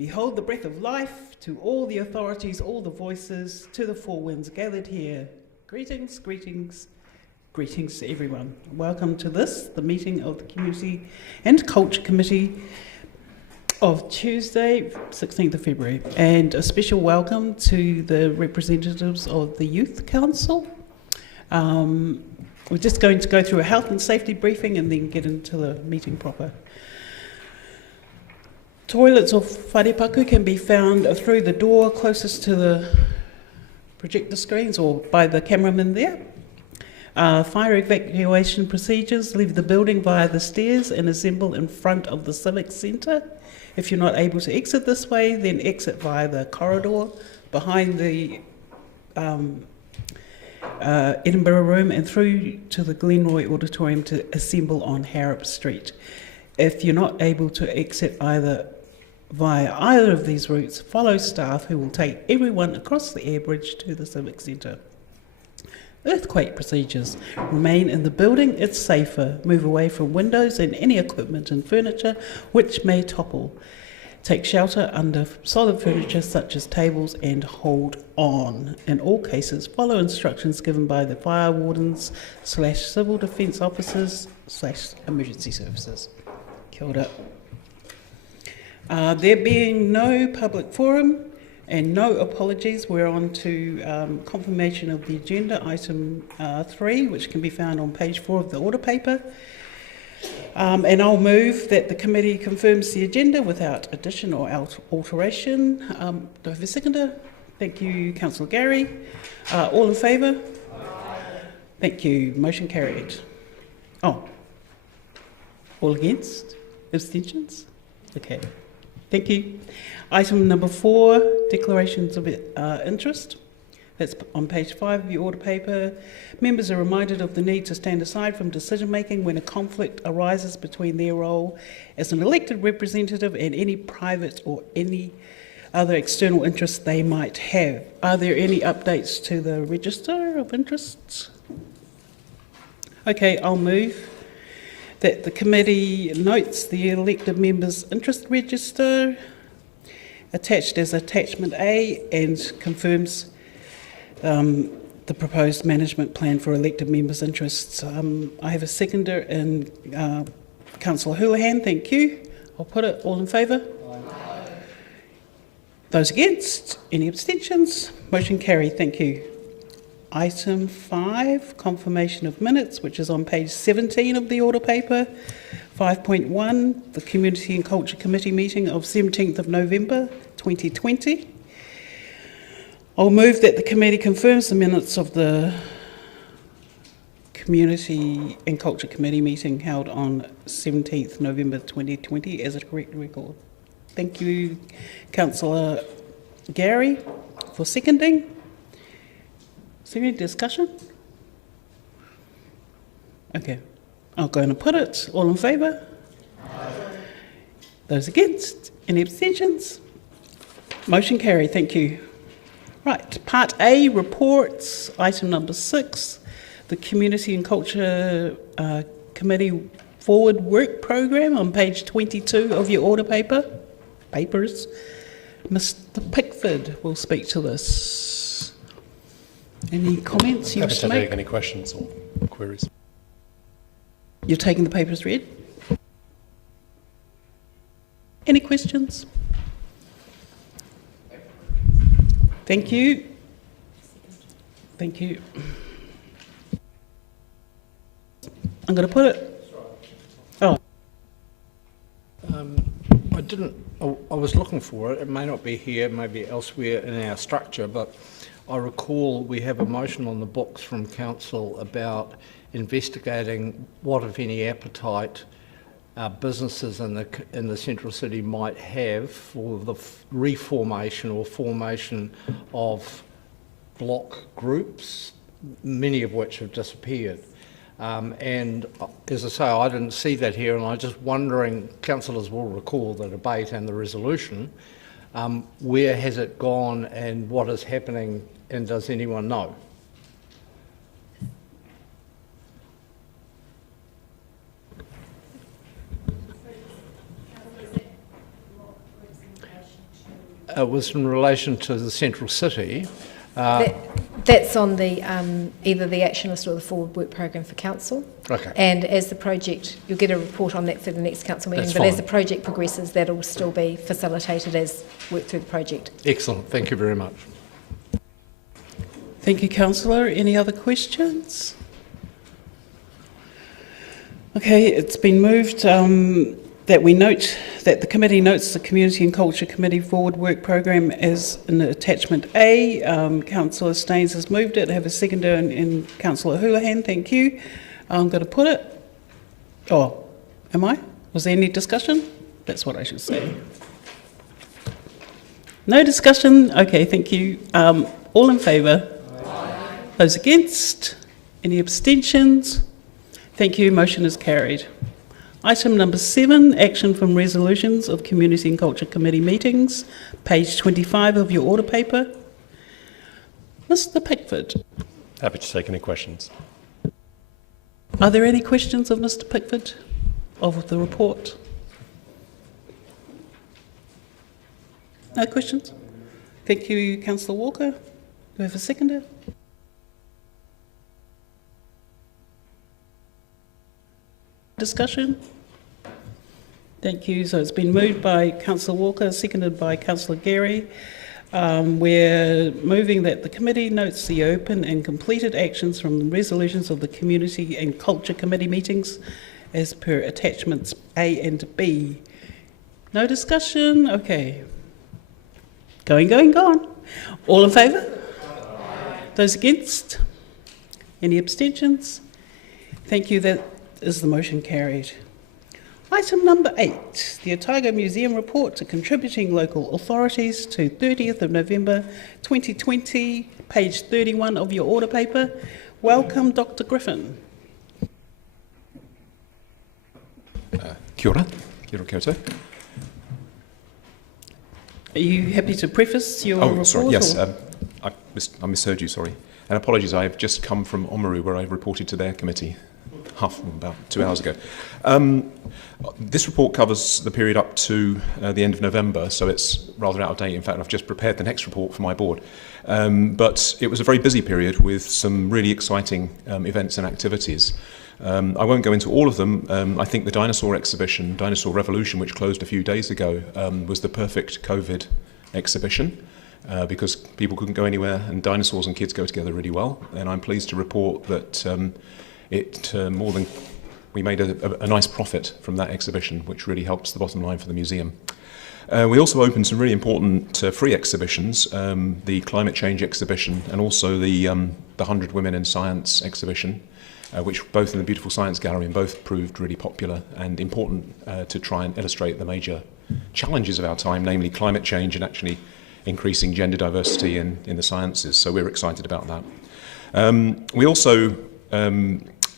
Behold the breath of life, to all the authorities, all the voices, to the four winds gathered here. Greetings, greetings, greetings to everyone. Welcome to this, the meeting of the Community and Culture Committee of Tuesday, 16th of February. And a special welcome to the representatives of the Youth Council. We're just going to go through a health and safety briefing and then get into the meeting proper. Toilets or wharepaku can be found through the door closest to the projector screens or by the cameraman there. Fire evacuation procedures: leave the building via the stairs and assemble in front of the Civic Centre. If you're not able to exit this way, then exit via the corridor behind the Edinburgh Room and through to the Glenroy Auditorium to assemble on Harrop Street. If you're not able to exit via either of these routes, follow staff who will take everyone across the air bridge to the Civic Centre. Earthquake procedures: remain in the building, it's safer. Move away from windows and any equipment and furniture which may topple. Take shelter under solid furniture such as tables and hold on. In all cases, follow instructions given by the fire wardens / civil defence officers / emergency services. Kia ora. There being no public forum and no apologies, we're on to confirmation of the agenda, item 3, which can be found on page 4 of the order paper. And I'll move that the committee confirms the agenda without addition or alteration. Do I have a seconder? Thank you, Councillor Gary. All in favour? Thank you. Motion carried. Oh, all against? Abstentions? Okay. Thank you. Item number 4, declarations of interest. That's on page 5 of your order paper. Members are reminded of the need to stand aside from decision making when a conflict arises between their role as an elected representative and any private or any other external interests they might have. Are there any updates to the register of interests? Okay, I'll move that the committee notes the elected members' interest register attached as attachment A and confirms the proposed management plan for elected members' interests. I have a seconder in Councillor Houlihan, thank you. I'll put it. All in favour? Aye. Those against? Any abstentions? Motion carried, thank you. Item 5, confirmation of minutes, which is on page 17 of the order paper. 5.1, the Community and Culture Committee meeting of 17th of November 2020. I'll move that the committee confirms the minutes of the Community and Culture Committee meeting held on 17th November 2020 as a correct record. Thank you, Councillor Gary, for seconding. Is there any discussion? Okay, I'm going to put it. All in favour? Aye. Those against? Any abstentions? Motion carried, thank you. Right, Part A, reports, item number 6, the Community and Culture Committee Forward Work Programme on page 22 of your order papers. Mr. Pickford will speak to this. Any comments you wish to make? Any questions or queries? You're taking the papers read? Any questions? Thank you. Thank you. I'm going to put it. Oh. I was looking for it. It may not be here, it may be elsewhere in our structure, but I recall we have a motion on the books from Council about investigating what, if any, appetite businesses in the central city might have for the reformation or formation of block groups, many of which have disappeared. And as I say, I didn't see that here, and I'm just wondering, councillors will recall the debate and the resolution, where has it gone and what is happening, and does anyone know? was in relation to the central city. That's on the either the action list or the forward work program for council. Okay. And as the project, you'll get a report on that for the next council meeting. That's but as fine. the project progresses, that'll still be facilitated as work through the project. Excellent. Thank you very much. Thank you, Councillor. Any other questions? Okay, it's been moved that the committee notes the Community and Culture Committee Forward Work Programme as an attachment A. Councillor Staines has moved it. I have a seconder in Councillor Houlihan. Thank you. I'm going to put it. Oh, am I? Was there any discussion? That's what I should say. No discussion? Okay, thank you. All in favour? Aye. Those against? Any abstentions? Thank you. Motion is carried. Item number 7, action from resolutions of Community and Culture Committee meetings, page 25 of your order paper. Mr. Pickford. Happy to take any questions. Are there any questions of Mr. Pickford of the report? No questions? Thank you, Councillor Walker. Do we have a seconder? Discussion? Thank you. So it's been moved by Councillor Walker, seconded by Councillor Gary. We're moving that the committee notes the open and completed actions from the resolutions of the Community and Culture Committee meetings as per attachments A and B. No discussion? Okay. Going. All in favour? Those against? Any abstentions? Thank you. That is the motion carried. Item number 8, the Otago Museum report to contributing local authorities to 30th of November 2020, page 31 of your order paper. Welcome, Dr. Griffin. Kia ora koutou. Are you happy to preface your report? Oh, sorry, yes. Or? I misheard you, sorry. And apologies, I've just come from Oamaru where I reported to their committee about 2 hours ago. This report covers the period up to the end of November, so it's rather out of date. In fact, I've just prepared the next report for my board. But it was a very busy period with some really exciting events and activities. I won't go into all of them. I think the dinosaur exhibition, Dinosaur Revolution, which closed a few days ago, was the perfect COVID exhibition because people couldn't go anywhere and dinosaurs and kids go together really well. And I'm pleased to report that we made a nice profit from that exhibition, which really helps the bottom line for the museum. We also opened some really important free exhibitions, the climate change exhibition and also the 100 Women in Science exhibition, which both in the beautiful Science Gallery and both proved really popular and important to try and illustrate the major challenges of our time, namely climate change and actually increasing gender diversity in the sciences. So we're excited about that. We also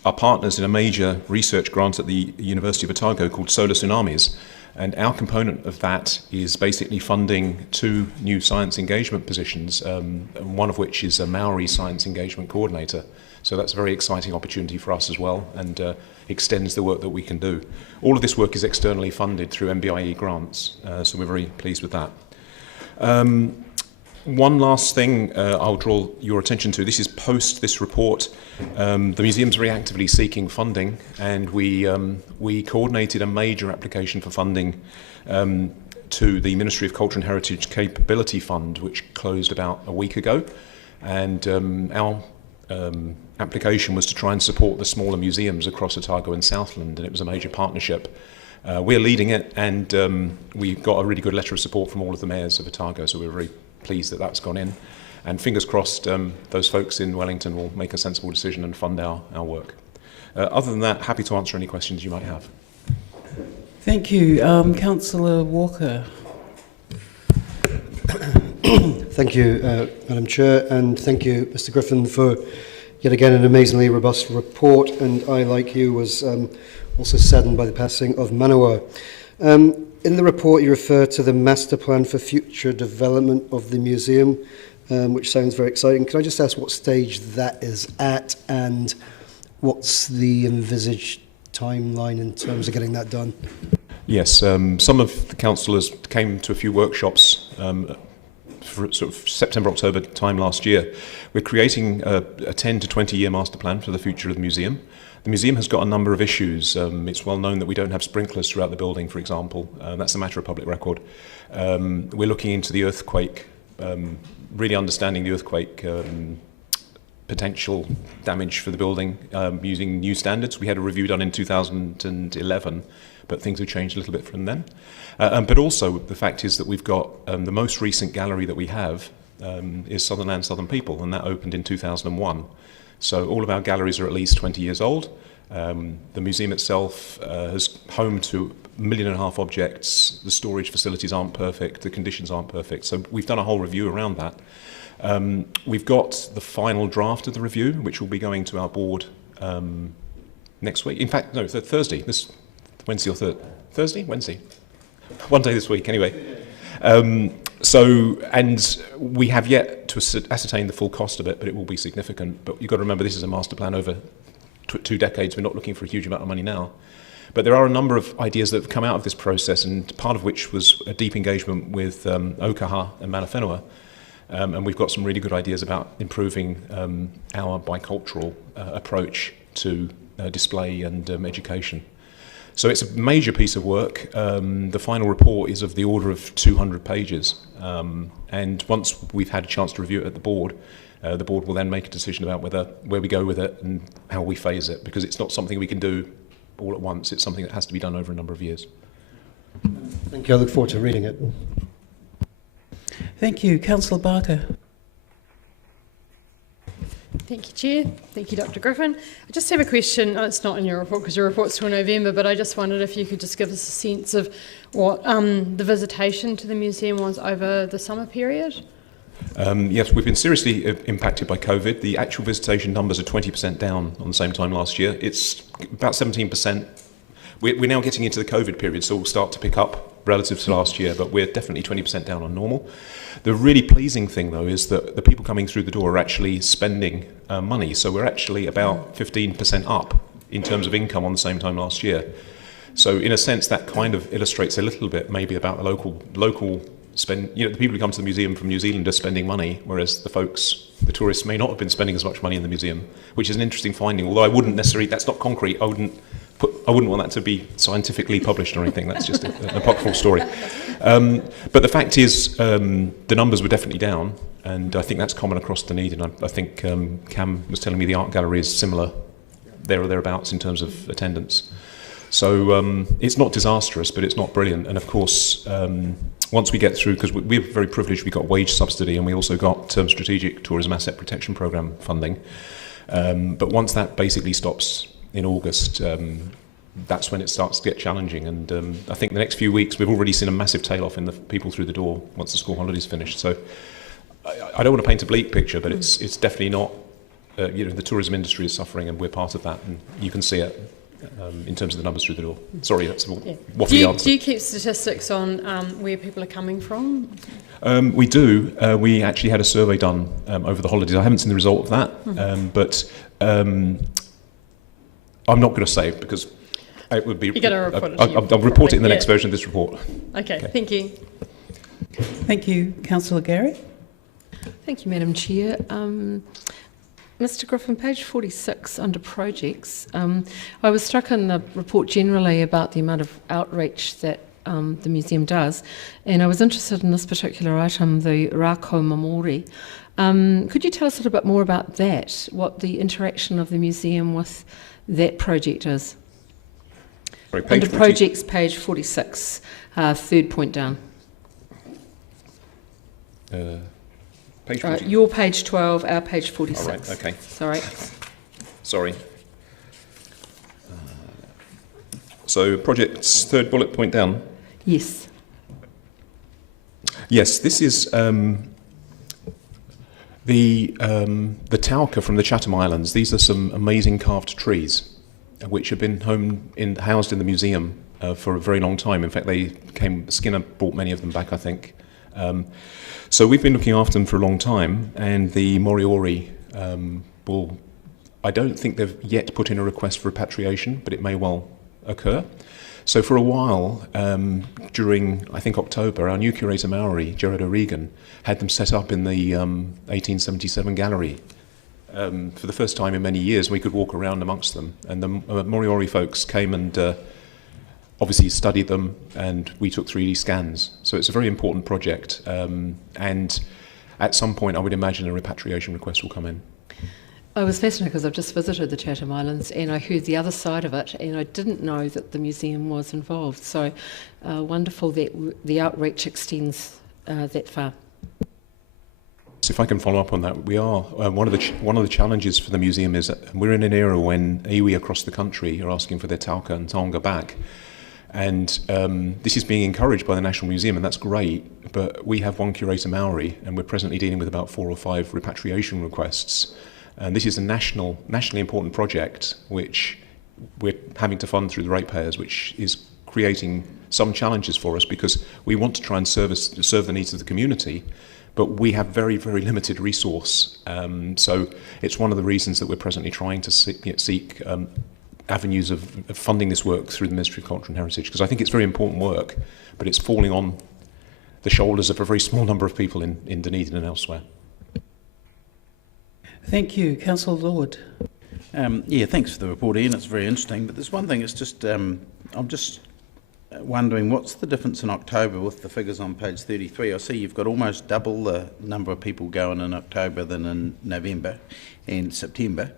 are partners in a major research grant at the University of Otago called Solar Tsunamis, and our component of that is basically funding 2 new science engagement positions, one of which is a Maori science engagement coordinator. So that's a very exciting opportunity for us as well and extends the work that we can do. All of this work is externally funded through MBIE grants, so we're very pleased with that. One last thing I'll draw your attention to. This is post this report. The museum's very actively seeking funding, and we coordinated a major application for funding to the Ministry of Culture and Heritage Capability Fund, which closed about a week ago. And our application was to try and support the smaller museums across Otago and Southland, and it was a major partnership. We're leading it, and we got a really good letter of support from all of the mayors of Otago, so we're very pleased that that's gone in. And fingers crossed, those folks in Wellington will make a sensible decision and fund our work. Other than that, happy to answer any questions you might have. Thank you. Councillor Walker. Thank you, Madam Chair, and thank you, Mr. Griffin, for yet again an amazingly robust report. And I, like you, was also saddened by the passing of Manawa. In the report, you refer to the master plan for future development of the museum, which sounds very exciting. Can I just ask what stage that is at and what's the envisaged timeline in terms of getting that done? Yes, some of the councillors came to a few workshops for sort of September, October time last year, we're creating a 10 to 20 year master plan for the future of the museum. The museum has got a number of issues. It's well known that we don't have sprinklers throughout the building, for example. That's a matter of public record. We're looking into the earthquake, really understanding the earthquake potential damage for the building using new standards. We had a review done in 2011, but things have changed a little bit from then. But also the fact is that we've got the most recent gallery that we have is Southern Land, Southern People, and that opened in 2001. So all of our galleries are at least 20 years old. The museum itself is home to 1.5 million objects. The storage facilities aren't perfect, the conditions aren't perfect. So we've done a whole review around that. We've got the final draft of the review, which will be going to our board next week. In fact, no, Thursday, this Wednesday or Thursday? Wednesday. One day this week, anyway. And we have yet to ascertain the full cost of it, but it will be significant. But you've got to remember, this is a master plan over 2 decades. We're not looking for a huge amount of money now. But there are a number of ideas that have come out of this process, and part of which was a deep engagement with Okaha and Mana Whenua. And we've got some really good ideas about improving our bicultural approach to display and education. So it's a major piece of work. The final report is of the order of 200 pages. And once we've had a chance to review it at the board will then make a decision about where we go with it and how we phase it, because it's not something we can do all at once. It's something that has to be done over a number of years. Thank you. I look forward to reading it. Thank you. Councillor Barker. Thank you, Chair. Thank you, Dr. Griffin. I just have a question. It's not in your report because your report's till November, but I just wondered if you could just give us a sense of what the visitation to the museum was over the summer period. Yes, we've been seriously impacted by COVID. The actual visitation numbers are 20% down on the same time last year. It's about 17%. We're now getting into the COVID period, so we'll start to pick up relative to last year, but we're definitely 20% down on normal. The really pleasing thing, though, is that the people coming through the door are actually spending money. So we're actually about 15% up in terms of income on the same time last year. So in a sense, that kind of illustrates a little bit maybe about the local spend. You know, the people who come to the museum from New Zealand are spending money, whereas the tourists may not have been spending as much money in the museum, which is an interesting finding. Although I wouldn't necessarily, that's not concrete. I wouldn't want that to be scientifically published or anything. That's just an apocryphal story. But the fact is, the numbers were definitely down, and I think that's common across Dunedin. I think Cam was telling me the art gallery is similar, there or thereabouts in terms of attendance. So it's not disastrous, but it's not brilliant. And of course, once we get through, because we're very privileged, we got wage subsidy and we also got Strategic Tourism Asset Protection Programme funding. But once that basically stops in August, that's when it starts to get challenging. And I think the next few weeks, we've already seen a massive tail-off in the people through the door once the school holidays finished. So I don't want to paint a bleak picture, but it's definitely not, the tourism industry is suffering and we're part of that, and you can see it in terms of the numbers through the door. Sorry, that's a waffly answer. Do you keep statistics on where people are coming from? We do. We actually had a survey done over the holidays. I haven't seen the result of that, but I'm not going to say because it would be. You're going to report it. I'll report it in the next version of this report. Okay, thank you. Thank you. Councillor Gary. Thank you, Madam Chair. Mr. Griffin, page 46 under projects, I was struck in the report generally about the amount of outreach that the museum does, and I was interested in this particular item, the Rako Mamori. Could you tell us a little bit more about that, what the interaction of the museum with that project is? Sorry, page under 40. projects, page 46, third point down. Page 40. Your page 12, our page 46. All right, okay. Sorry. So project's third bullet point down. Yes. Yes, this is the tauka from the Chatham Islands. These are some amazing carved trees which have been housed in the museum for a very long time. In fact, Skinner brought many of them back, I think. So we've been looking after them for a long time, and the Moriori I don't think they've yet put in a request for repatriation, but it may well occur. So for a while, during, I think, October, our new curator Maori, Gerard O'Regan, had them set up in the 1877 gallery. For the first time in many years, we could walk around amongst them. And the Moriori folks came and obviously studied them, and we took 3D scans. So it's a very important project. And at some point, I would imagine a repatriation request will come in. I was fascinated because I've just visited the Chatham Islands and I heard the other side of it, and I didn't know that the museum was involved. So wonderful that the outreach extends that far. So if I can follow up on that, we are one of the challenges for the museum is that we're in an era when iwi across the country are asking for their tauka and taonga back, and this is being encouraged by the National Museum, and that's great. But we have one curator Maori, and we're presently dealing with about 4 or 5 repatriation requests. And this is a nationally important project which we're having to fund through the ratepayers, which is creating some challenges for us because we want to try and serve the needs of the community, but we have very, very limited resource. So it's one of the reasons that we're presently trying to seek avenues of funding this work through the Ministry of Culture and Heritage, because I think it's very important work, but it's falling on the shoulders of a very small number of people in Dunedin and elsewhere. Thank you. Councillor Lord. Yeah, thanks for the report, Ian. It's very interesting. But there's one thing, it's just, I'm just wondering, what's the difference in October with the figures on page 33? I see you've got almost double the number of people going in October than in November and September.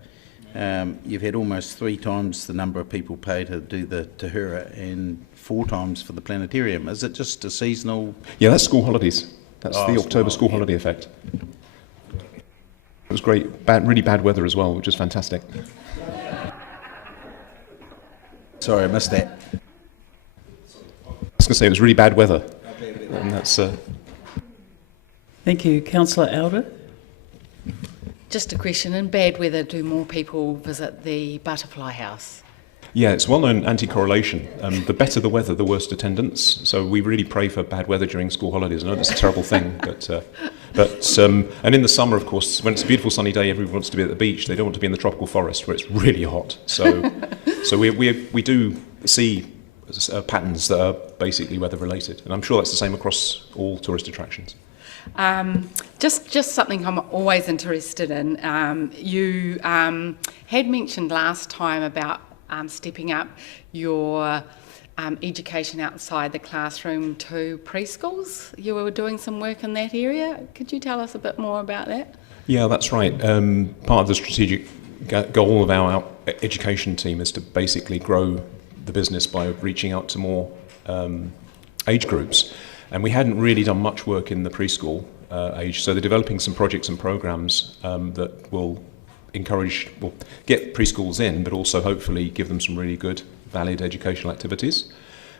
You've had almost 3 times the number of people paid to do the Tahura and 4 times for the planetarium. Is it just a seasonal? Yeah, that's school holidays. That's the October school holiday effect. It was great, really bad weather as well, which is fantastic. Sorry, I missed that. I was going to say it was really bad weather. And that's, Thank you. Councillor Elder. Just a question, in bad weather, do more people visit the Butterfly House? yeah, it's well-known anti-correlation. The better the weather, the worse attendance. So we really pray for bad weather during school holidays. I know that's a terrible thing, and in the summer, of course, when it's a beautiful sunny day, everyone wants to be at the beach. They don't want to be in the tropical forest where it's really hot. So we do see patterns that are basically weather-related, and I'm sure that's the same across all tourist attractions. Just something I'm always interested in. You had mentioned last time about stepping up your education outside the classroom to preschools. You were doing some work in that area. Could you tell us a bit more about that? Yeah, that's right. Part of the strategic goal of our education team is to basically grow the business by reaching out to more age groups. And we hadn't really done much work in the preschool age, so they're developing some projects and programs that will get preschools in, but also hopefully give them some really good, valid educational activities.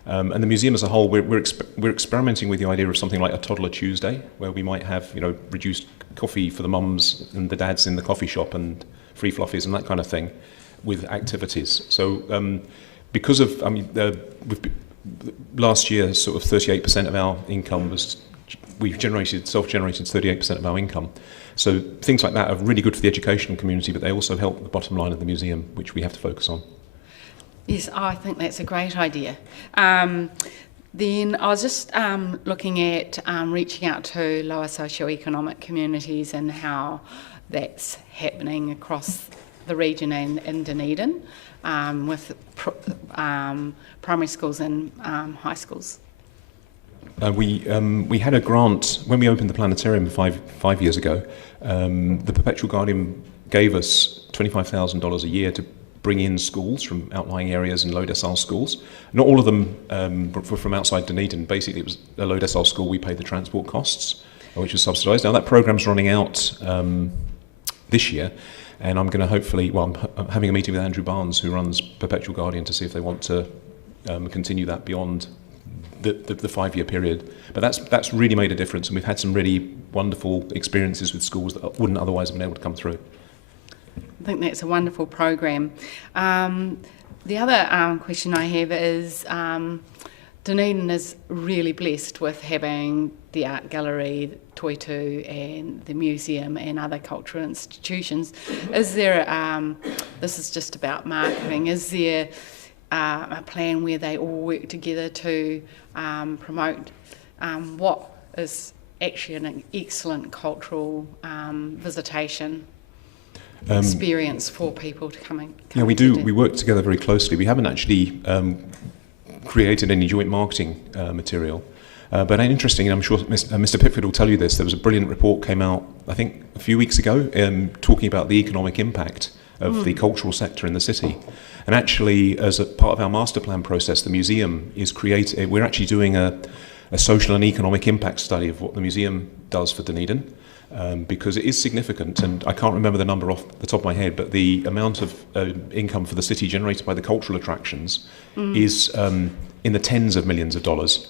And the museum as a whole, we're experimenting with the idea of something like a Toddler Tuesday, where we might have reduced coffee for the mums and the dads in the coffee shop and free fluffies and that kind of thing, with activities. So because of, last year, sort of 38% of our income was, we've self-generated 38% of our income. So things like that are really good for the educational community, but they also help the bottom line of the museum, which we have to focus on. Yes, I think that's a great idea. Then I was just looking at reaching out to lower socioeconomic communities and how that's happening across the region and in Dunedin with primary schools and high schools. We had a grant when we opened the planetarium five years ago. The Perpetual Guardian gave us $25,000 a year to bring in schools from outlying areas and low decile schools. Not all of them were from outside Dunedin. Basically, it was a low decile school. We paid the transport costs, which was subsidised. Now that programme's running out this year, and I'm going to I'm having a meeting with Andrew Barnes, who runs Perpetual Guardian, to see if they want to continue that beyond the 5-year period. But that's really made a difference, and we've had some really wonderful experiences with schools that wouldn't otherwise have been able to come through. I think that's a wonderful program. The other question I have is Dunedin is really blessed with having the art gallery, the Toitu and the museum and other cultural institutions. Is there, this is just about marketing, is there a plan where they all work together to promote what is actually an excellent cultural visitation experience for people to come Yeah, we do. to We work together very closely. We haven't actually created any joint marketing material. But interesting, and I'm sure Mr. Pickford will tell you this, there was a brilliant report came out, I think, a few weeks ago, talking about the economic impact of the cultural sector in the city. And actually, as a part of our master plan process, the museum is creating, we're actually doing a social and economic impact study of what the museum does for Dunedin, because it is significant, and I can't remember the number off the top of my head, but the amount of income for the city generated by the cultural attractions is in the tens of millions of dollars.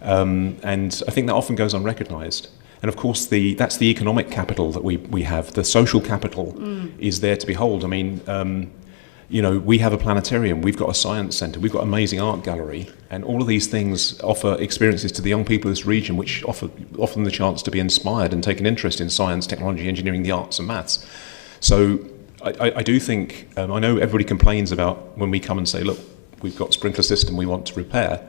And I think that often goes unrecognised. And of course, that's the economic capital that we have. The social capital is there to behold. I mean, we have a planetarium, we've got a science centre, we've got an amazing art gallery, and all of these things offer experiences to the young people of this region which offer them the chance to be inspired and take an interest in science, technology, engineering, the arts and maths. So I do think, I know everybody complains about when we come and say, look, we've got a sprinkler system we want to repair,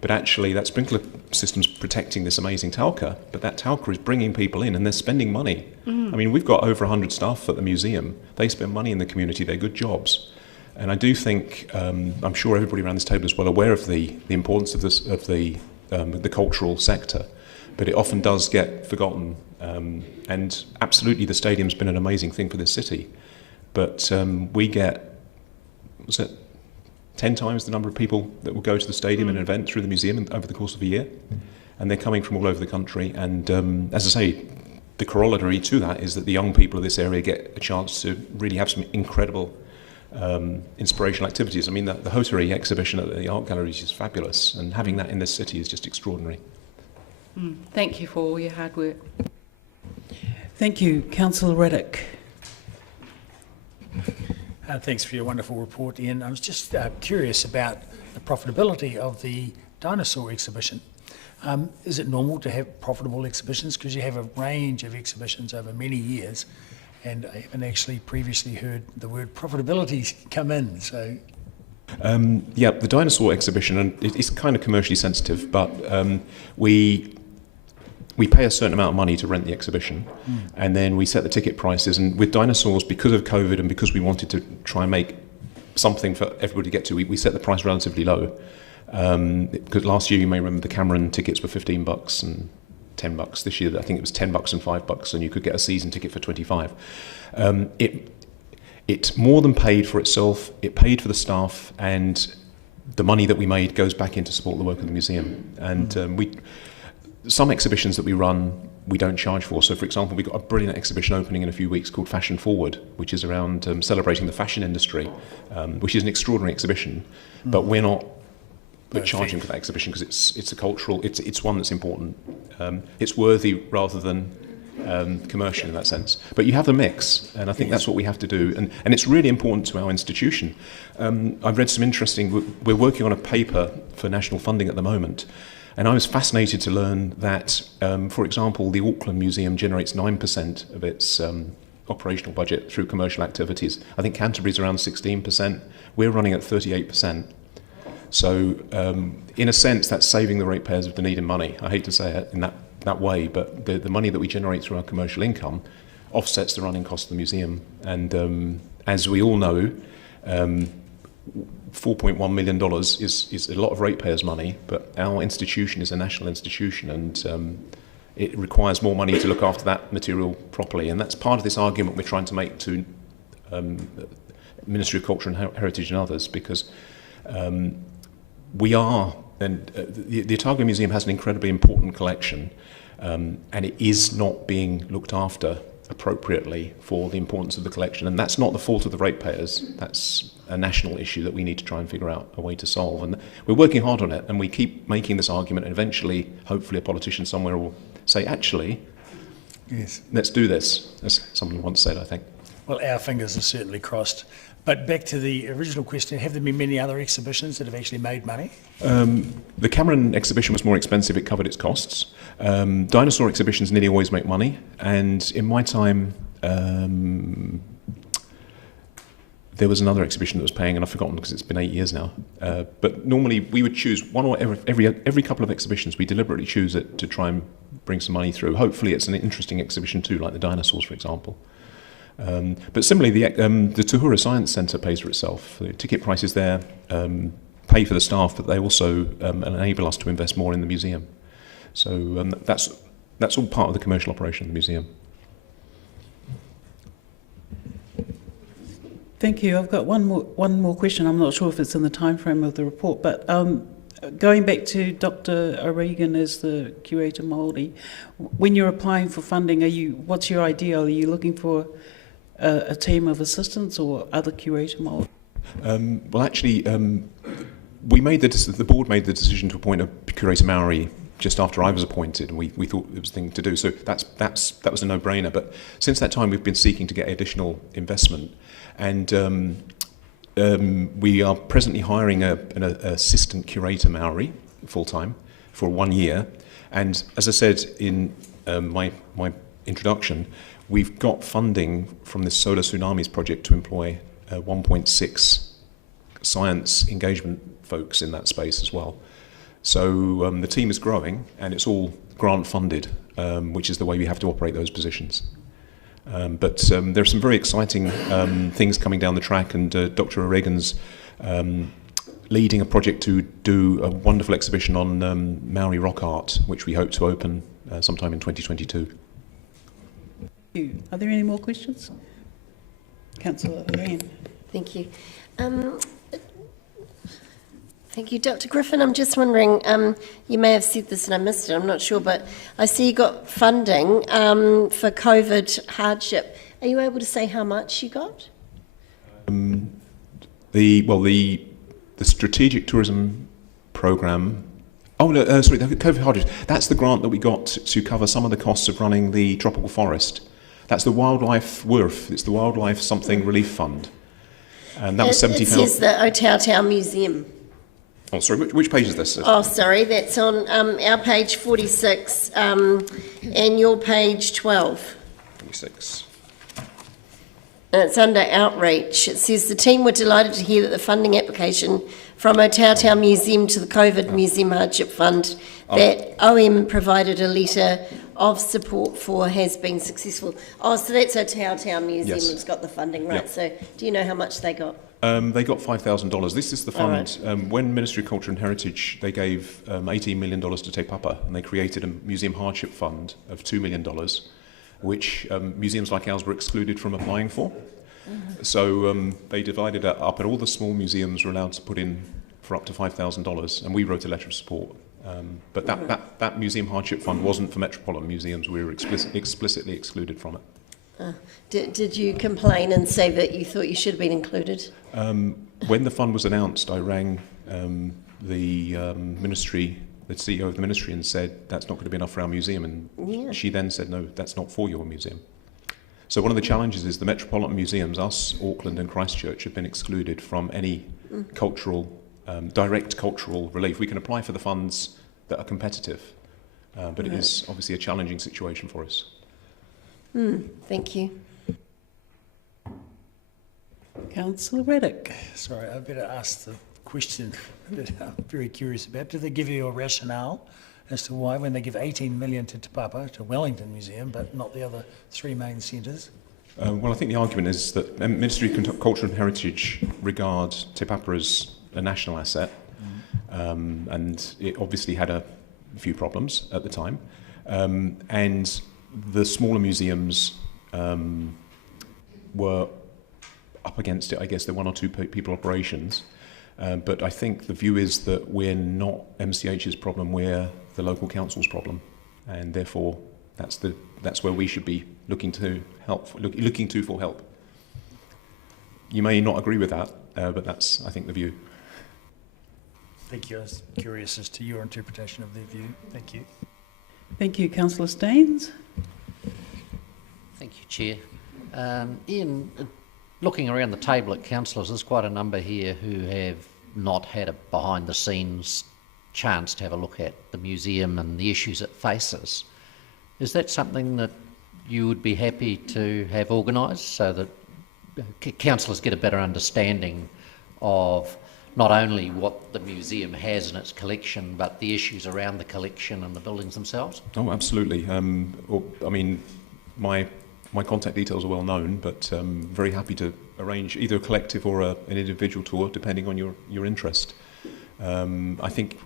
but actually that sprinkler system's protecting this amazing talca, but that talca is bringing people in and they're spending money. I mean, we've got over 100 staff at the museum. They spend money in the community, they're good jobs. And I do think, I'm sure everybody around this table is well aware of the importance of the cultural sector, but it often does get forgotten. And absolutely the stadium's been an amazing thing for this city, but we get, 10 times the number of people that will go to the stadium in an event through the museum over the course of a year, and they're coming from all over the country. And as I say, the corollary to that is that the young people of this area get a chance to really have some incredible inspirational activities. I mean, the Hotary exhibition at the art gallery is just fabulous, and having that in this city is just extraordinary. Thank you for all your hard work. Thank you. Councillor Reddick. Thanks for your wonderful report, Ian. I was just curious about the profitability of the dinosaur exhibition. Is it normal to have profitable exhibitions? Because you have a range of exhibitions over many years, and I haven't actually previously heard the word profitability come in. So, yeah, the dinosaur exhibition, and it's kind of commercially sensitive, but we pay a certain amount of money to rent the exhibition, and then we set the ticket prices. And with dinosaurs, because of COVID and because we wanted to try and make something for everybody to get to, we set the price relatively low. Because last year, you may remember, the Cameron tickets were $15 and $10. This year, I think it was $10 and $5, and you could get a season ticket for $25. It more than paid for itself. It paid for the staff, and the money that we made goes back in to support the work of the museum. And some exhibitions that we run, we don't charge for. So, for example, we've got a brilliant exhibition opening in a few weeks called Fashion Forward, which is around celebrating the fashion industry, which is an extraordinary exhibition. But we're not charging for that exhibition because it's a cultural, it's one that's important. It's worthy rather than commercial in that sense. But you have the mix, and I think that's what we have to do. And it's really important to our institution. I've read some interesting, we're working on a paper for national funding at the moment. And I was fascinated to learn that, for example, the Auckland Museum generates 9% of its operational budget through commercial activities. I think Canterbury's around 16%. We're running at 38%. So, in a sense, that's saving the ratepayers of Dunedin money. I hate to say it in that way, but the money that we generate through our commercial income offsets the running cost of the museum. And as we all know, $4.1 million is a lot of ratepayers' money, but our institution is a national institution, and it requires more money to look after that material properly. And that's part of this argument we're trying to make to Ministry of Culture and Heritage and others, because we are, and the Otago Museum has an incredibly important collection, and it is not being looked after appropriately for the importance of the collection. And that's not the fault of the ratepayers. That's a national issue that we need to try and figure out a way to solve. And we're working hard on it, and we keep making this argument, and eventually, hopefully, a politician somewhere will say, actually, let's do this, as someone once said, I think. Well, our fingers are certainly crossed. But back to the original question, have there been many other exhibitions that have actually made money? The Cameron exhibition was more expensive, it covered its costs. Dinosaur exhibitions nearly always make money, and in my time, there was another exhibition that was paying, and I've forgotten because it's been 8 years now. But normally we would choose one or every couple of exhibitions. We deliberately choose it to try and bring some money through. Hopefully, it's an interesting exhibition too, like the dinosaurs, for example. But similarly, the Tuhura Science Centre pays for itself. The ticket prices there pay for the staff, but they also enable us to invest more in the museum. So that's all part of the commercial operation of the museum. Thank you. I've got one more question. I'm not sure if it's in the time frame of the report, but going back to Dr. O'Regan as the curator Māori, when you're applying for funding, what's your ideal? Are you looking for a team of assistants or other curator Māori? Well, actually, the board made the decision to appoint a curator Maori just after I was appointed, and we thought it was the thing to do. So that was a no-brainer. But since that time, we've been seeking to get additional investment, and we are presently hiring an assistant curator Maori full-time for 1 year. And as I said in my introduction, we've got funding from the Solar Tsunamis project to employ 1.6 science engagement folks in that space as well. So the team is growing, and it's all grant funded, which is the way we have to operate those positions. But there are some very exciting things coming down the track, and Dr. O'Regan's leading a project to do a wonderful exhibition on Maori rock art, which we hope to open sometime in 2022. Thank you. Are there any more questions? Councillor Ryan. Thank you. Thank you, Dr. Griffin. I'm just wondering, you may have said this and I missed it, I'm not sure, but I see you got funding for COVID hardship. Are you able to say how much you got? The strategic tourism programme. Oh no, sorry, the COVID hardship. That's the grant that we got to cover some of the costs of running the tropical forest. That's the Wildlife WRF. It's the Wildlife Something Relief Fund, and that was 70,000. It says the Otautau Museum. Oh, sorry, which page is this? Oh, sorry, that's on our page 46 and your page 12. 26. And it's under outreach. It says the team were delighted to hear that the funding application from Otautau Museum to the COVID Museum Hardship Fund that OM provided a letter of support for has been successful. Oh, so that's Otautau Museum that's got the funding, right? Yep. So do you know how much they got? They got $5,000. This is the fund. Right. When Ministry of Culture and Heritage, they gave $18 million to Te Papa, and they created a museum hardship fund of $2 million, which museums like ours were excluded from applying for. Mm-hmm. So they divided it up, and all the small museums were allowed to put in for up to $5,000, and we wrote a letter of support. But that museum hardship fund wasn't for metropolitan museums. We were explicitly excluded from it. Did you complain and say that you thought you should have been included? When the fund was announced, I rang the ministry, the CEO of the ministry, and said, that's not going to be enough for our museum. And she then said, no, that's not for your museum. So one of the challenges is the metropolitan museums, us, Auckland and Christchurch, have been excluded from any cultural, direct cultural relief. We can apply for the funds that are competitive, but it is obviously a challenging situation for us. Thank you. Councillor Reddick. Sorry, I better ask the question that I'm very curious about. Do they give you a rationale as to why, when they give 18 million to Te Papa, to Wellington Museum, but not the other three main centres? Well, I think the argument is that the Ministry of Culture and Heritage regard Te Papa as a national asset, and it obviously had a few problems at the time, and the smaller museums were up against it. I guess they're one or two people operations, but I think the view is that we're not MCH's problem, we're the local council's problem, and therefore that's where we should be looking to for help. You may not agree with that, but that's, I think, the view. Thank you. I was curious as to your interpretation of their view. Thank you. Thank you, Councillor Staines. Thank you, Chair. Ian, looking around the table at councillors, there's quite a number here who have not had a behind-the-scenes chance to have a look at the museum and the issues it faces. Is that something that you would be happy to have organised so that councillors get a better understanding of not only what the museum has in its collection, but the issues around the collection and the buildings themselves? Oh, absolutely. My contact details are well known, but very happy to arrange either a collective or an individual tour, depending on your interest. I think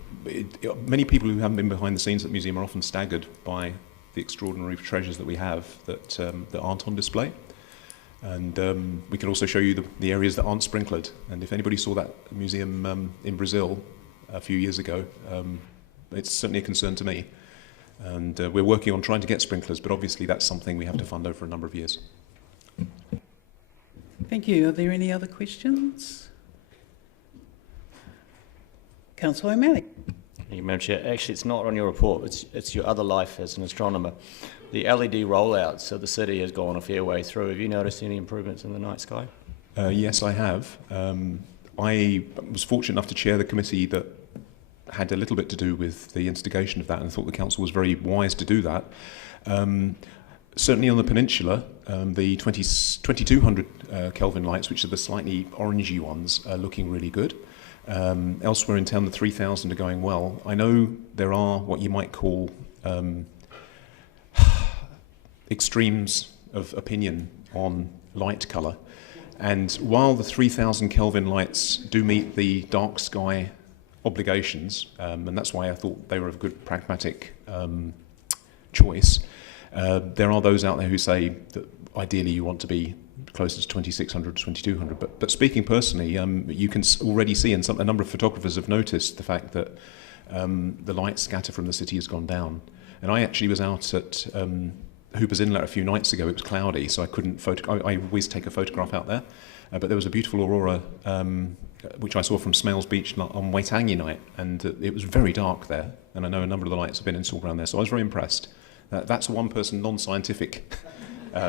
many people who haven't been behind the scenes at the museum are often staggered by the extraordinary treasures that we have that aren't on display. And we can also show you the areas that aren't sprinklered. And if anybody saw that museum in Brazil a few years ago, it's certainly a concern to me. And we're working on trying to get sprinklers, but obviously that's something we have to fund over a number of years. Thank you. Are there any other questions? Councillor O'Malley. Thank you, Madam Chair. Actually, it's not on your report. It's your other life as an astronomer. The LED rollouts of the city has gone a fair way through. Have you noticed any improvements in the night sky? Yes, I have. I was fortunate enough to chair the committee that had a little bit to do with the instigation of that, and I thought the council was very wise to do that. Certainly on the peninsula, the 2200 Kelvin lights, which are the slightly orangey ones, are looking really good. Elsewhere in town, the 3000 are going well. I know there are what you might call extremes of opinion on light colour, and while the 3000 Kelvin lights do meet the dark sky obligations, and that's why I thought they were a good pragmatic choice, there are those out there who say that ideally you want to be closer to 2600 to 2200, but speaking personally, you can already see, and a number of photographers have noticed the fact that the light scatter from the city has gone down. And I actually was out at Hooper's Inlet a few nights ago. It was cloudy, so I couldn't I always take a photograph out there, but there was a beautiful aurora which I saw from Smales Beach on Waitangi night, and it was very dark there, and I know a number of the lights have been installed around there, so I was very impressed. That's a one-person, non-scientific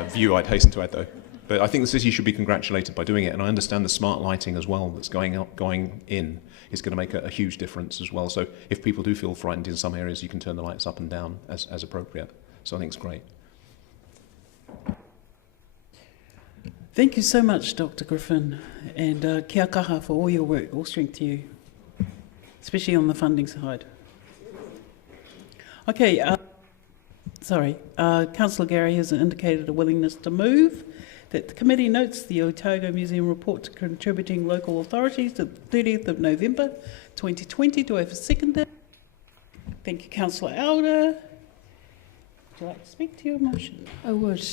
view, I'd hasten to add, though. But I think the city should be congratulated by doing it, and I understand the smart lighting as well that's going in is going to make a huge difference as well. So if people do feel frightened in some areas, you can turn the lights up and down as appropriate. So I think it's great. Thank you so much, Dr. Griffin, and kia kaha for all your work. All strength to you, especially on the funding side. Okay, Councillor Gary has indicated a willingness to move that the committee notes the Otago Museum report to contributing local authorities to the 30th of November 2020. Do I have a seconder? Thank you, Councillor Elder. Would you like to speak to your motion? I would.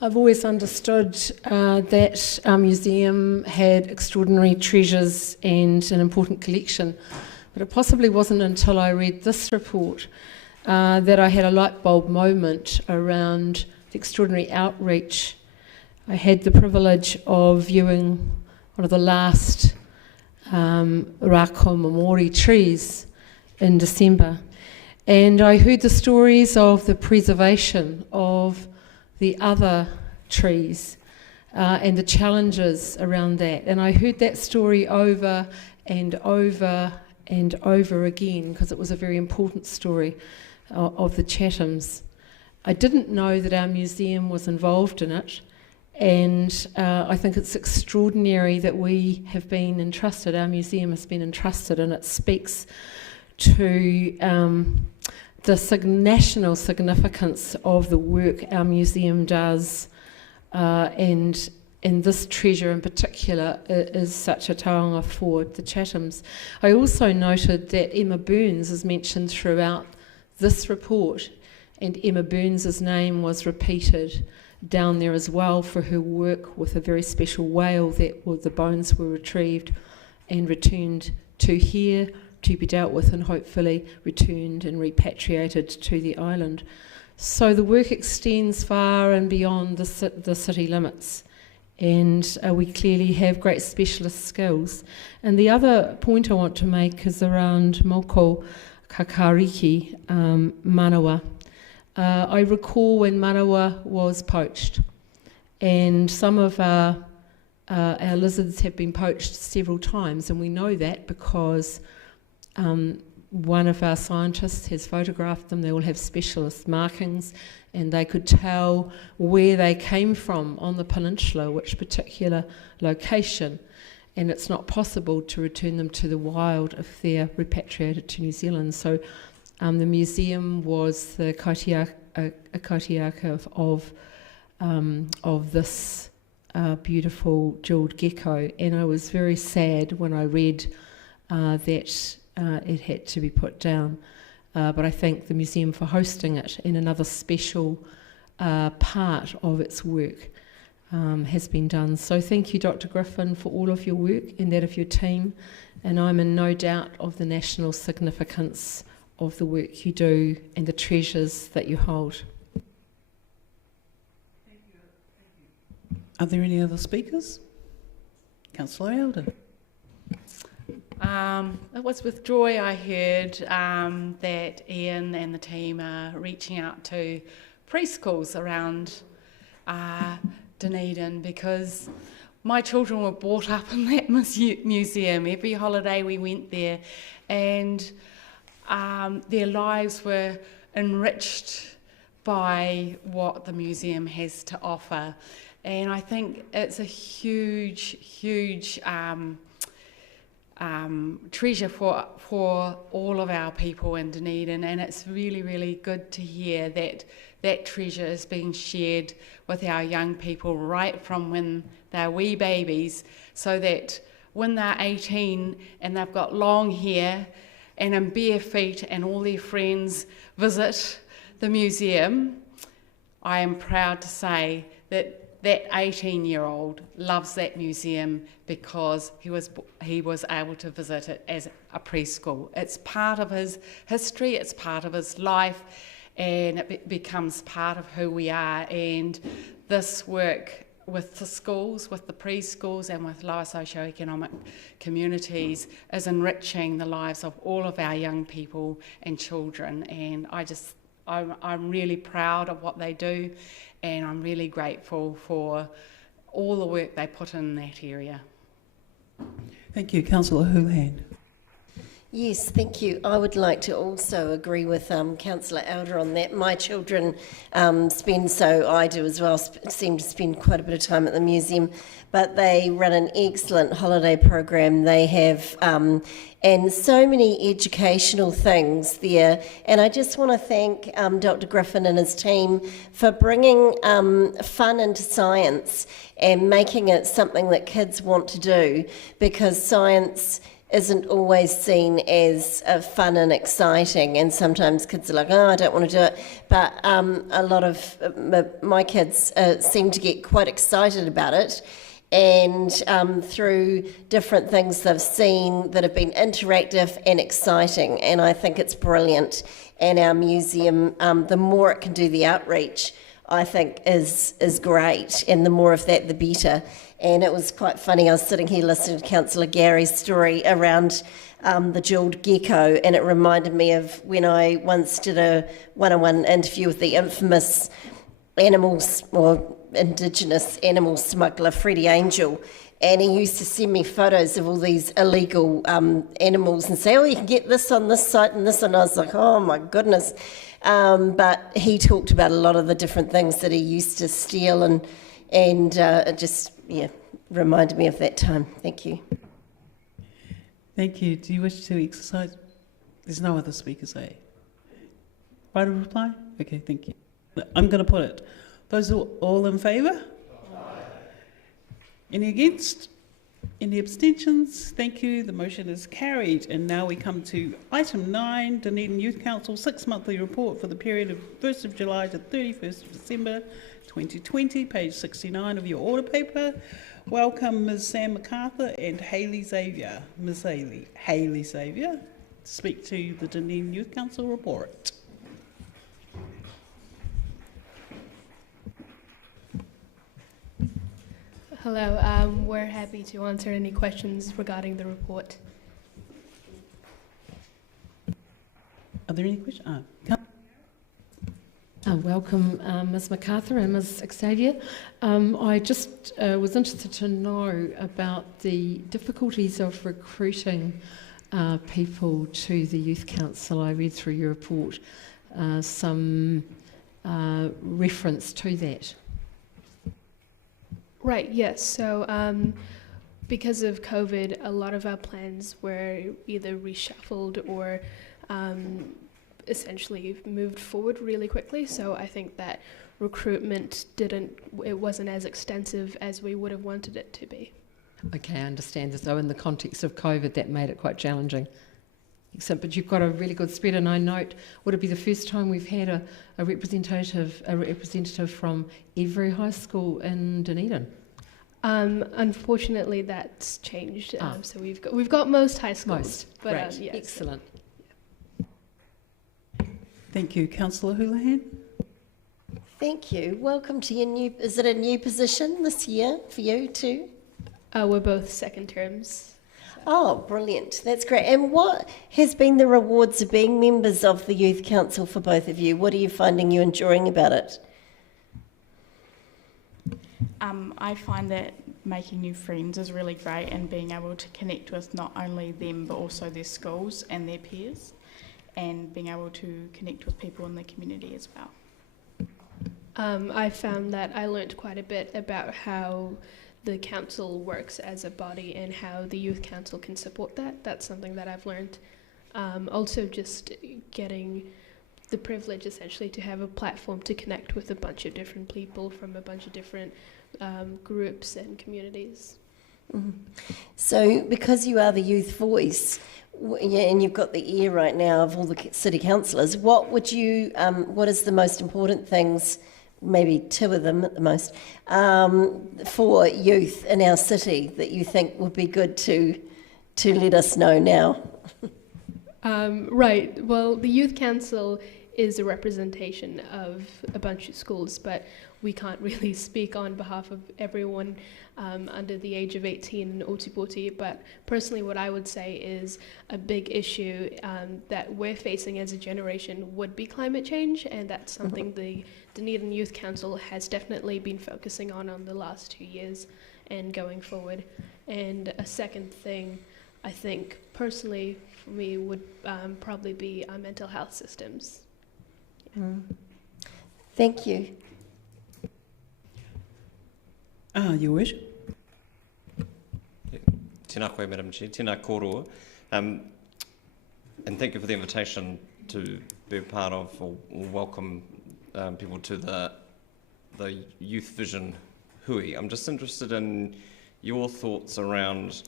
I've always understood that our museum had extraordinary treasures and an important collection, but it possibly wasn't until I read this report that I had a light bulb moment around the extraordinary outreach. I had the privilege of viewing one of the last Rako Mamori trees in December, and I heard the stories of the preservation of the other trees and the challenges around that. And I heard that story over and over and over again because it was a very important story of the Chathams. I didn't know that our museum was involved in it, and I think it's extraordinary that we have been entrusted, our museum has been entrusted, and it speaks to the national significance of the work our museum does, and this treasure in particular is such a taonga for the Chathams. I also noted that Emma Burns is mentioned throughout this report, and Emma Burns' name was repeated down there as well for her work with a very special whale that the bones were retrieved and returned to here to be dealt with and hopefully returned and repatriated to the island. So the work extends far and beyond the city limits, and we clearly have great specialist skills. And the other point I want to make is around Moko Kakariki manawa. I recall when manawa was poached, and some of our lizards have been poached several times, and we know that because one of our scientists has photographed them. They all have specialist markings, and they could tell where they came from on the peninsula, which particular location. And it's not possible to return them to the wild if they're repatriated to New Zealand. So the museum was the kaitiaka of this beautiful jewelled gecko, and I was very sad when I read that it had to be put down. But I thank the museum for hosting it, and another special part of its work has been done. So thank you, Dr. Griffin, for all of your work and that of your team, and I'm in no doubt of the national significance of the work you do and the treasures that you hold. Are there any other speakers? Councillor Elder. It was with joy I heard that Ian and the team are reaching out to preschools around Dunedin, because my children were brought up in that museum. Every holiday we went there, and their lives were enriched by what the museum has to offer. And I think it's a huge, huge treasure for all of our people in Dunedin, and it's really, really good to hear that that treasure is being shared with our young people right from when they're wee babies, so that when they're 18 and they've got long hair and in bare feet and all their friends visit the museum, I am proud to say that that 18-year-old loves that museum because he was able to visit it as a preschool. It's part of his history, it's part of his life, and it becomes part of who we are. And this work with the schools, with the preschools, and with lower socioeconomic communities is enriching the lives of all of our young people and children. And I'm really proud of what they do, and I'm really grateful for all the work they put in that area. Thank you. Councillor Houlihan. Yes, thank you. I would like to also agree with Councillor Elder on that. My children I do as well, seem to spend quite a bit of time at the museum, but they run an excellent holiday program. They have and so many educational things there. And I just want to thank Dr. Griffin and his team for bringing fun into science and making it something that kids want to do, because science isn't always seen as fun and exciting, and sometimes kids are like, oh, I don't want to do it, but a lot of my kids seem to get quite excited about it, and through different things they've seen that have been interactive and exciting, and I think it's brilliant. And our museum, the more it can do the outreach, I think is great, and the more of that the better. And it was quite funny, I was sitting here listening to Councillor Gary's story around the jewelled gecko, and it reminded me of when I once did a one-on-one interview with the infamous Indigenous animal smuggler Freddie Angel, and he used to send me photos of all these illegal animals and say, oh, you can get this on this site and this, and I was like, oh my goodness. But he talked about a lot of the different things that he used to steal, and it just reminded me of that time. Thank you. Thank you. Do you wish to exercise? There's no other speakers, eh? Right of reply? Okay, thank you. I'm going to put it. Those are all in favour? Any against? Any abstentions? Thank you. The motion is carried. And now we come to item 9, Dunedin Youth Council 6-monthly report for the period of 1st of July to 31st of December 2020, page 69 of your order paper. Welcome Ms. Sam MacArthur and Hayley Xavier. Ms. Hayley Xavier, to speak to the Dunedin Youth Council report. Hello, we're happy to answer any questions regarding the report. Are there any questions? Welcome, Ms. MacArthur and Ms. Xavier. I just was interested to know about the difficulties of recruiting people to the Youth Council. I read through your report some reference to that. Right, yes. So because of COVID, a lot of our plans were either reshuffled or essentially moved forward really quickly. So I think that recruitment wasn't as extensive as we would have wanted it to be. Okay, I understand. So in the context of COVID, that made it quite challenging. Excellent, but you've got a really good spread, and I note, would it be the first time we've had a representative from every high school in Dunedin? Unfortunately, that's changed. So we've got most high schools. But, Great, yes. excellent. Thank you. Councillor Houlihan. Thank you. Welcome to your new, is it a new position this year for you too? We're both second terms. Oh, brilliant. That's great. And what has been the rewards of being members of the Youth Council for both of you? What are you finding you enjoying about it? I find that making new friends is really great, and being able to connect with not only them but also their schools and their peers, and being able to connect with people in the community as well. I found that I learnt quite a bit about how the council works as a body and how the youth council can support that. That's something that I've learnt. Also just getting the privilege essentially to have a platform to connect with a bunch of different people from a bunch of different groups and communities. Mm-hmm. So because you are the youth voice, and you've got the ear right now of all the city councillors, what would you, what is the most important things, maybe two of them at the most, for youth in our city that you think would be good to let us know now? Right. Well, the Youth Council is a representation of a bunch of schools, but we can't really speak on behalf of everyone under the age of 18 in Ōtepoti. But personally, what I would say is a big issue that we're facing as a generation would be climate change, and that's something the Dunedin Youth Council has definitely been focusing on the last 2 years and going forward. And a second thing, I think personally for me would probably be our mental health systems. Thank you. You wish. Tēnā koe, Madam Chair. Tēnā kōrua. And thank you for the invitation to be a part of or welcome people to the Youth Vision Hui. I'm just interested in your thoughts around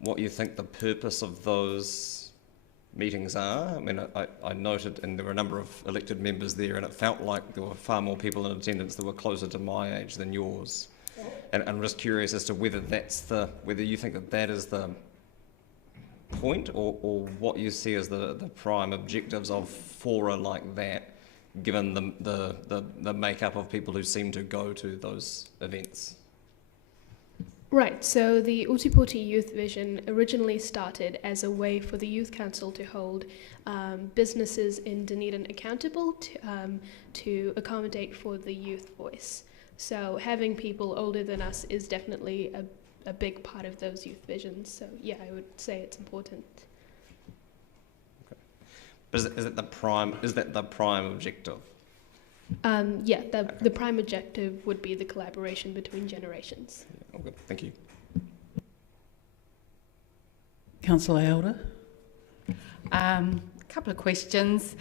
what you think the purpose of those meetings are. I mean, I noted, and there were a number of elected members there, and it felt like there were far more people in attendance that were closer to my age than yours. And I'm just curious as to whether whether you think that is the point, or what you see as the prime objectives of fora like that, given the makeup of people who seem to go to those events. Right, so the Ōtepoti Youth Vision originally started as a way for the Youth Council to hold businesses in Dunedin accountable to accommodate for the youth voice. So having people older than us is definitely a big part of those youth visions. So yeah, I would say it's important. Okay. But is that the prime objective? Yeah, the prime objective would be the collaboration between generations. Yeah, okay, thank you. Councillor Elder. Couple of questions.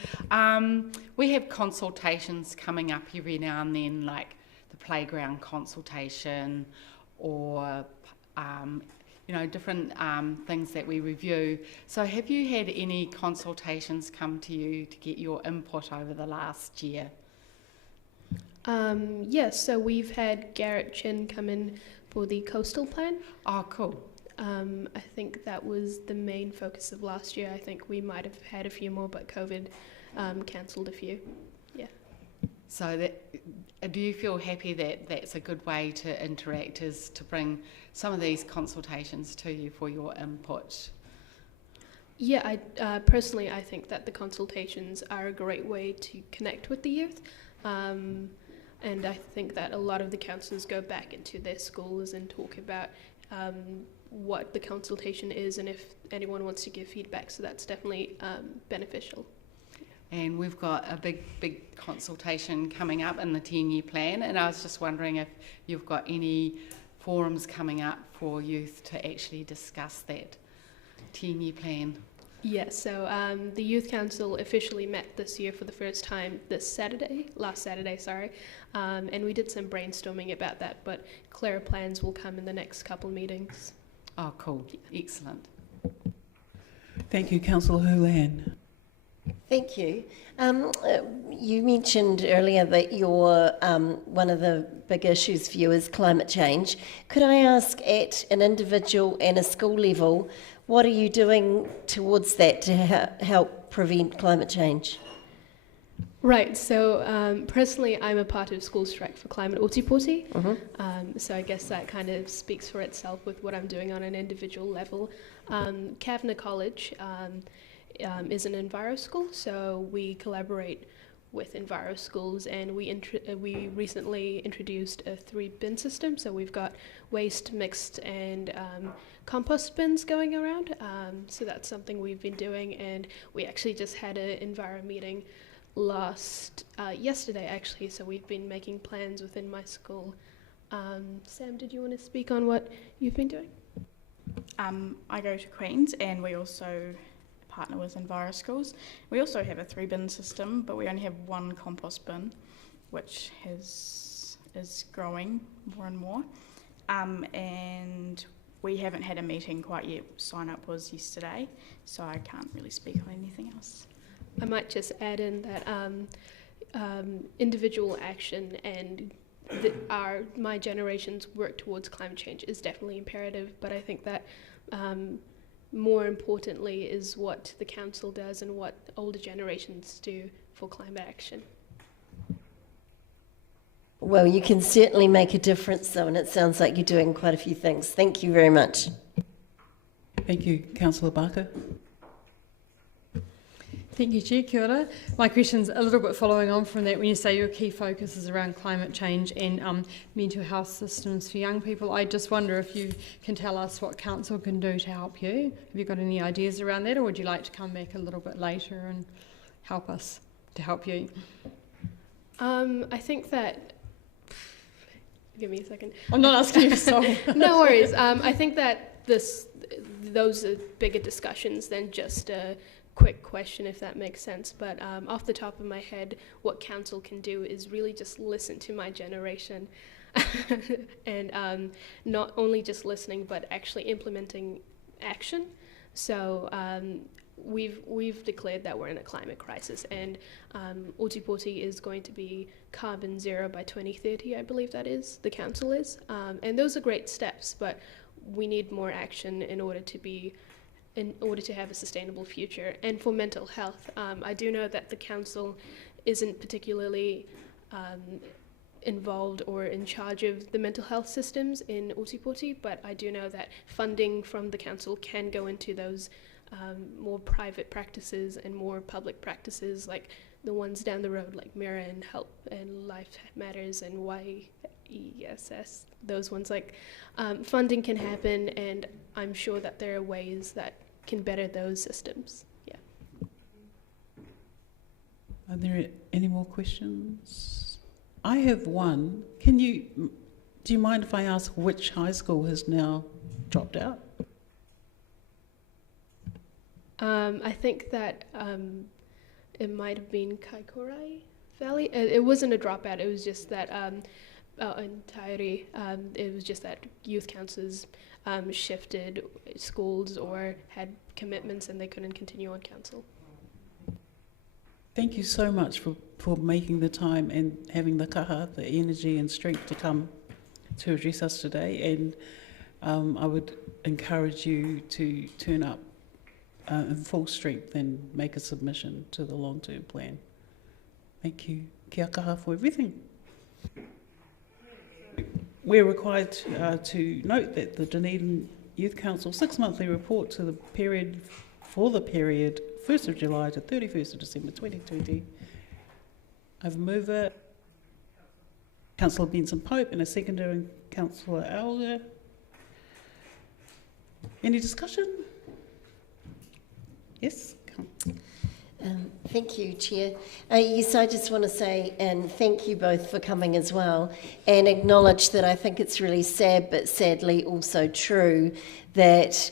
We have consultations coming up every now and then, like the playground consultation, or different things that we review. So have you had any consultations come to you to get your input over the last year? Yes, so we've had Garrett Chin come in for the coastal plan. Oh, cool. I think that was the main focus of last year. I think we might have had a few more, but COVID cancelled a few. Yeah. So do you feel happy that that's a good way to interact, is to bring some of these consultations to you for your input? Yeah, personally, I think that the consultations are a great way to connect with the youth. And I think that a lot of the councillors go back into their schools and talk about what the consultation is and if anyone wants to give feedback. So that's definitely beneficial. And we've got a big consultation coming up in the 10-year plan, and I was just wondering if you've got any forums coming up for youth to actually discuss that 10-year plan. Yes, so the Youth Council officially met this year for the first time last Saturday, and we did some brainstorming about that, but clearer plans will come in the next couple meetings. Oh, cool. Excellent. Thank you, Councillor Houlihan. Thank you. You mentioned earlier that your one of the big issues for you is climate change. Could I ask, at an individual and a school level, what are you doing towards that to help prevent climate change? Right, so personally I'm a part of School Strike for Climate Otipoti, so I guess that kind of speaks for itself with what I'm doing on an individual level. Kavanagh College is an Enviro school, so we collaborate with Enviro schools, and we recently introduced a 3-bin system, so we've got waste, mixed and compost bins going around, so that's something we've been doing, and we actually just had an Enviro meeting yesterday actually, so we've been making plans within my school. Sam, did you want to speak on what you've been doing? I go to Queen's, and we also partner with Enviro schools. We also have a 3-bin system, but we only have 1 compost bin, which is growing more and more. And we haven't had a meeting quite yet. Sign up was yesterday, so I can't really speak on anything else. I might just add in that individual action and my generation's work towards climate change is definitely imperative, but I think that more importantly is what the council does and what older generations do for climate action. Well, you can certainly make a difference though, and it sounds like you're doing quite a few things. Thank you very much. Thank you, Councillor Barker. Thank you, Chair. Kia ora. My question's a little bit following on from that. When you say your key focus is around climate change and mental health systems for young people, I just wonder if you can tell us what council can do to help you. Have you got any ideas around that, or would you like to come back a little bit later and help us to help you? I think that... Give me a second. I'm not asking you to solve. No worries. I think that those are bigger discussions than just a quick question, if that makes sense, but off the top of my head, what council can do is really just listen to my generation and not only just listening but actually implementing action. So we've declared that we're in a climate crisis, and Otipoti is going to be carbon zero by 2030, I believe that is, the council is, and those are great steps, but we need more action in order to have a sustainable future. And for mental health, I do know that the council isn't particularly involved or in charge of the mental health systems in Otipoti, but I do know that funding from the council can go into those more private practices and more public practices, like the ones down the road, like Mirror and Help and Life Matters and YESS, those ones. Like funding can happen, and I'm sure that there are ways that can better those systems. Yeah. Are there any more questions? I have one. Do you mind if I ask which high school has now dropped out? I think that it might have been Kaikorai Valley. It wasn't a dropout, it was just that it was just that youth councils shifted schools or had commitments and they couldn't continue on council. Thank you so much for making the time and having the kaha, the energy and strength to come to address us today, and I would encourage you to turn up in full strength and make a submission to the long-term plan. Thank you. Kia kaha for everything. We're required to note that the Dunedin Youth Council 6-monthly report for the period 1st of July to 31st of December 2020. I have a mover, Councillor Benson Pope, and a seconder, Councillor Elder. Any discussion? Yes? Come. Thank you, Chair. Yes, I just want to say, and thank you both for coming as well, and acknowledge that I think it's really sad, but sadly also true, that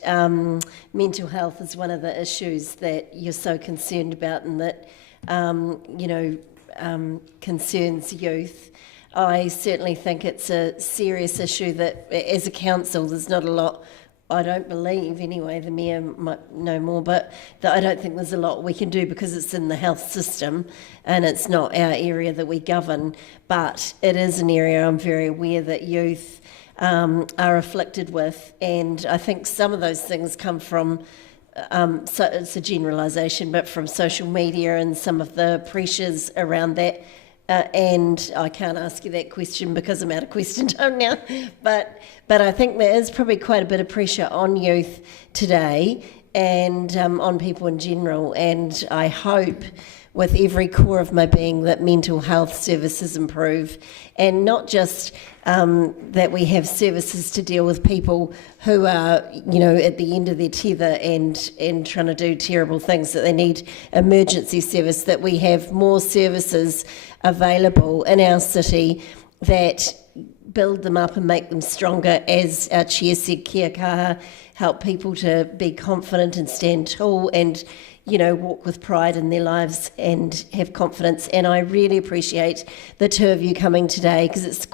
mental health is one of the issues that you're so concerned about and that, concerns youth. I certainly think it's a serious issue that, as a council, there's not a lot, I don't believe anyway, the Mayor might know more, but that I don't think there's a lot we can do because it's in the health system and it's not our area that we govern, but it is an area I'm very aware that youth are afflicted with, and I think some of those things come from, so it's a generalisation, but from social media and some of the pressures around that. And I can't ask you that question because I'm out of question time now. But I think there is probably quite a bit of pressure on youth today and on people in general. And I hope with every core of my being that mental health services improve, and not just that we have services to deal with people who are, at the end of their tether and trying to do terrible things, that they need emergency service, that we have more services available in our city that build them up and make them stronger. As our chair said, kia kaha, help people to be confident and stand tall and walk with pride in their lives and have confidence. And I really appreciate the two of you coming today, because it's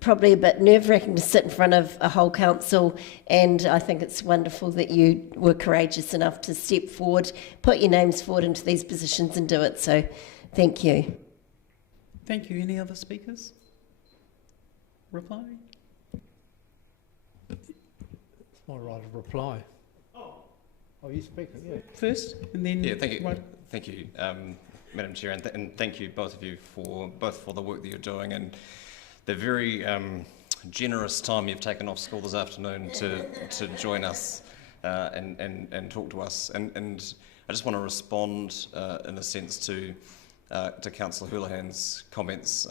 probably a bit nerve-wracking to sit in front of a whole council, and I think it's wonderful that you were courageous enough to step forward, put your names forward into these positions and do it. So thank you. Thank you. Any other speakers? Reply? It's my right of reply. Oh, you speak, yeah. First, and then... Yeah, thank you. Right. Thank you, Madam Chair, and thank you, both of you, for the work that you're doing and the very generous time you've taken off school this afternoon to join us and talk to us. And I just want to respond, in a sense, to Councillor Houlihan's comments,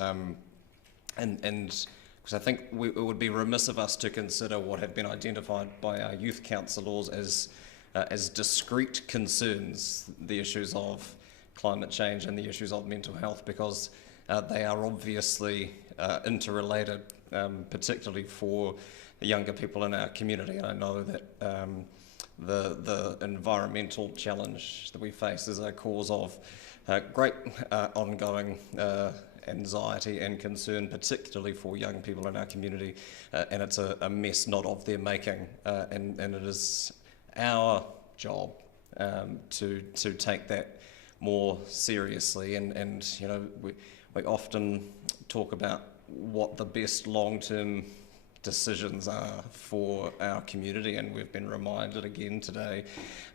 and because I think it would be remiss of us to consider what have been identified by our youth councillors as discrete concerns, the issues of climate change and the issues of mental health, because they are obviously interrelated, particularly for the younger people in our community. And I know that the environmental challenge that we face is a cause of great ongoing anxiety and concern, particularly for young people in our community, and it's a mess not of their making, and it is our job to take that more seriously, and we often talk about what the best long-term decisions are for our community, and we've been reminded again today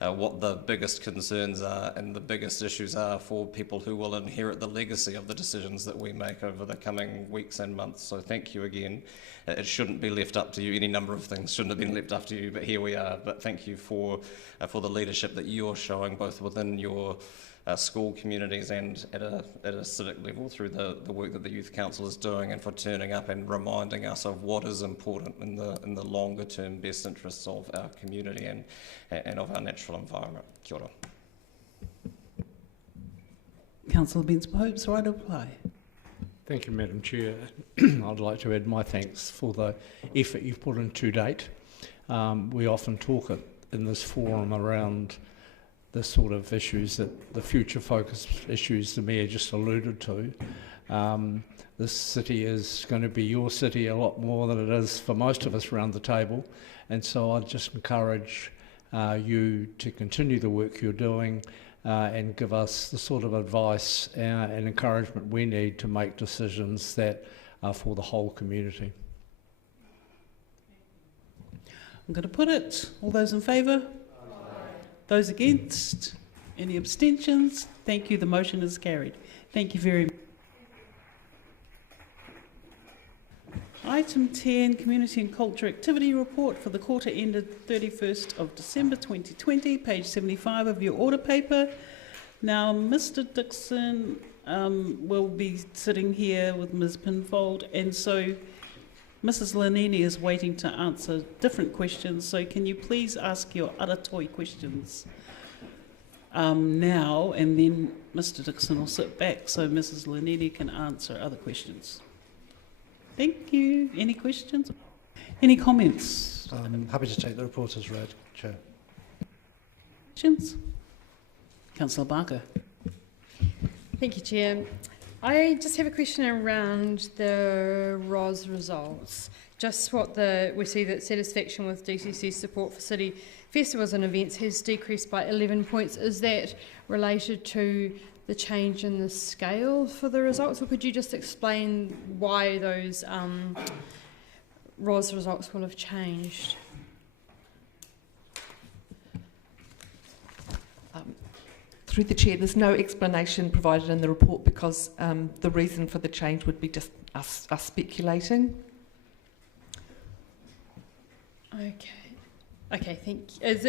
what the biggest concerns are and the biggest issues are for people who will inherit the legacy of the decisions that we make over the coming weeks and months. So thank you again. It shouldn't be left up to you. Any number of things shouldn't have been left up to you, but here we are. But thank you for the leadership that you're showing, both within your school communities and at a civic level through the work that the Youth Council is doing, and for turning up and reminding us of what is important in the longer term best interests of our community and of our natural environment. Kia ora. Councillor Benspope's right of reply. Thank you, Madam Chair. I'd like to add my thanks for the effort you've put in to date. We often talk in this forum around the sort of issues, that the future focus issues the Mayor just alluded to. This city is going to be your city a lot more than it is for most of us around the table, and so I'd just encourage you to continue the work you're doing and give us the sort of advice and encouragement we need to make decisions that are for the whole community. I'm going to put it. All those in favour? Those against? Any abstentions? Thank you. The motion is carried. Thank you very much. Item 10, Community and Culture Activity Report for the quarter ended 31st of December 2020, page 75 of your order paper. Now, Mr. Dixon will be sitting here with Ms. Pinfold, and so Mrs. Lanini is waiting to answer different questions, so can you please ask your aratoi questions now, and then Mr. Dixon will sit back so Mrs. Lanini can answer other questions. Thank you. Any questions? Any comments? I'm happy to take the report as read, Chair. Questions? Councillor Barker. Thank you, Chair. I just have a question around the ROS results. Just we see that satisfaction with DCC's support for city festivals and events has decreased by 11 points. Is that related to the change in the scale for the results, or could you just explain why those ROS results will have changed? Through the Chair, there's no explanation provided in the report because the reason for the change would be just us speculating. Okay, thank you. Is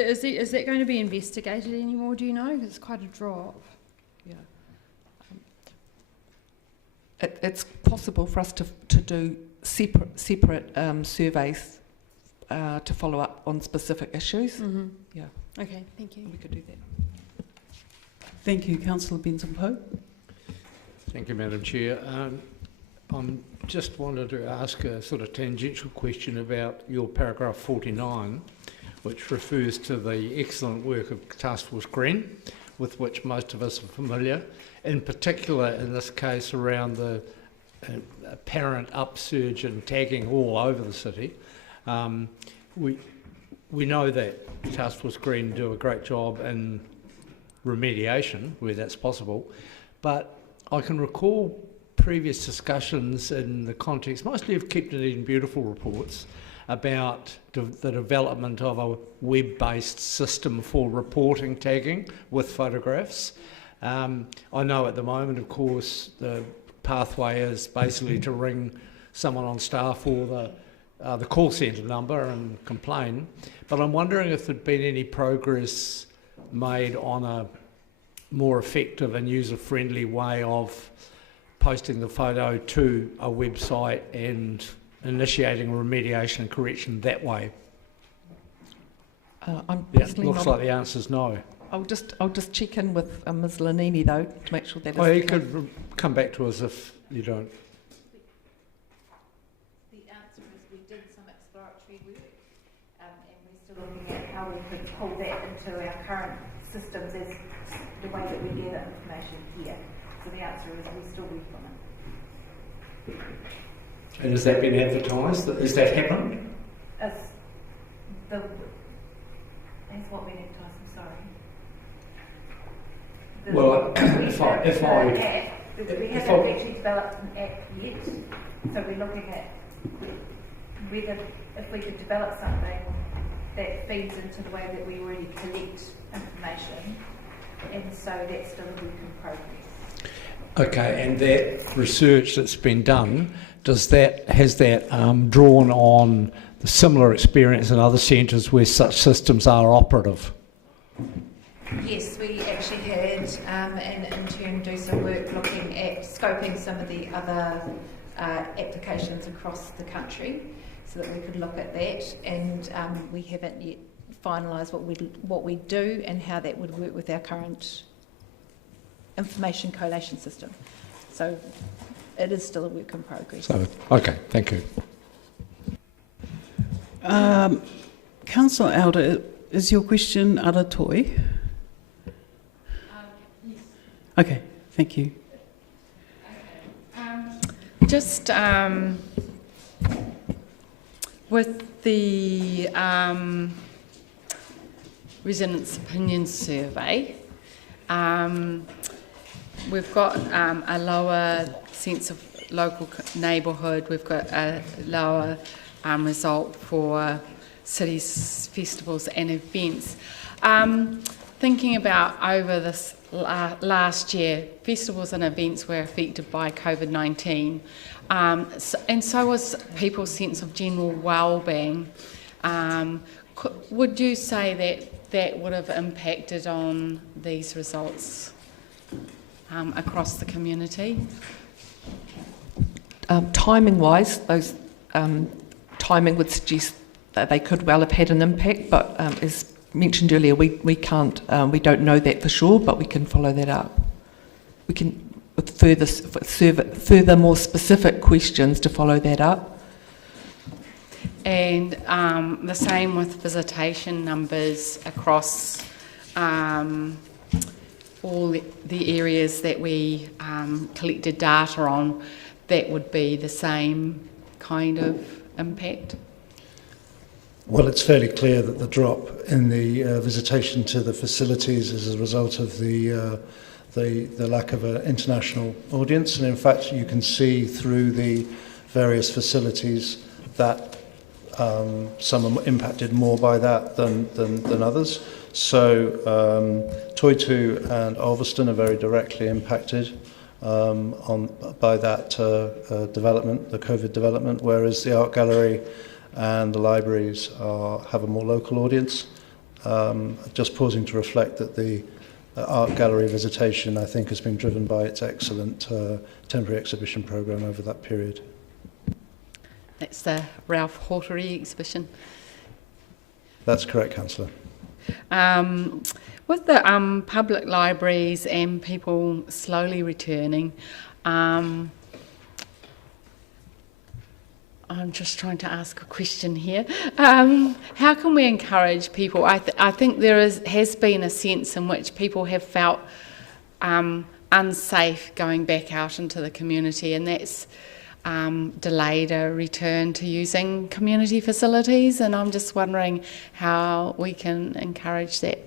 that going to be investigated anymore, do you know? 'Cause it's quite a drop. Yeah. It's possible for us to do separate surveys to follow up on specific issues. Mm-hmm. Yeah. Okay, thank you. We could do that. Thank you, Councillor Benson-Pope. Thank you, Madam Chair. I just wanted to ask a sort of tangential question about your paragraph 49, which refers to the excellent work of Task Force Green, with which most of us are familiar, in particular in this case around the apparent upsurge in tagging all over the city. We know that Task Force Green do a great job in remediation where that's possible, but I can recall previous discussions in the context mostly of Keep Dunedin Beautiful reports about the development of a web-based system for reporting tagging with photographs. I know at the moment, of course, the pathway is basically to ring someone on staff or the call centre number and complain, but I'm wondering if there'd been any progress made on a more effective and user-friendly way of posting the photo to a website and initiating remediation and correction that way. Looks like the answer's no. I'll just check in with Ms. Lanini though to make sure that. Oh, you could come back to us if you don't. The answer is we did some exploratory work, and we're still looking at how we could pull that into our current systems as the way that we gather information here. So the answer is we still work on it. And has that been advertised? Has that happened? That's what we advertised, I'm sorry. Well, we haven't actually developed an app yet, so we're looking at whether if we could develop something that feeds into the way that we already collect information, and so that's still a work in progress. Okay, and that research that's been done, has that drawn on the similar experience in other centres where such systems are operative? Yes, we actually had an intern do some work looking at scoping some of the other applications across the country so that we could look at that, and we haven't yet finalised what we do and how that would work with our current information collation system. So it is still a work in progress. So, okay, thank you. Councillor Elder, is your question aratoi? Yes. Okay, thank you. Just with the residents' opinion survey, we've got a lower sense of local neighbourhood. We've got a lower result for cities, festivals and events. Thinking about over this last year, festivals and events were affected by COVID-19, and so was people's sense of general well-being. Would you say that would have impacted on these results across the community? Timing-wise, those timing would suggest that they could well have had an impact, but as mentioned earlier, we can't, we don't know that for sure, but we can follow that up. We can, with further more specific questions to follow that up. And the same with visitation numbers across all the areas that we collected data on, that would be the same kind of impact? Well, it's fairly clear that the drop in the visitation to the facilities is a result of the lack of an international audience. And in fact, you can see through the various facilities that some are impacted more by that than others. So Toitu and Ulverston are very directly impacted by that development, the COVID development, whereas the art gallery and the libraries have a more local audience. Just pausing to reflect that the art gallery visitation, I think, has been driven by its excellent temporary exhibition programme over that period. That's the Ralph Hortery exhibition. That's correct, Councillor. With the public libraries and people slowly returning, I'm just trying to ask a question here. How can we encourage people? I think there has been a sense in which people have felt unsafe going back out into the community, and that's delayed a return to using community facilities. And I'm just wondering how we can encourage that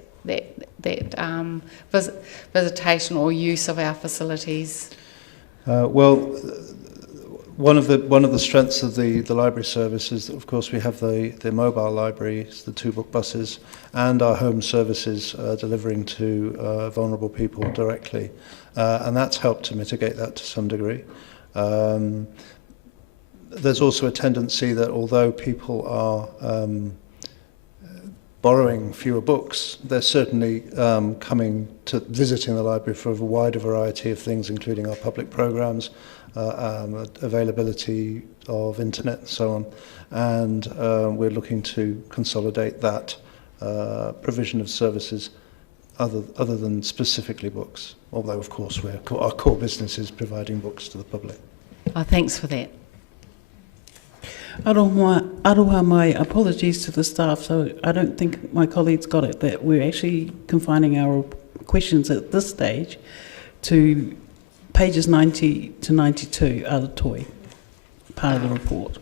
visitation or use of our facilities. Well, one of the strengths of the library service is that, of course, we have the mobile libraries, the 2-book buses, and our home services delivering to vulnerable people directly, and that's helped to mitigate that to some degree. There's also a tendency that although people are borrowing fewer books, they're certainly coming to visiting the library for a wider variety of things, including our public programmes, availability of internet and so on, and we're looking to consolidate that provision of services other than specifically books, although of course our core business is providing books to the public. Oh, thanks for that. Aroha mai apologies to the staff, so I don't think my colleagues got it, that we're actually confining our questions at this stage to pages 90 to 92, Aratoi, part of the report.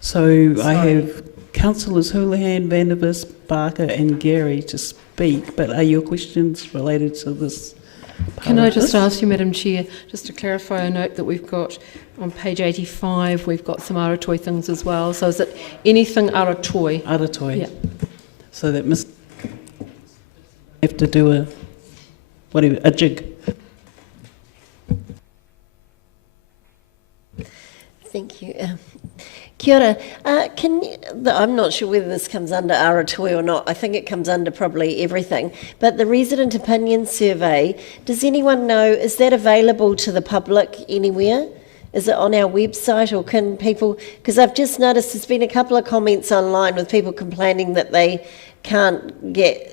So I have Councillors Houlihan, Vandervis, Barker and Gary to speak, but are your questions related to this? Can I just ask you, Madam Chair, just to clarify a note that we've got on page 85, we've got some Aratoi things as well. So is it anything Aratoi? Aratoi. Yeah. So that Mr. have to do a jig. Thank you. Kia ora. I'm not sure whether this comes under Aratoi or not. I think it comes under probably everything. But the resident opinion survey, does anyone know, is that available to the public anywhere? Is it on our website, or can people, because I've just noticed there's been a couple of comments online with people complaining that they can't get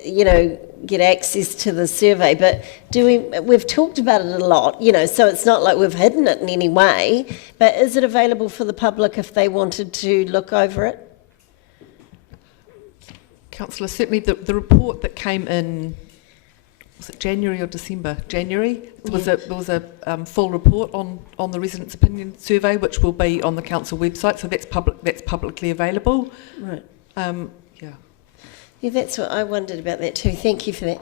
access to the survey, but we've talked about it a lot, so it's not like we've hidden it in any way, but is it available for the public if they wanted to look over it? Councillor, certainly the report that came in, was it January or December? January? There was a full report on the residents' opinion survey, which will be on the council website, so that's publicly available. Right. Yeah, that's what I wondered about that too. Thank you for that.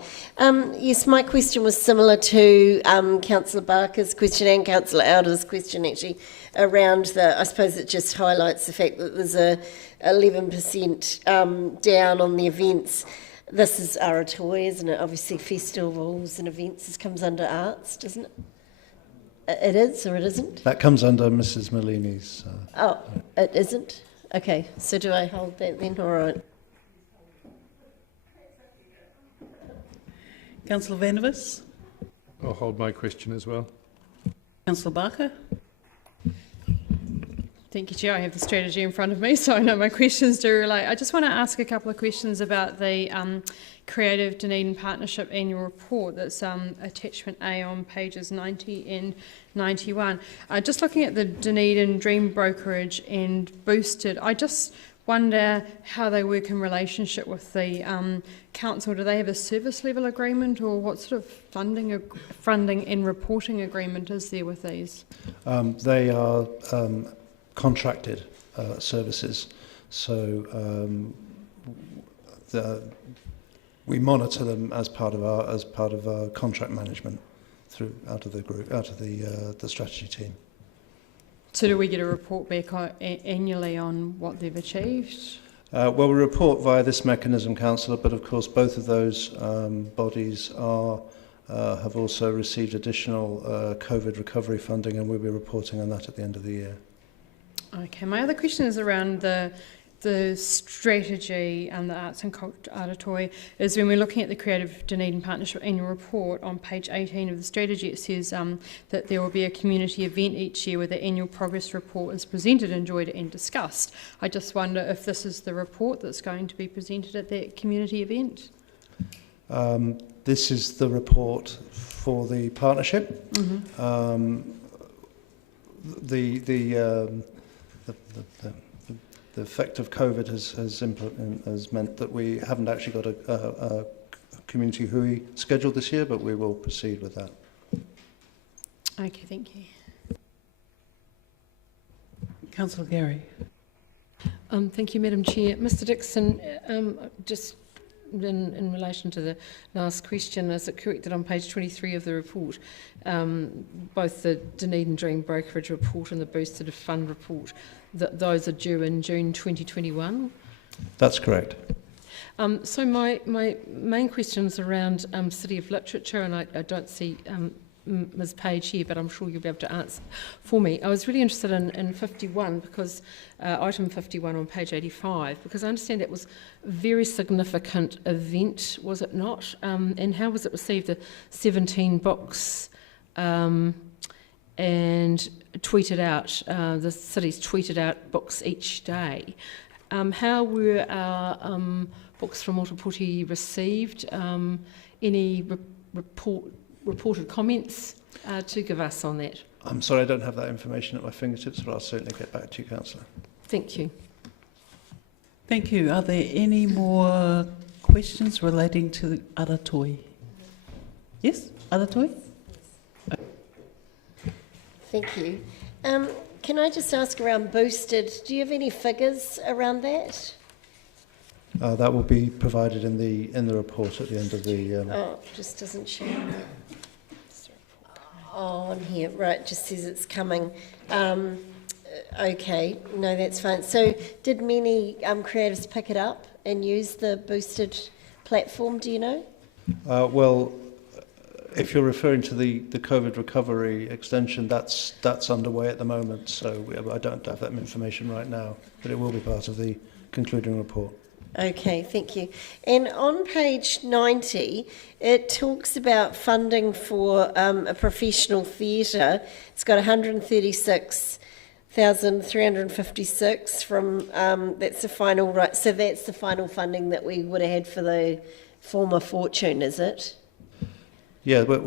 Yes, my question was similar to Councillor Barker's question and Councillor Elder's question, actually, around I suppose it just highlights the fact that there's a 11% down on the events. This is Aratoi, isn't it? Obviously, festivals and events, this comes under arts, doesn't it? It is, or it isn't? That comes under Mrs. Malini's. Oh, it isn't? Okay, so do I hold that then? All right. Councillor Vandervis? I'll hold my question as well. Councillor Barker? Thank you, Chair. I have the strategy in front of me, so I know my questions do relate. I just want to ask a couple of questions about the Creative Dunedin Partnership Annual Report. That's attachment A on pages 90 and 91. Just looking at the Dunedin Dream Brokerage and Boosted, I just wonder how they work in relationship with the council. Do they have a service level agreement, or what sort of funding and reporting agreement is there with these? They are contracted services, so we monitor them as part of our contract management out of the strategy team. So do we get a report back annually on what they've achieved? Well, we report via this mechanism, Councillor, but of course both of those bodies have also received additional COVID recovery funding, and we'll be reporting on that at the end of the year. Okay, my other question is around the strategy and the arts and culture auditory. Is when we're looking at the Creative Dunedin Partnership Annual Report on page 18 of the strategy, it says that there will be a community event each year where the annual progress report is presented, enjoyed and discussed. I just wonder if this is the report that's going to be presented at that community event? This is the report for the partnership. Mm-hmm. The effect of COVID has meant that we haven't actually got a community hui scheduled this year, but we will proceed with that. Okay, thank you. Councillor Gary. Thank you, Madam Chair. Mr Dixon, just in relation to the last question, is it correct that on page 23 of the report, both the Dunedin Dream Brokerage report and the Boosted Fund report, that those are due in June 2021? That's correct. So my main question is around City of Literature, and I don't see Ms Page here, but I'm sure you'll be able to answer for me. I was really interested in 51, because item 51 on page 85, because I understand that was a very significant event, was it not? And how was it received? The 17 books and tweeted out, the city's tweeted out books each day. How were our books from Ōtepoti received? Any reported comments to give us on that? I'm sorry, I don't have that information at my fingertips, but I'll certainly get back to you, Councillor. Thank you. Thank you. Are there any more questions relating to the aratoi? Yes, aratoi? Thank you. Can I just ask around Boosted, do you have any figures around that? That will be provided in the report at the end of the... Oh, it just doesn't show. On here, right, just says it's coming. Okay, no, that's fine. So did many creatives pick it up and use the Boosted platform, do you know? Well, if you're referring to the COVID recovery extension, that's underway at the moment, so I don't have that information right now, but it will be part of the concluding report. Okay, thank you. And on page 90, it talks about funding for a professional theatre. It's got 136,356 from, that's the final, right, so that's the final funding that we would have had for the former Fortune, is it? Yeah, but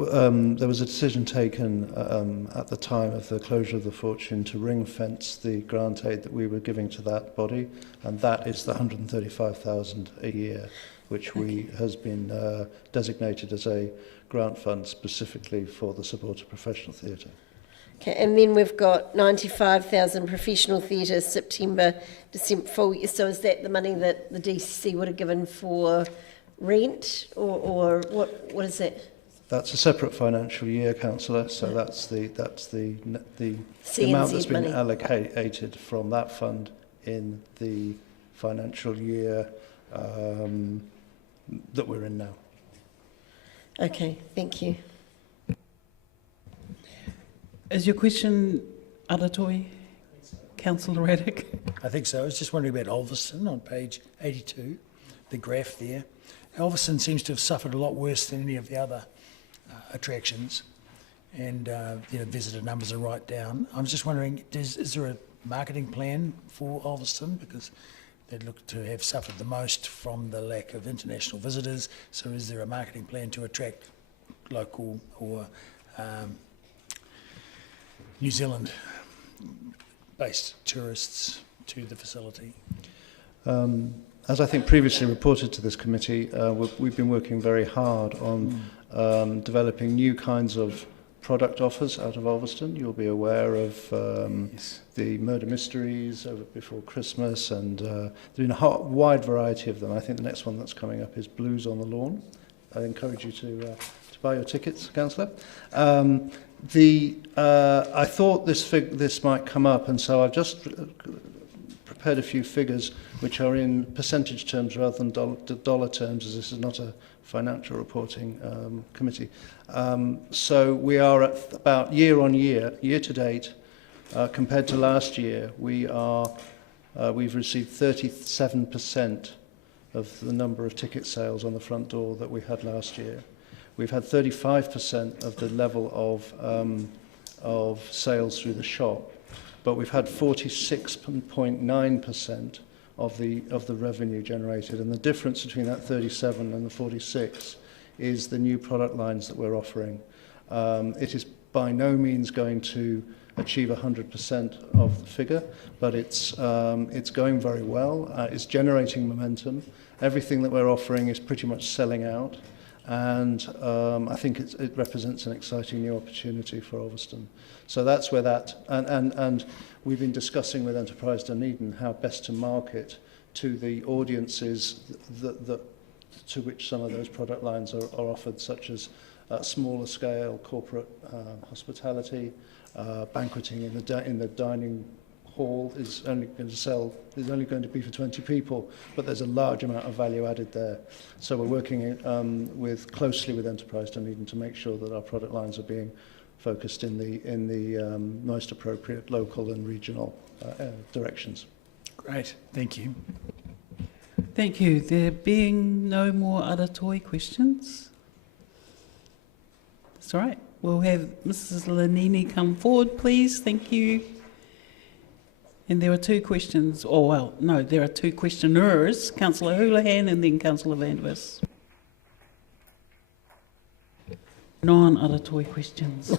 there was a decision taken at the time of the closure of the Fortune to ring-fence the grant aid that we were giving to that body, and that is the 135,000 a year, which has been designated as a grant fund specifically for the support of professional theatre. Okay, and then we've got 95,000 professional theatre September, December full year. So is that the money that the DCC would have given for rent, or what is that? That's a separate financial year, Councillor. So that's the amount that's been allocated from that fund in the financial year that we're in now. Okay, thank you. Is your question aratoi, Councillor Raddick? I think so. I was just wondering about Ulverstone on page 82, the graph there. Ulverstone seems to have suffered a lot worse than any of the other attractions, and visitor numbers are right down. I was just wondering, is there a marketing plan for Ulverston, because they look to have suffered the most from the lack of international visitors. So is there a marketing plan to attract local or New Zealand-based tourists to the facility? As I think previously reported to this committee, we've been working very hard on developing new kinds of product offers out of Ulverston. You'll be aware of the murder mysteries over before Christmas, and there's been a wide variety of them. I think the next one that's coming up is Blues on the Lawn. I encourage you to buy your tickets, Councillor. I thought this might come up, and so I've just prepared a few figures which are in percentage terms rather than dollar terms, as this is not a financial reporting committee. So we are at about year to date, compared to last year, we've received 37% of the number of ticket sales on the front door that we had last year. We've had 35% of the level of sales through the shop, but we've had 46.9% of the revenue generated, and the difference between that 37 and the 46 is the new product lines that we're offering. It is by no means going to achieve 100% of the figure, but it's going very well. It's generating momentum. Everything that we're offering is pretty much selling out, and I think it represents an exciting new opportunity for Ulverston. So that's where that, and we've been discussing with Enterprise Dunedin how best to market to the audiences to which some of those product lines are offered, such as smaller scale corporate hospitality, banqueting in the dining hall is only going to be for 20 people, but there's a large amount of value added there. So we're working closely with Enterprise Dunedin to make sure that our product lines are being focused in the most appropriate local and regional directions. Great, thank you. Thank you. There being no more Aratoi questions. That's all right. We'll have Mrs. Lanini come forward, please. Thank you. And there are two questions. Oh, well, no, there are two questioners, Councillor Houlihan and then Councillor Vandewis. Non-Aratoi questions.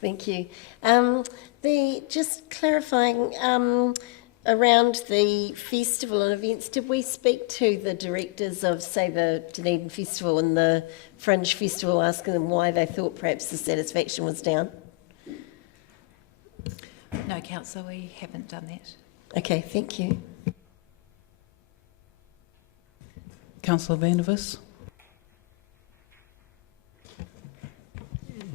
Thank you. Just clarifying, around the festival and events, did we speak to the directors of, say, the Dunedin Festival and the Fringe Festival, asking them why they thought perhaps the satisfaction was down? No, Councillor, we haven't done that. Okay, thank you. Councillor Vandewis.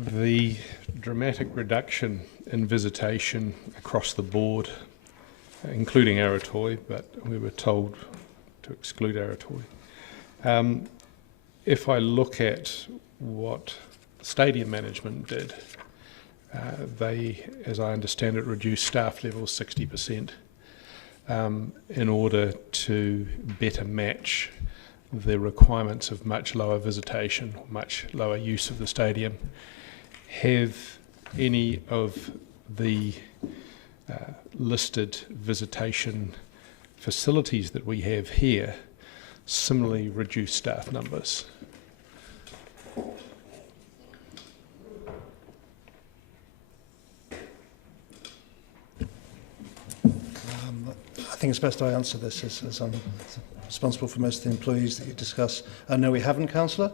The dramatic reduction in visitation across the board, including Aratoi, but we were told to exclude Aratoi. If I look at what stadium management did, they, as I understand it, reduced staff levels 60% in order to better match the requirements of much lower visitation, much lower use of the stadium. Have any of the listed visitation facilities that we have here similarly reduced staff numbers? I think it's best I answer this as I'm responsible for most of the employees that you discuss. No, we haven't, Councillor.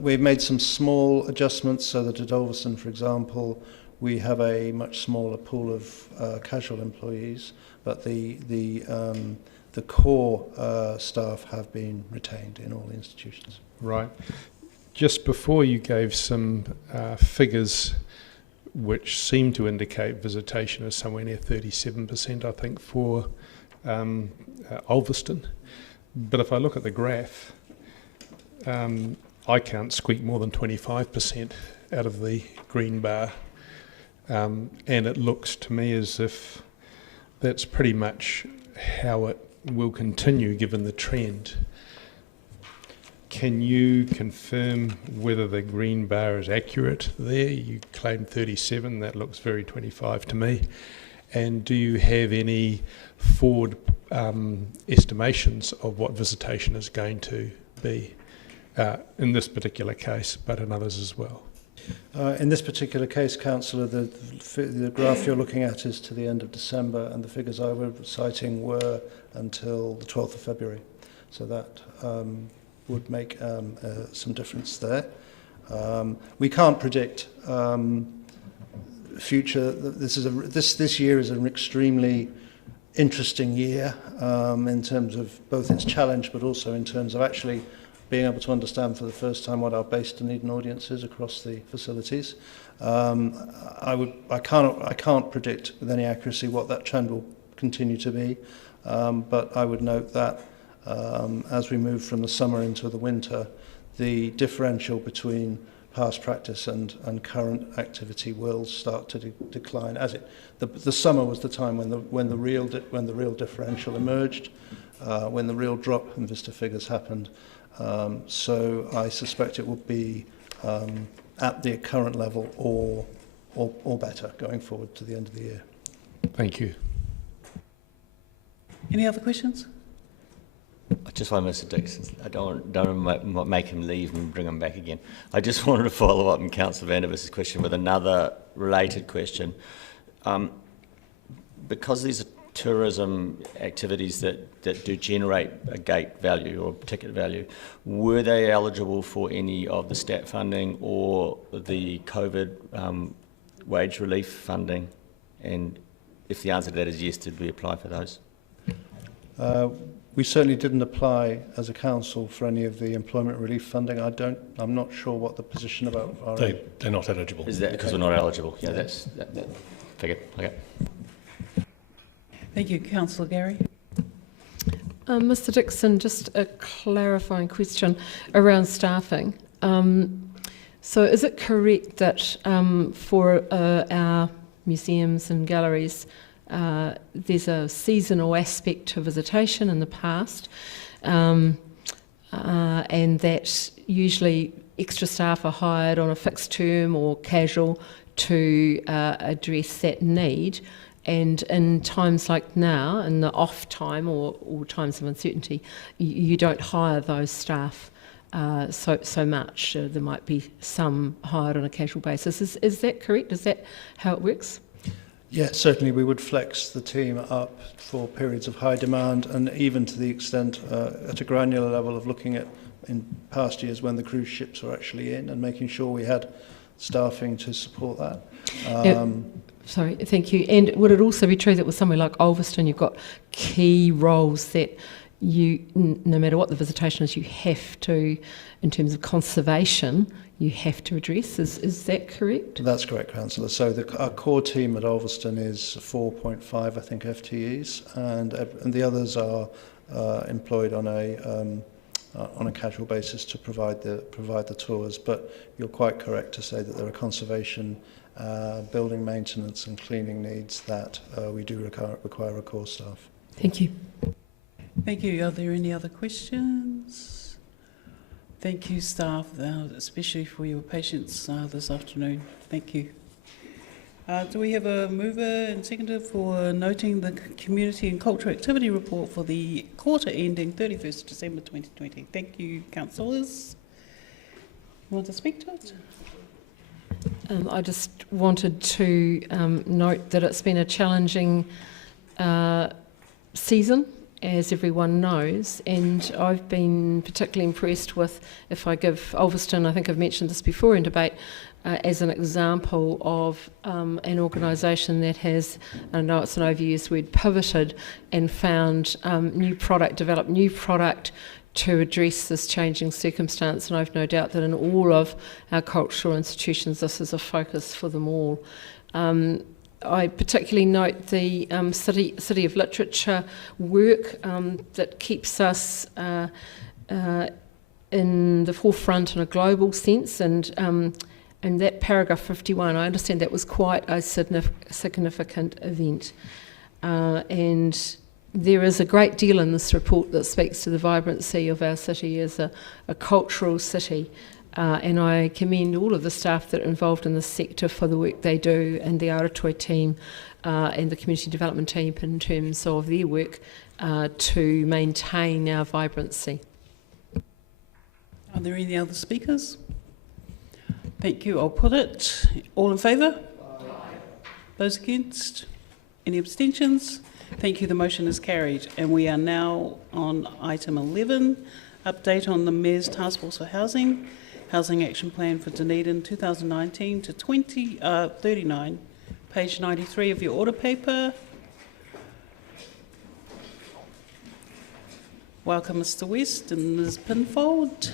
We've made some small adjustments so that at Ulverston, for example, we have a much smaller pool of casual employees, but the core staff have been retained in all the institutions. Right. Just before you gave some figures which seem to indicate visitation is somewhere near 37%, I think, for Ulverston. But if I look at the graph, I can't squeak more than 25% out of the green bar. And it looks to me as if that's pretty much how it will continue given the trend. Can you confirm whether the green bar is accurate there? You claimed 37, that looks very 25 to me. And do you have any forward estimations of what visitation is going to be in this particular case, but in others as well? In this particular case, Councillor, the graph you're looking at is to the end of December, and the figures I was citing were until the 12th of February. So that would make some difference there. We can't predict future. This year is an extremely interesting year in terms of both its challenge, but also in terms of actually being able to understand for the first time what our base Dunedin audience is across the facilities. I can't predict with any accuracy what that trend will continue to be, but I would note that as we move from the summer into the winter, the differential between past practice and current activity will start to decline. The summer was the time when the real differential emerged, when the real drop in visitor figures happened. So I suspect it will be at the current level or better going forward to the end of the year. Thank you. Any other questions? I just want Mr. Dixon. I don't make him leave and bring him back again. I just wanted to follow up on Councillor Vandervis's question with another related question. Because these are tourism activities that do generate a gate value or ticket value, were they eligible for any of the STAT funding or the COVID wage relief funding? And if the answer to that is yes, did we apply for those? We certainly didn't apply as a council for any of the employment relief funding. I'm not sure what the position about our... They're not eligible. Is that because we're not eligible? Yeah, that's figured. Okay. Thank you, Councillor Gary. Mr. Dixon, just a clarifying question around staffing. So is it correct that for our museums and galleries, there's a seasonal aspect to visitation in the past, and that usually extra staff are hired on a fixed term or casual to address that need? And in times like now, in the off time or times of uncertainty, you don't hire those staff so much. There might be some hired on a casual basis. Is that correct? Is that how it works? Yeah, certainly we would flex the team up for periods of high demand, and even to the extent at a granular level of looking at in past years when the cruise ships were actually in and making sure we had staffing to support that. Sorry, thank you. And would it also be true that with somewhere like Ulverston, you've got key roles that you, no matter what the visitation is, you have to, in terms of conservation, you have to address? Is that correct? That's correct, Councillor. So our core team at Ulverston is 4.5, I think, FTEs, and the others are employed on a casual basis to provide the tours. But you're quite correct to say that there are conservation, building maintenance and cleaning needs that we do require a core staff. Thank you. Thank you. Are there any other questions? Thank you, staff, especially for your patience this afternoon. Thank you. Do we have a mover and seconder for noting the Community and Cultural Activity Report for the quarter ending 31st December 2020? Thank you, councillors. You want to speak to it? I just wanted to note that it's been a challenging season, as everyone knows, and I've been particularly impressed with, if I give Ulverston, I think I've mentioned this before in debate, as an example of an organisation that has, I know it's an overused word, pivoted and found developed new product to address this changing circumstance, and I've no doubt that in all of our cultural institutions this is a focus for them all. I particularly note the City of Literature work that keeps us in the forefront in a global sense, and that paragraph 51, I understand that was quite a significant event, and there is a great deal in this report that speaks to the vibrancy of our city as a cultural city, and I commend all of the staff that are involved in this sector for the work they do, and the Aratoi team and the community development team in terms of their work to maintain our vibrancy. Are there any other speakers? Thank you. I'll put it. All in favour? Those against? Any abstentions? Thank you. The motion is carried. And we are now on item 11, update on the Mayor's Task Force for Housing, Housing Action Plan for Dunedin 2019 to 39, page 93 of your order paper. Welcome, Mr. West and Ms. Pinfold.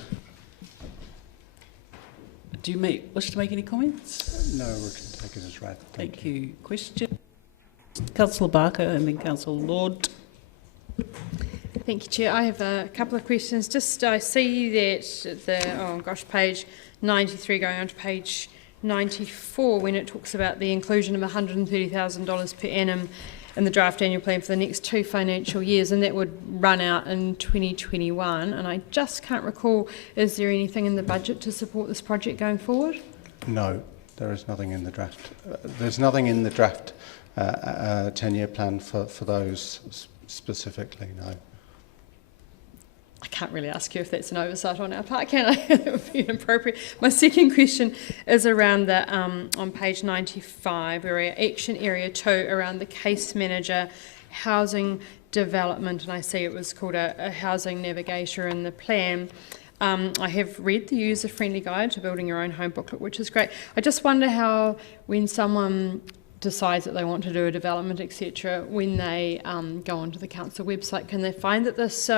Do you wish to make any comments? No, we can take it as read. Thank you. Question? Councillor Barker and then Councillor Lord. Thank you, Chair. I have a couple of questions. Just I see that page 93 going on to page 94 when it talks about the inclusion of $130,000 per annum in the draft annual plan for the next 2 financial years, and that would run out in 2021. And I just can't recall, is there anything in the budget to support this project going forward? No, there is nothing in the draft. There's nothing in the draft 10-year plan for those specifically, no. I can't really ask you if that's an oversight on our part, can I? That would be inappropriate. My second question is around the, on page 95, area action area 2, around the case manager housing development, and I see it was called a housing navigator in the plan. I have read the user-friendly guide to building your own home booklet, which is great. I just wonder how, when someone decides that they want to do a development, etc., when they go onto the council website, can they find that this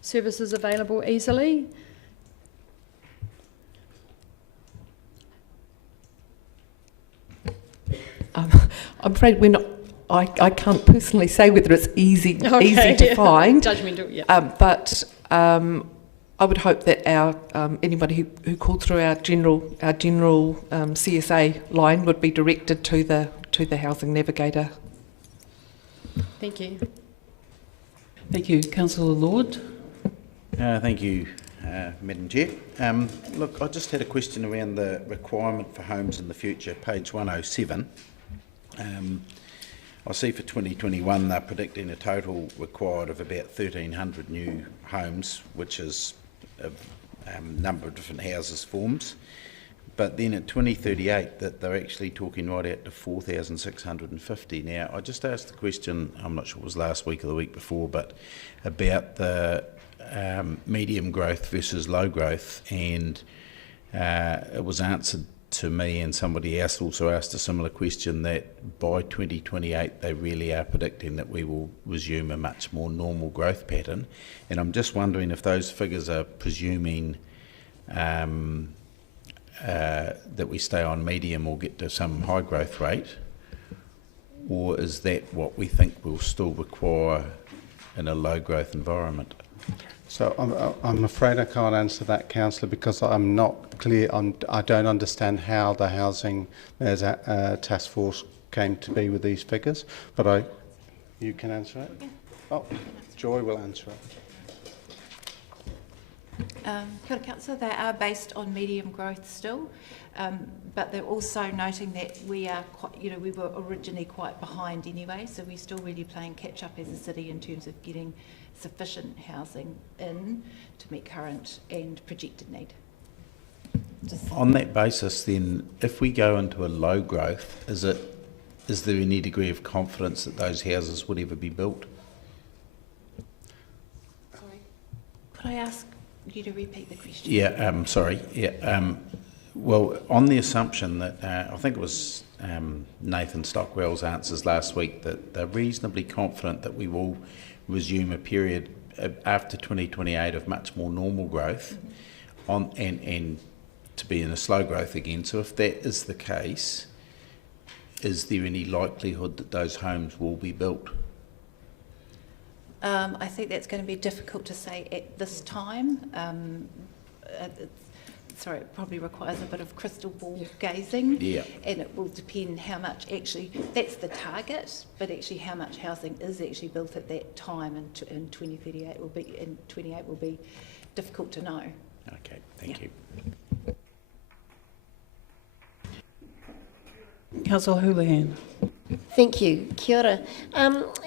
service is available easily? I'm afraid we're not. I can't personally say whether it's easy to find. Judgmental, yeah. But I would hope that our anybody who called through our general CSA line would be directed to the housing navigator. Thank you. Thank you. Councillor Lord. Thank you, Madam Chair. Look, I just had a question around the requirement for homes in the future, page 107. I see for 2021 they're predicting a total required of about 1,300 new homes, which is a number of different houses forms. But then at 2038 that they're actually talking right out to 4,650. Now, I just asked the question, I'm not sure it was last week or the week before, but about the medium growth versus low growth, and it was answered to me, and somebody else also asked a similar question, that by 2028 they really are predicting that we will resume a much more normal growth pattern. And I'm just wondering if those figures are presuming that we stay on medium or get to some high growth rate, or is that what we think we'll still require in a low growth environment? So I'm afraid I can't answer that, Councillor, because I'm not clear. I don't understand how the housing task force came to be with these figures. But you can answer it. Yeah. Oh, Joy will answer it. Kia ora, Councillor. They are based on medium growth still, but they're also noting that we are quite, we were originally quite behind anyway, so we're still really playing catch up as a city in terms of getting sufficient housing in to meet current and projected need. On that basis, then, if we go into a low growth, is there any degree of confidence that those houses would ever be built? Sorry, could I ask you to repeat the question? Yeah, sorry. Yeah, well, on the assumption that I think it was Nathan Stockwell's answers last week that they're reasonably confident that we will resume a period after 2028 of much more normal growth, and to be in a slow growth again. So if that is the case, is there any likelihood that those homes will be built? I think that's going to be difficult to say at this time. Sorry, it probably requires a bit of crystal ball gazing, and it will depend how much actually, that's the target, but actually how much housing is actually built at that time in 2038 will be, in 28 will be difficult to know. Okay, thank you. Councillor Houlihan. Thank you. Kia ora.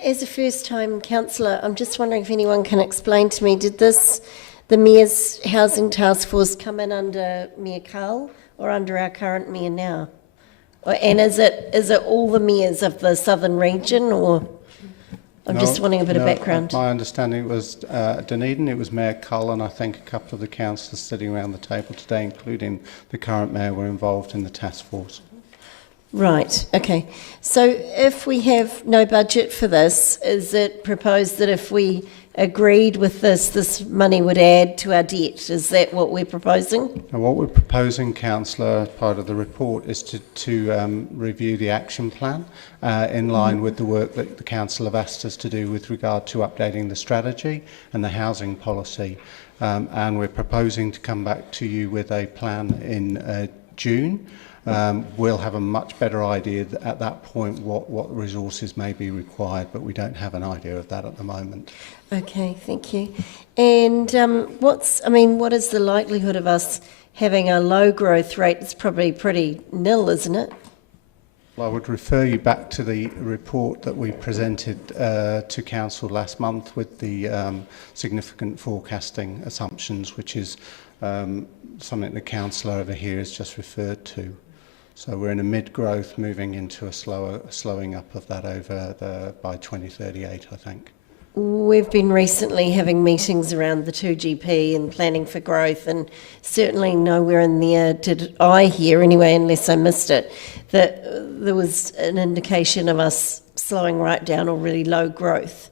As a first-time councillor, I'm just wondering if anyone can explain to me, did the Mayor's Housing Task Force come in under Mayor Carl or under our current Mayor now? And is it all the mayors of the southern region, or I'm just wanting a bit of background? My understanding was Dunedin, it was Mayor Cull, and I think a couple of the councillors sitting around the table today, including the current mayor, were involved in the task force. Right, okay. So if we have no budget for this, is it proposed that if we agreed with this money would add to our debt? Is that what we're proposing? And what we're proposing, councillor, as part of the report, is to review the action plan in line with the work that the council have asked us to do with regard to updating the strategy and the housing policy. And we're proposing to come back to you with a plan in June. We'll have a much better idea at that point what resources may be required, but we don't have an idea of that at the moment. Okay, thank you. And what is the likelihood of us having a low growth rate? It's probably pretty nil, isn't it? Well, I would refer you back to the report that we presented to council last month with the significant forecasting assumptions, which is something the councillor over here has just referred to. So we're in a mid-growth, moving into a slowing up of that by 2038, I think. We've been recently having meetings around the 2GP and planning for growth, and certainly nowhere in there did I hear, anyway, unless I missed it, that there was an indication of us slowing right down or really low growth.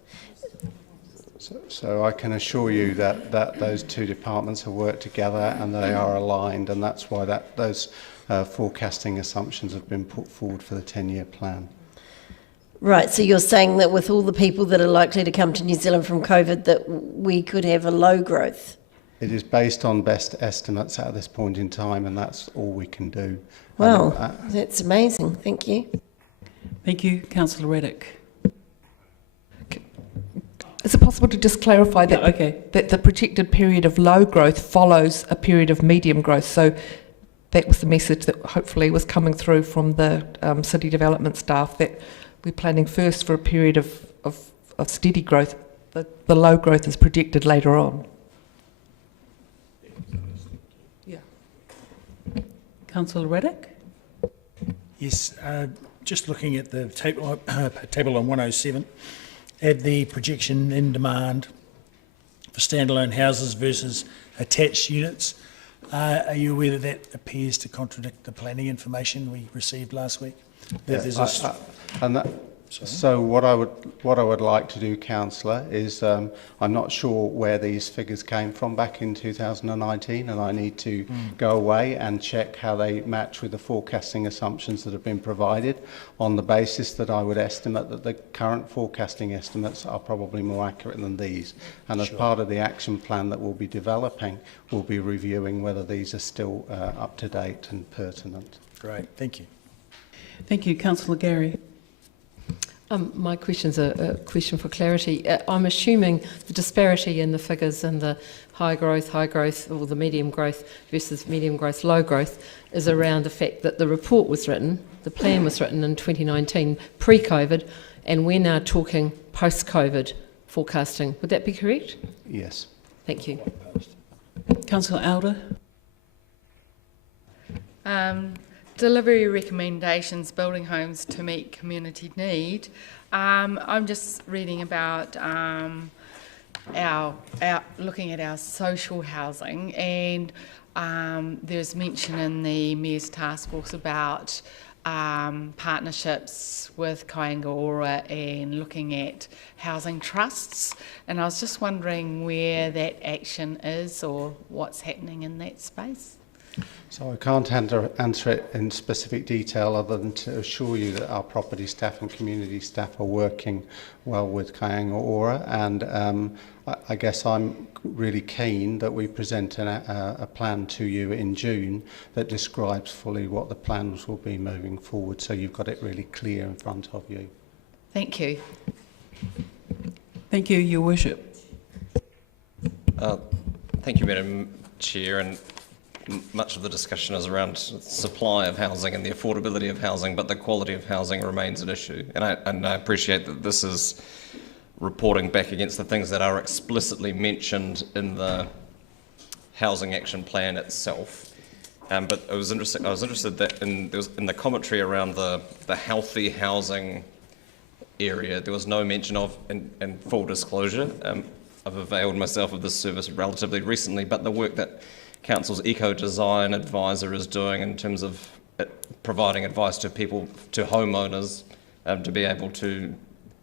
So I can assure you that those two departments have worked together and they are aligned, and that's why those forecasting assumptions have been put forward for the 10-year plan. Right, so you're saying that with all the people that are likely to come to New Zealand from COVID that we could have a low growth? It is based on best estimates at this point in time, and that's all we can do. Wow, that's amazing. Thank you. Thank you. Councillor Reddick. Is it possible to just clarify that, that the projected period of low growth follows a period of medium growth? So that was the message that hopefully was coming through from the city development staff, that we're planning first for a period of steady growth. The low growth is projected later on. Yeah. Councillor Reddick? Yes, just looking at the table on 107, at the projection in demand for standalone houses versus attached units. Are you aware that that appears to contradict the planning information we received last week? So what I would like to do, councillor, is I'm not sure where these figures came from back in 2019, and I need to go away and check how they match with the forecasting assumptions that have been provided, on the basis that I would estimate that the current forecasting estimates are probably more accurate than these. And as part of the action plan that we'll be developing, we'll be reviewing whether these are still up to date and pertinent. Great, thank you. Thank you. Councillor Gary. My question's a question for clarity. I'm assuming the disparity in the figures and the high growth, or the medium growth versus medium growth, low growth, is around the fact that the report was written, the plan was written in 2019, pre-COVID, and we're now talking post-COVID forecasting. Would that be correct? Yes. Thank you. Councillor Alder. Delivery recommendations, building homes to meet community need. I'm just reading about our looking at our social housing, and there's mention in the Mayor's Task Force about partnerships with Kāinga Ora and looking at housing trusts, and I was just wondering where that action is or what's happening in that space. So I can't answer it in specific detail, other than to assure you that our property staff and community staff are working well with Kāinga Ora, and I guess I'm really keen that we present a plan to you in June that describes fully what the plans will be moving forward, so you've got it really clear in front of you. Thank you. Thank you, Your Worship. Thank you, Madam Chair, and much of the discussion is around supply of housing and the affordability of housing, but the quality of housing remains an issue. And I appreciate that this is reporting back against the things that are explicitly mentioned in the housing action plan itself. But I was interested that in the commentary around the healthy housing area, there was no mention of, in full disclosure, I've availed myself of this service relatively recently, but the work that Council's eco-design advisor is doing in terms of providing advice to people, to homeowners, to be able to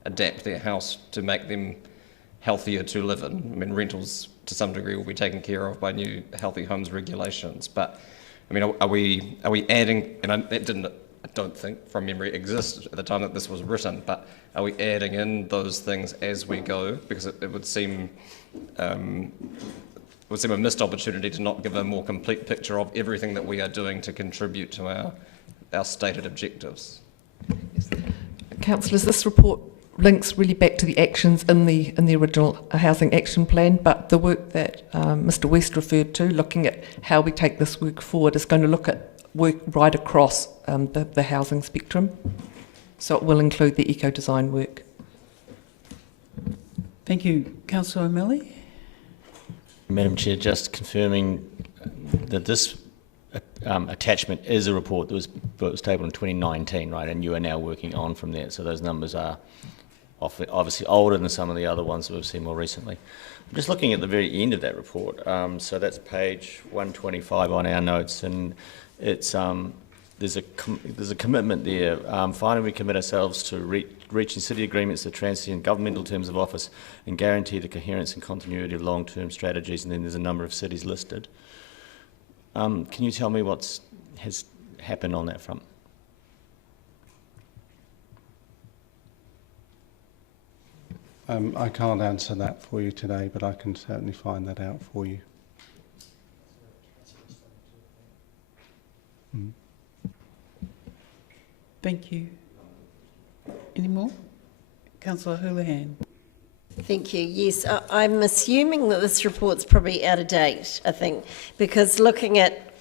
adapt their house to make them healthier to live in. I mean, rentals to some degree will be taken care of by new healthy homes regulations, but I mean, are we adding, and that didn't, I don't think from memory exist at the time that this was written, but are we adding in those things as we go? Because it would seem a missed opportunity to not give a more complete picture of everything that we are doing to contribute to our stated objectives. Councillors, this report links really back to the actions in the original housing action plan, but the work that Mr West referred to, looking at how we take this work forward, is going to look at work right across the housing spectrum. So it will include the eco-design work. Thank you. Councillor O'Malley? Madam Chair, just confirming that this attachment is a report that was tabled in 2019, right, and you are now working on from there, so those numbers are obviously older than some of the other ones that we've seen more recently. I'm just looking at the very end of that report, so that's page 125 on our notes, and it's there's a commitment there. Finally, we commit ourselves to reaching city agreements that transcend governmental terms of office and guarantee the coherence and continuity of long-term strategies, and then there's a number of cities listed. Can you tell me what has happened on that front? I can't answer that for you today, but I can certainly find that out for you. Thank you. Any more? Councillor Houlihan. Thank you. Yes, I'm assuming that this report's probably out of date, I think, because looking at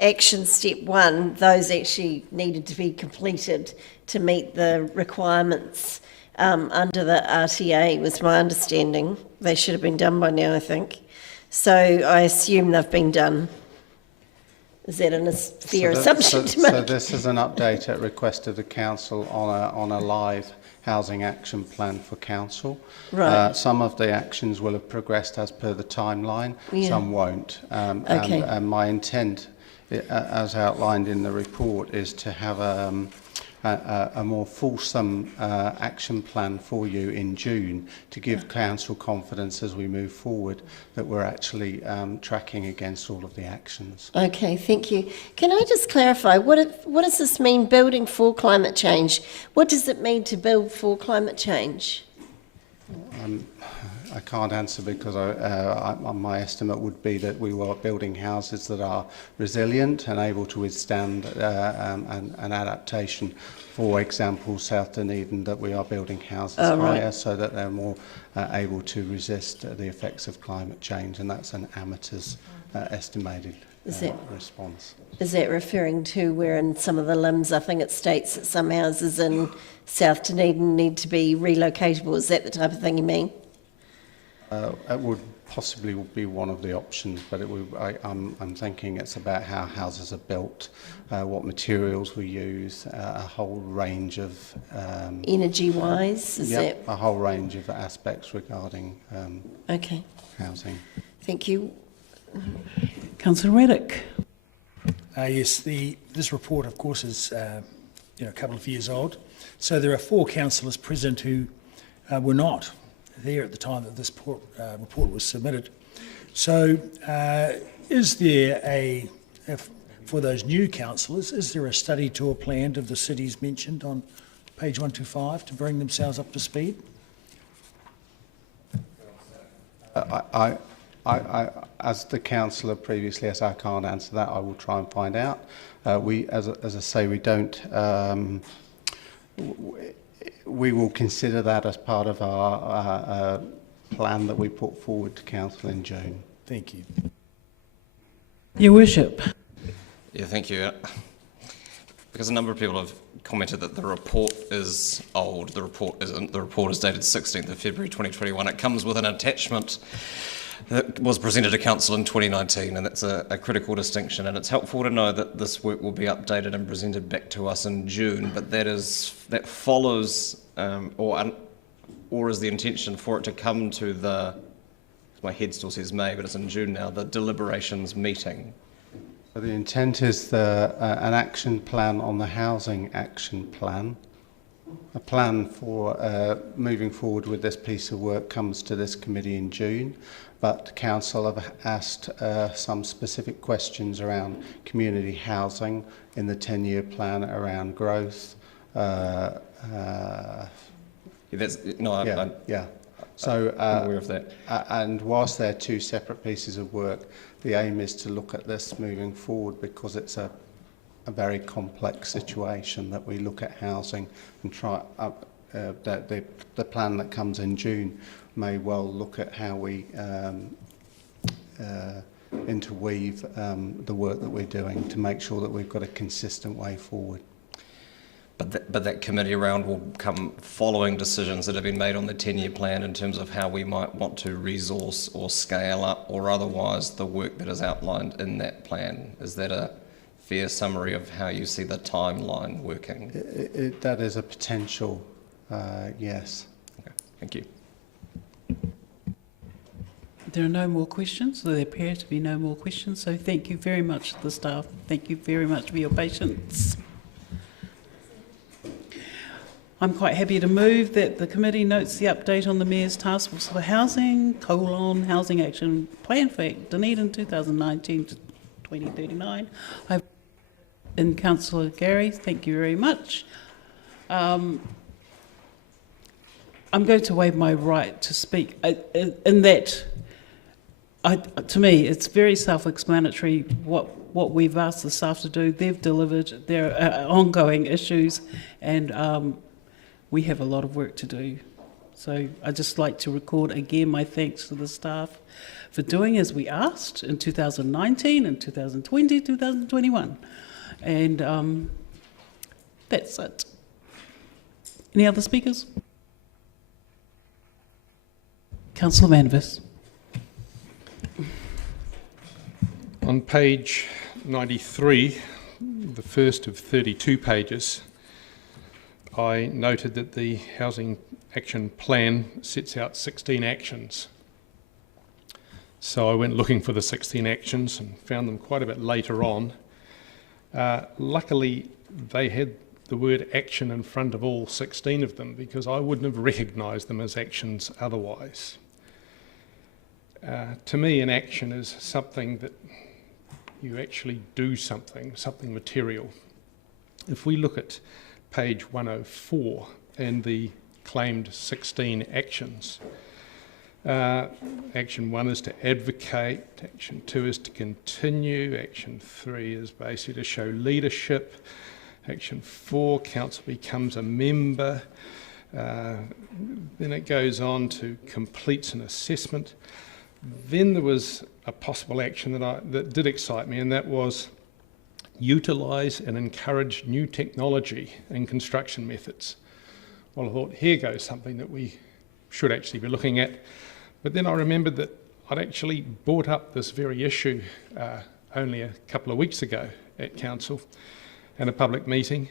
action step 1, those actually needed to be completed to meet the requirements under the RTA, was my understanding. They should have been done by now, I think. So I assume they've been done. Is that a fair assumption to make? So this is an update at request of the council on a live housing action plan for council. Right. Some of the actions will have progressed as per the timeline, some won't. Okay. And my intent, as outlined in the report, is to have a more fulsome action plan for you in June to give council confidence as we move forward that we're actually tracking against all of the actions. Okay, thank you. Can I just clarify, what does this mean, building for climate change? What does it mean to build for climate change? I can't answer because my estimate would be that we were building houses that are resilient and able to withstand an adaptation. For example, South Dunedin, that we are building houses higher so that they're more able to resist the effects of climate change, and that's an amateur's estimated response. Is that referring to where in some of the limbs, I think it states that some houses in South Dunedin need to be relocatable? Is that the type of thing you mean? It would possibly be one of the options, but I'm thinking it's about how houses are built, what materials we use, a whole range of... energy-wise, is that... a whole range of aspects regarding housing. Thank you. Councillor Reddick. Yes, this report, of course, is a couple of years old. So there are 4 councillors present who were not there at the time that this report was submitted. So is there for those new councillors, is there a study tour planned of the cities mentioned on page 125 to bring themselves up to speed? As the councillor previously, as I can't answer that, I will try and find out. As I say, we don't... we will consider that as part of our plan that we put forward to council in June. Thank you. Your Worship. Yeah, thank you. Because a number of people have commented that the report is old. The report isn't. The report is dated 16th of February 2021. It comes with an attachment that was presented to Council in 2019, and that's a critical distinction. And it's helpful to know that this work will be updated and presented back to us in June, but that follows, or is the intention for it to come to the, my head still says May, but it's in June now, the deliberations meeting. So the intent is an action plan on the housing action plan. A plan for moving forward with this piece of work comes to this committee in June, but Council have asked some specific questions around community housing in the 10-year plan around growth. So I'm aware of that. And whilst they're two separate pieces of work, the aim is to look at this moving forward because it's a very complex situation that we look at housing and try the plan that comes in June may well look at how we interweave the work that we're doing to make sure that we've got a consistent way forward. But that committee round will come following decisions that have been made on the 10-year plan in terms of how we might want to resource or scale up or otherwise the work that is outlined in that plan. Is that a fair summary of how you see the timeline working? That is a potential, yes. Okay, thank you. There are no more questions. There appear to be no more questions. So thank you very much to the staff. Thank you very much for your patience. I'm quite happy to move that the committee notes the update on the Mayor's Task Force for Housing, Housing Action Plan for Dunedin 2019 to 2039. And Councillor Gary, thank you very much. I'm going to waive my right to speak in that, to me, it's very self-explanatory what we've asked the staff to do. They've delivered. There are ongoing issues, and we have a lot of work to do. So I'd just like to record again my thanks to the staff for doing as we asked in 2019 and 2020, 2021. And that's it. Any other speakers? Councillor Manvis. On page 93, the first of 32 pages, I noted that the Housing Action Plan sets out 16 actions. So I went looking for the 16 actions and found them quite a bit later on. Luckily, they had the word action in front of all 16 of them because I wouldn't have recognised them as actions otherwise. To me, an action is something that you actually do something material. If we look at page 104 and the claimed 16 actions. Action 1 is to advocate, action 2 is to continue, action 3 is basically to show leadership, action 4, council becomes a member, then it goes on to completes an assessment. Then there was a possible action that did excite me, and that was utilise and encourage new technology and construction methods. Well, I thought, here goes something that we should actually be looking at. But then I remembered that I'd actually brought up this very issue only a couple of weeks ago at Council in a public meeting,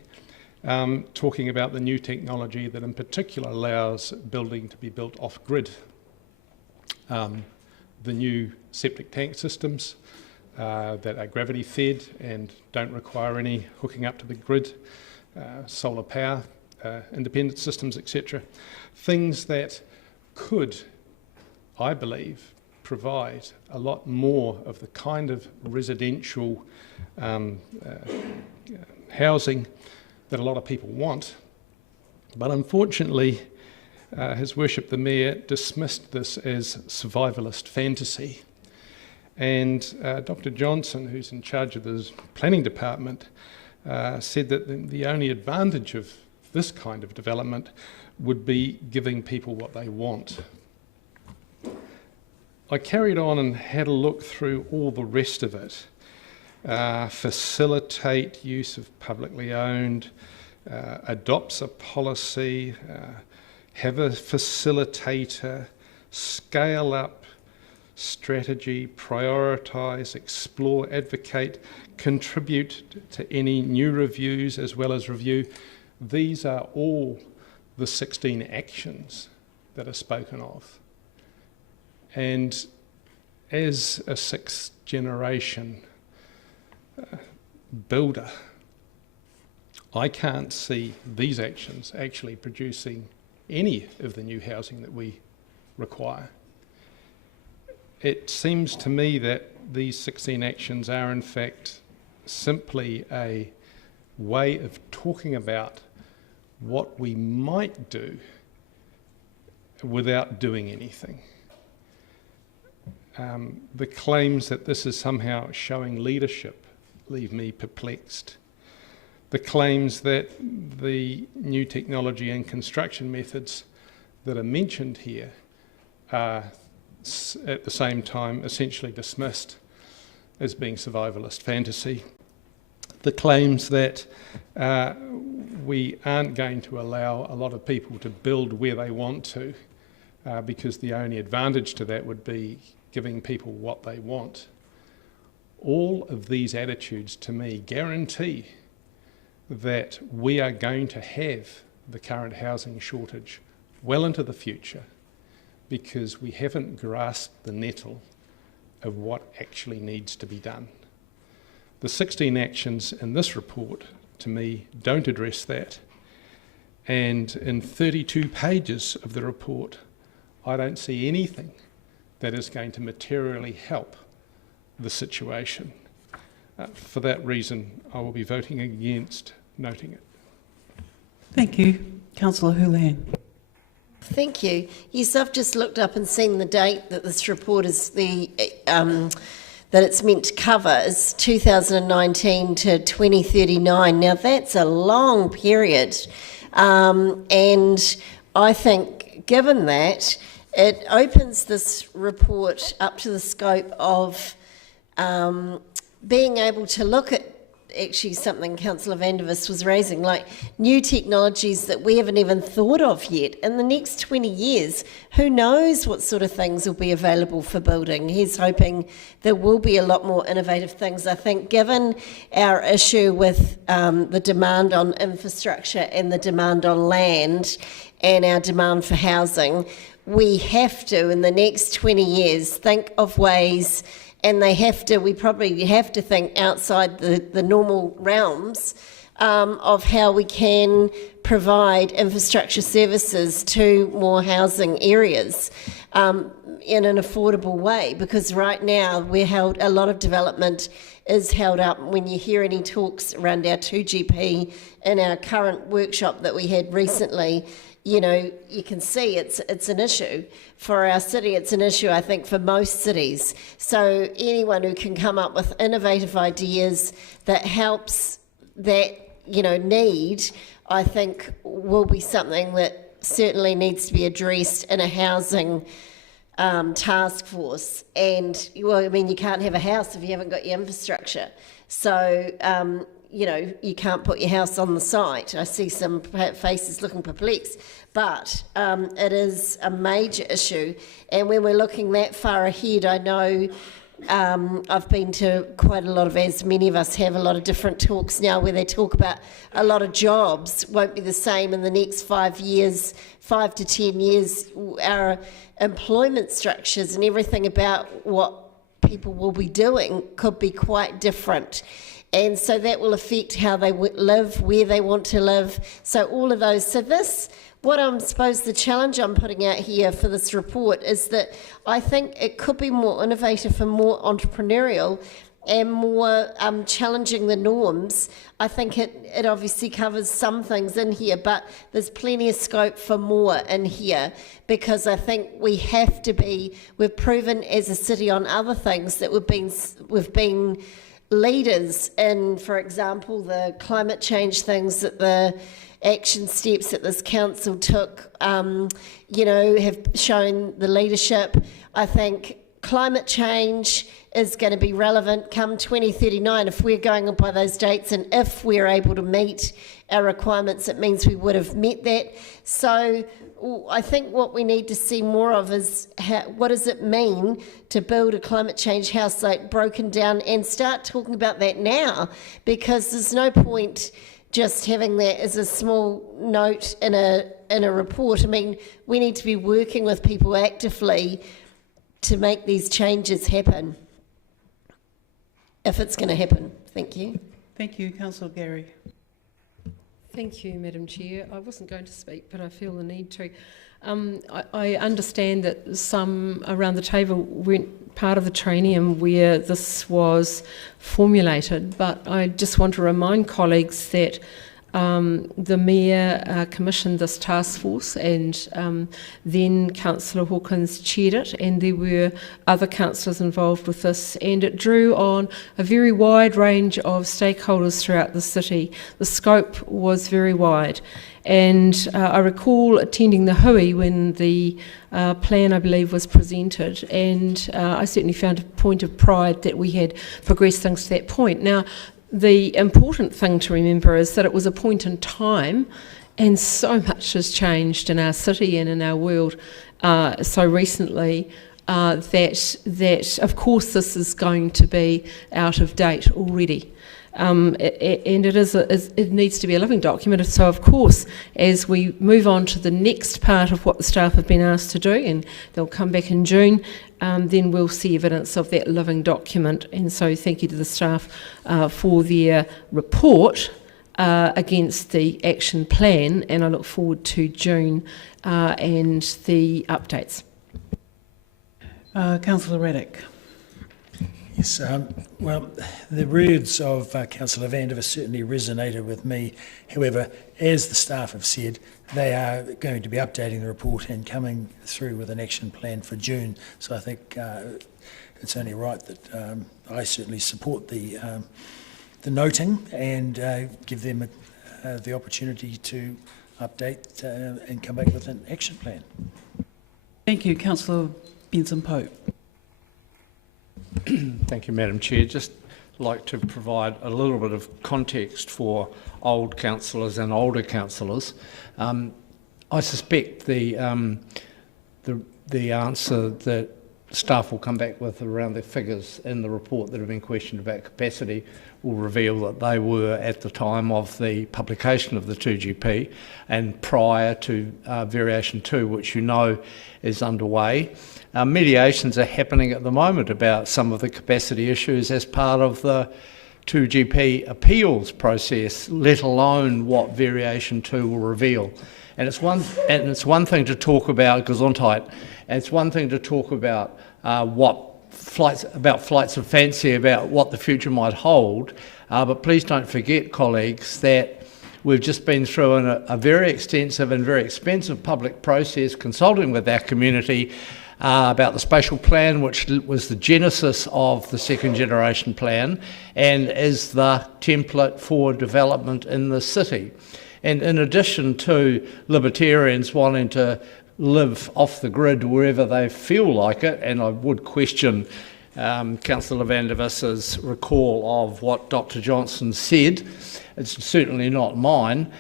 talking about the new technology that in particular allows building to be built off-grid. The new septic tank systems that are gravity fed and don't require any hooking up to the grid, solar power, independent systems, etc. Things that could, I believe, provide a lot more of the kind of residential housing that a lot of people want. But unfortunately, His Worship the Mayor dismissed this as survivalist fantasy. And Dr. Johnson, who's in charge of the planning department, said that the only advantage of this kind of development would be giving people what they want. I carried on and had a look through all the rest of it, facilitate use of publicly owned, adopts a policy, have a facilitator, scale up strategy, prioritise, explore, advocate, contribute to any new reviews as well as review. These are all the 16 actions that are spoken of. And as a sixth generation builder, I can't see these actions actually producing any of the new housing that we require. It seems to me that these 16 actions are in fact simply a way of talking about what we might do without doing anything. The claims that this is somehow showing leadership leave me perplexed. The claims that the new technology and construction methods that are mentioned here are at the same time essentially dismissed as being survivalist fantasy. The claims that we aren't going to allow a lot of people to build where they want to because the only advantage to that would be giving people what they want. All of these attitudes to me guarantee that we are going to have the current housing shortage well into the future because we haven't grasped the nettle of what actually needs to be done. The 16 actions in this report, to me, don't address that. And in 32 pages of the report, I don't see anything that is going to materially help the situation. For that reason, I will be voting against noting it. Thank you. Councillor Houlihan. Thank you. Yes, I've just looked up and seen the date that this report is that it's meant to cover is 2019 to 2039. Now that's a long period, and I think given that, it opens this report up to the scope of being able to look at actually something Councillor Vandervis was raising, like new technologies that we haven't even thought of yet. In the next 20 years, who knows what sort of things will be available for building. He's hoping there will be a lot more innovative things. I think given our issue with the demand on infrastructure and the demand on land and our demand for housing, we have to, in the next 20 years, think of ways, and we probably have to think outside the normal realms of how we can provide infrastructure services to more housing areas in an affordable way. Because right now a lot of development is held up. When you hear any talks around our 2GP in our current workshop that we had recently, you know, you can see it's an issue for our city. It's an issue, I think, for most cities. So anyone who can come up with innovative ideas that helps that, need, I think will be something that certainly needs to be addressed in a housing task force. And, you can't have a house if you haven't got your infrastructure. So, you can't put your house on the site. I see some faces looking perplexed, but it is a major issue. And when we're looking that far ahead, I know I've been to quite a lot of, as many of us have, a lot of different talks now where they talk about a lot of jobs won't be the same in the next 5 years, 5 to 10 years. Our employment structures and everything about what people will be doing could be quite different. And so that will affect how they live, where they want to live. So all of those. So the challenge I'm putting out here for this report is that I think it could be more innovative and more entrepreneurial and more challenging the norms. I think it obviously covers some things in here, but there's plenty of scope for more in here, because I think we've proven as a city on other things that we've been leaders in, for example, the climate change things, that the action steps that this council took, have shown the leadership. I think climate change is going to be relevant come 2039 if we're going by those dates, and if we're able to meet our requirements, it means we would have met that. So I think what we need to see more of is what does it mean to build a climate change house like broken down, and start talking about that now, because there's no point just having that as a small note in a report. I mean, we need to be working with people actively to make these changes happen, if it's going to happen. Thank you. Thank you, Councillor Gary. Thank you, Madam Chair. I wasn't going to speak, but I feel the need to. I understand that some around the table weren't part of the training where this was formulated, but I just want to remind colleagues that the Mayor commissioned this task force, and then Councillor Hawkins chaired it, and there were other councillors involved with this, and it drew on a very wide range of stakeholders throughout the city. The scope was very wide, and I recall attending the Hui when the plan, I believe, was presented, and I certainly found a point of pride that we had progressed things to that point. Now, the important thing to remember is that it was a point in time, and so much has changed in our city and in our world so recently that of course this is going to be out of date already. And it needs to be a living document. So of course, as we move on to the next part of what the staff have been asked to do, and they'll come back in June, then we'll see evidence of that living document. And so thank you to the staff for their report against the action plan, and I look forward to June and the updates. Councillor Raddick. Yes, well, the words of Councillor Vandiver certainly resonated with me. However, as the staff have said, they are going to be updating the report and coming through with an action plan for June. So I think it's only right that I certainly support the noting and give them the opportunity to update and come back with an action plan. Thank you, Councillor Benson-Pope. Thank you, Madam Chair. Just like to provide a little bit of context for old councillors and older councillors. I suspect the answer that staff will come back with around the figures in the report that have been questioned about capacity will reveal that they were at the time of the publication of the 2GP and prior to Variation 2, which you know is underway. Mediations are happening at the moment about some of the capacity issues as part of the 2GP appeals process, let alone what Variation 2 will reveal. And it's one thing to talk about Gesundheit, and it's one thing to talk about flights of fancy, about what the future might hold. But please don't forget, colleagues, that we've just been through a very extensive and very expensive public process consulting with our community about the spatial plan, which was the genesis of the second generation plan and is the template for development in the city. And in addition to libertarians wanting to live off the grid wherever they feel like it, and I would question Councillor Vandiver's recall of what Dr. Johnson said, it's certainly not mine,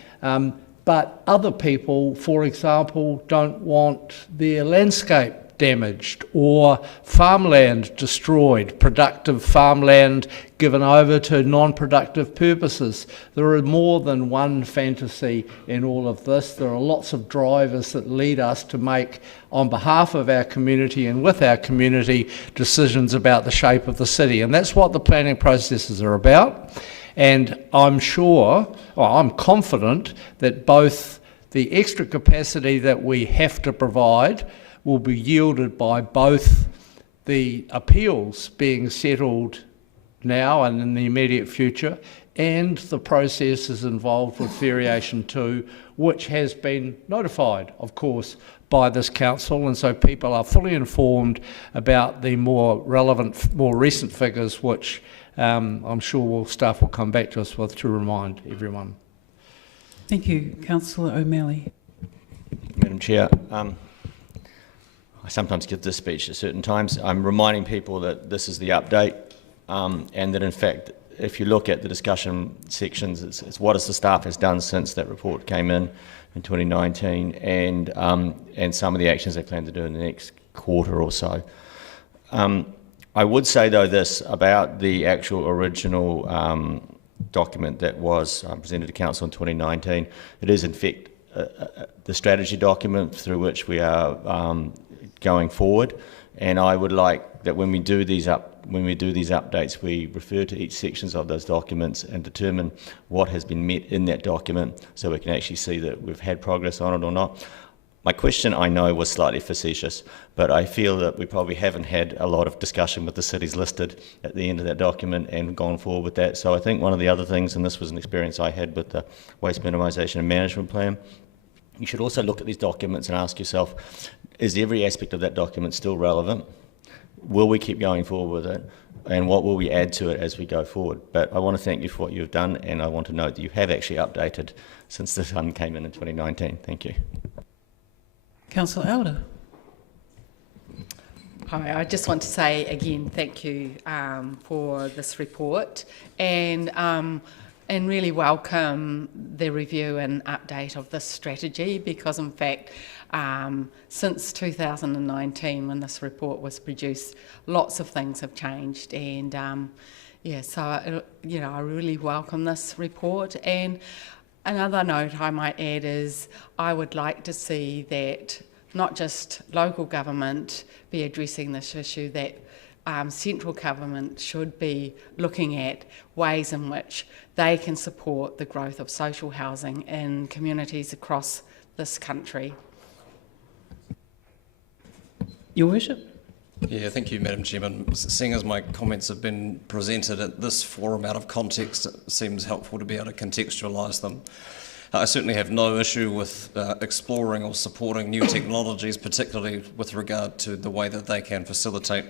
but other people, for example, don't want their landscape damaged or farmland destroyed, productive farmland given over to non-productive purposes. There are more than one fantasy in all of this. There are lots of drivers that lead us to make, on behalf of our community and with our community, decisions about the shape of the city. And that's what the planning processes are about. And I'm confident that both the extra capacity that we have to provide will be yielded by both the appeals being settled now and in the immediate future, and the processes involved with Variation 2, which has been notified, of course, by this council, and so people are fully informed about the more relevant, more recent figures, which I'm sure staff will come back to us with to remind everyone. Thank you. Councillor O'Malley. Madam Chair, I sometimes give this speech at certain times. I'm reminding people that this is the update, and that in fact, if you look at the discussion sections, it's what the staff has done since that report came in 2019, and some of the actions they plan to do in the next quarter or so. I would say though this about the actual original document that was presented to Council in 2019. It is in fact the strategy document through which we are going forward, and I would like that when we do these updates, we refer to each sections of those documents and determine what has been met in that document, so we can actually see that we've had progress on it or not. My question, I know, was slightly facetious, but I feel that we probably haven't had a lot of discussion with the cities listed at the end of that document and gone forward with that. So I think one of the other things, and this was an experience I had with the Waste Minimisation and Management Plan, you should also look at these documents and ask yourself, is every aspect of that document still relevant? Will we keep going forward with it? And what will we add to it as we go forward? But I want to thank you for what you've done, and I want to note that you have actually updated since this one came in 2019. Thank you. Councillor Elder. Hi, I just want to say again thank you for this report, and really welcome the review and update of this strategy, because in fact since 2019 when this report was produced, lots of things have changed, and so I really welcome this report. And another note I might add is I would like to see that not just local government be addressing this issue, that central government should be looking at ways in which they can support the growth of social housing in communities across this country. Your Worship. Yeah, thank you, Madam Chairman. Seeing as my comments have been presented at this forum out of context, it seems helpful to be able to contextualise them. I certainly have no issue with exploring or supporting new technologies, particularly with regard to the way that they can facilitate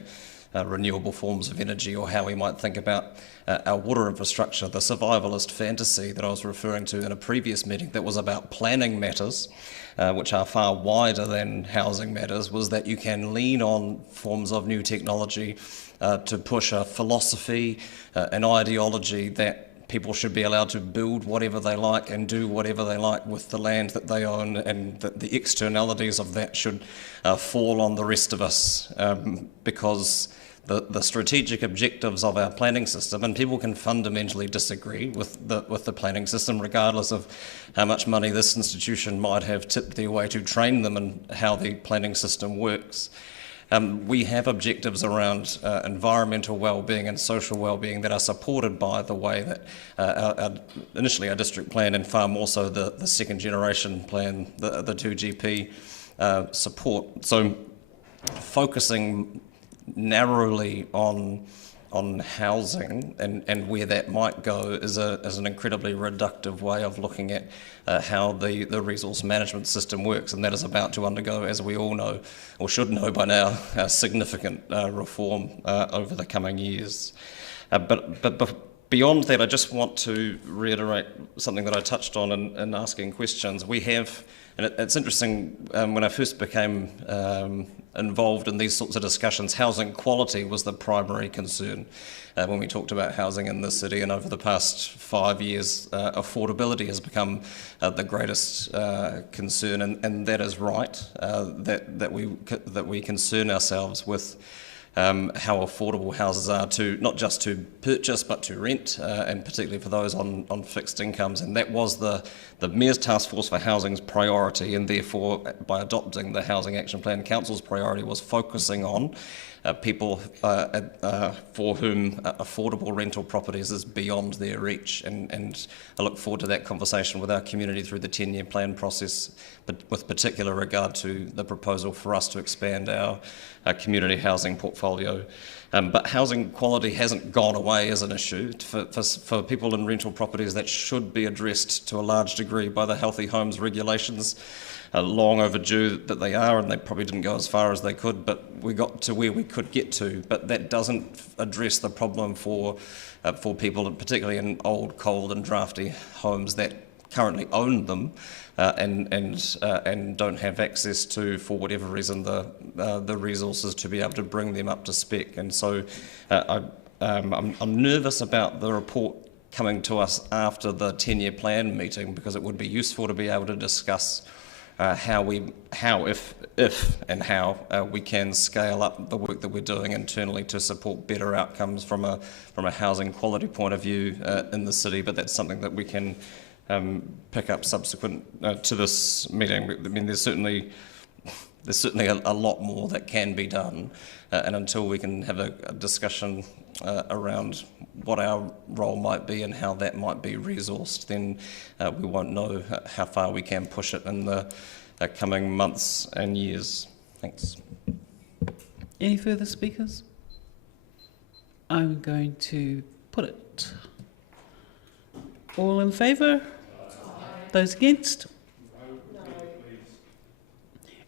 renewable forms of energy, or how we might think about our water infrastructure. The survivalist fantasy that I was referring to in a previous meeting that was about planning matters, which are far wider than housing matters, was that you can lean on forms of new technology to push a philosophy, an ideology that people should be allowed to build whatever they like and do whatever they like with the land that they own, and that the externalities of that should fall on the rest of us, because the strategic objectives of our planning system, and people can fundamentally disagree with the planning system regardless of how much money this institution might have tipped their way to train them in how the planning system works. We have objectives around environmental well-being and social well-being that are supported by the way that initially our district plan, and far more so the second generation plan, the 2GP support. So focusing narrowly on housing and where that might go is an incredibly reductive way of looking at how the resource management system works, and that is about to undergo, as we all know, or should know by now, significant reform over the coming years. But beyond that, I just want to reiterate something that I touched on in asking questions. We have, and it's interesting, when I first became involved in these sorts of discussions, housing quality was the primary concern when we talked about housing in the city, and over the past 5 years affordability has become the greatest concern, and that is right, that we concern ourselves with how affordable houses are, to not just to purchase but to rent, and particularly for those on fixed incomes. And that was the Mayor's Task Force for Housing's priority, and therefore by adopting the Housing Action Plan, Council's priority was focusing on people for whom affordable rental properties is beyond their reach, and I look forward to that conversation with our community through the 10-year plan process, but with particular regard to the proposal for us to expand our community housing portfolio. But housing quality hasn't gone away as an issue. For people in rental properties, that should be addressed to a large degree by the Healthy Homes regulations. Long overdue that they are, and they probably didn't go as far as they could, but we got to where we could get to. But that doesn't address the problem for people, particularly in old, cold and drafty homes that currently own them and don't have access to, for whatever reason, the resources to be able to bring them up to spec. And so I'm nervous about the report coming to us after the 10-year plan meeting, because it would be useful to be able to discuss if we can scale up the work that we're doing internally to support better outcomes from a housing quality point of view in the city. But that's something that we can pick up subsequent to this meeting. I mean, there's certainly a lot more that can be done, and until we can have a discussion around what our role might be and how that might be resourced, then we won't know how far we can push it in the coming months and years. Thanks. Any further speakers? I'm going to put it. All in favour? Those against?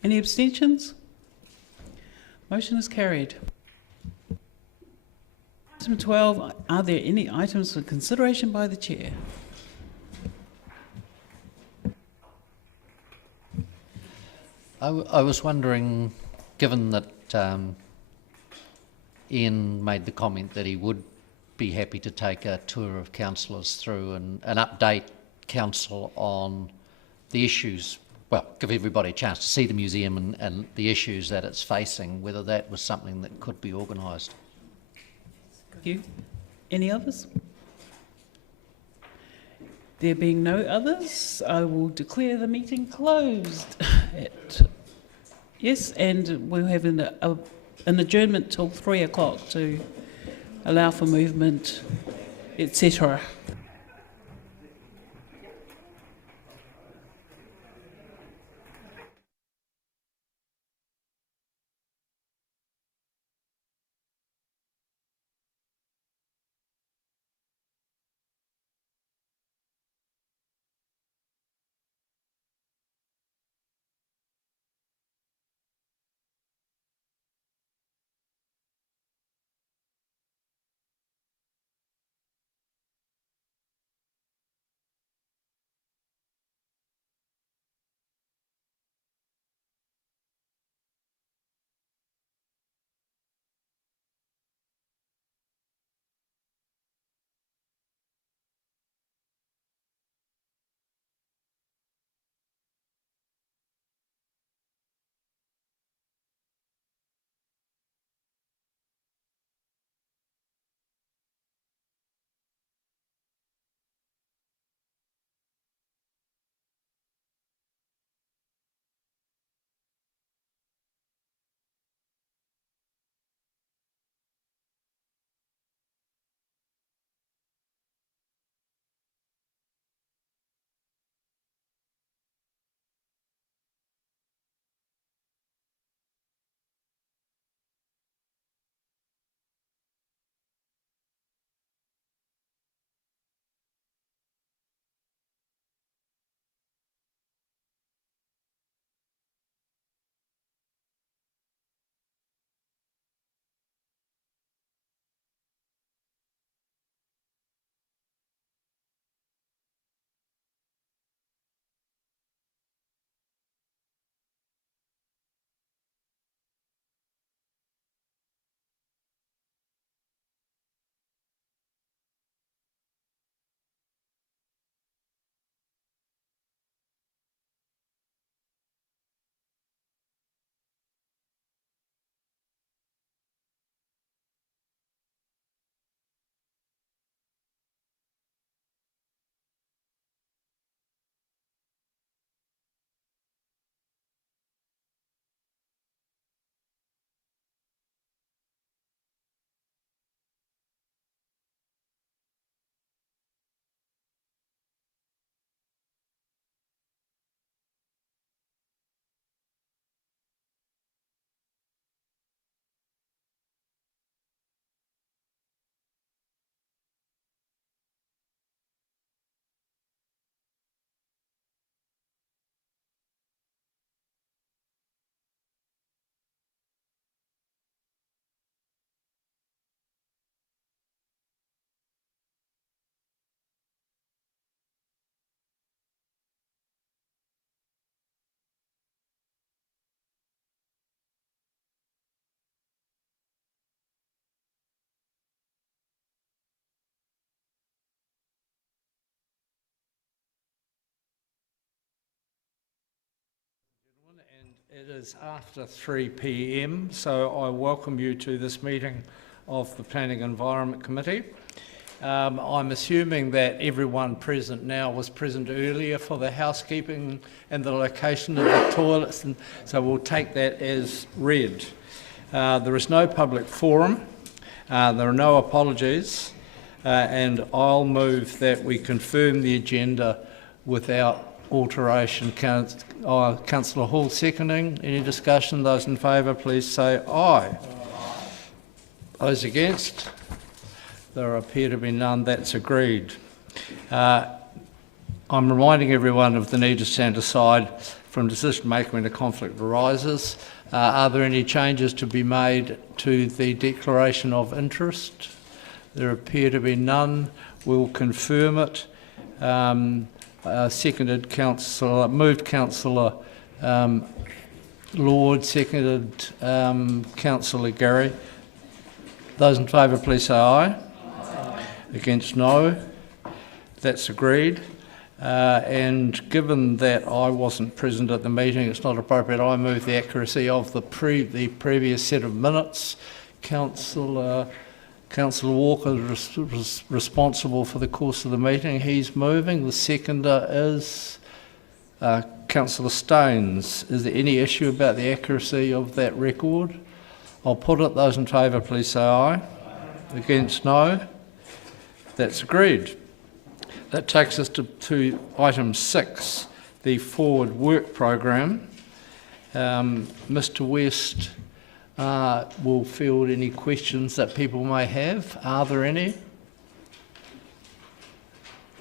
Any abstentions? Motion is carried. Item 12, are there any items for consideration by the Chair? I was wondering, given that Ian made the comment that he would be happy to take a tour of councillors through and update council on the issues, well, give everybody a chance to see the museum and the issues that it's facing, whether that was something that could be organised. Thank you. Any others? There being no others, I will declare the meeting closed. Yes, and we'll have an adjournment till 3 o'clock to allow for movement, etc. It is after 3 p.m, so I welcome you to this meeting of the Planning and Environment Committee. I'm assuming that everyone present now was present earlier for the housekeeping and the location of the toilets, and so we'll take that as read. There is no public forum, there are no apologies, and I'll move that we confirm the agenda without alteration. Councillor Hall seconding. Any discussion? Those in favour, please say aye. Those against? There appear to be none. That's agreed. I'm reminding everyone of the need to stand aside from decision making when a conflict arises. Are there any changes to be made to the declaration of interest? There appear to be none. We'll confirm it. Seconded Councillor, moved Councillor Lord, seconded Councillor Gary. Those in favour, please say aye. Aye. Against, no. That's agreed. And given that I wasn't present at the meeting, it's not appropriate. I move the accuracy of the previous set of minutes. Councillor Walker is responsible for the course of the meeting. He's moving. The seconder is Councillor Stones. Is there any issue about the accuracy of that record? I'll put it. Those in favour, please say aye. Aye. Against, no. That's agreed. That takes us to item 6, the forward work programme. Mr West will field any questions that people may have. Are there any?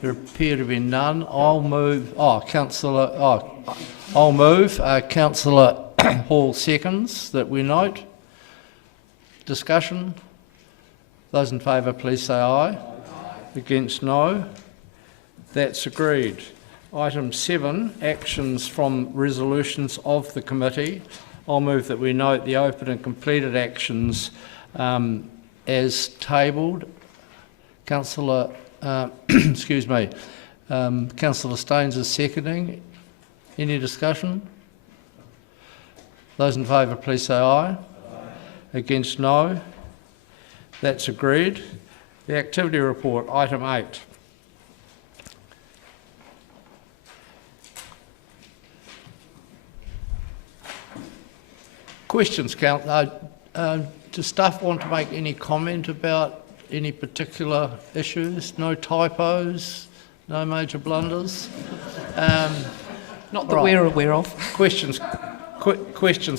There appear to be none. I'll move. Councillor Hall seconds that we note. Discussion. Those in favour, please say aye. Aye. Against, no. That's agreed. Item 7, actions from resolutions of the committee. I'll move that we note the open and completed actions as tabled. Councillor, excuse me, Councillor Stones is seconding. Any discussion? Those in favour, please say aye. Aye. Against, no. That's agreed. The activity report, item 8. Questions, Councillor. Does staff want to make any comment about any particular issues? No typos, no major blunders? Not that we're aware of. Questions,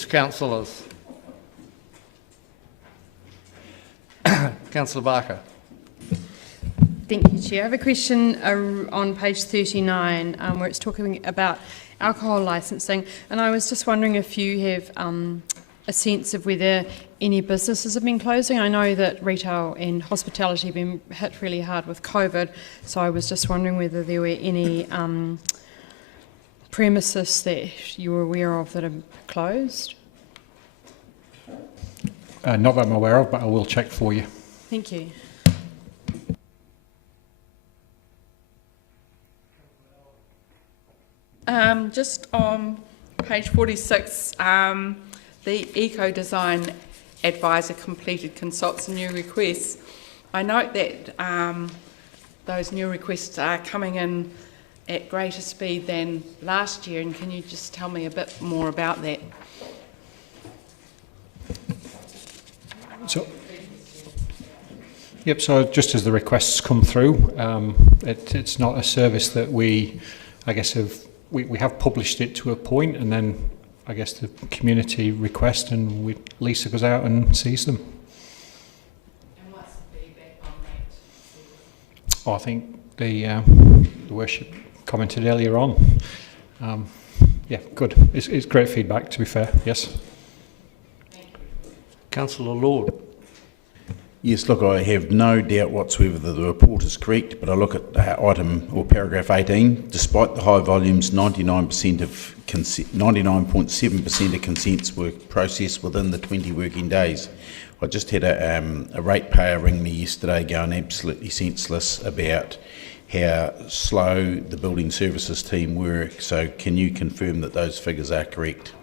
councillors. Councillor Barker. Thank you, Chair. I have a question on page 39 where it's talking about alcohol licensing, and I was just wondering if you have a sense of whether any businesses have been closing. I know that retail and hospitality have been hit really hard with COVID, so I was just wondering whether there were any premises that you were aware of that have closed. Not that I'm aware of, but I will check for you. Thank you. Just on page 46, the Eco-Design Advisor completed consults and new requests. I note that those new requests are coming in at greater speed than last year, and can you just tell me a bit more about that? So just as the requests come through, it's not a service that we have published it to a point, and then I guess the community request, and Lisa goes out and sees them. And what's the feedback on that? I think the worship commented earlier on. Yeah, good. It's great feedback, to be fair. Yes. Councillor Lord. Yes, look, I have no doubt whatsoever that the report is correct, but I look at item or paragraph 18. Despite the high volumes, 99.7% of consents were processed within the 20 working days. I just had a ratepayer ring me yesterday going absolutely senseless about how slow the building services team work. So can you confirm that those figures are correct?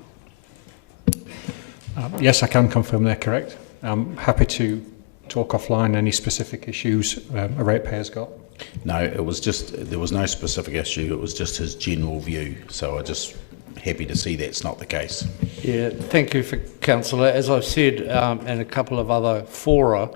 Yes, I can confirm they're correct. I'm happy to talk offline any specific issues a ratepayer's got. No, it was just, there was no specific issue, it was just his general view, so I'm just happy to see that's not the case. Yeah, thank you, Councillor. As I've said in a couple of other fora,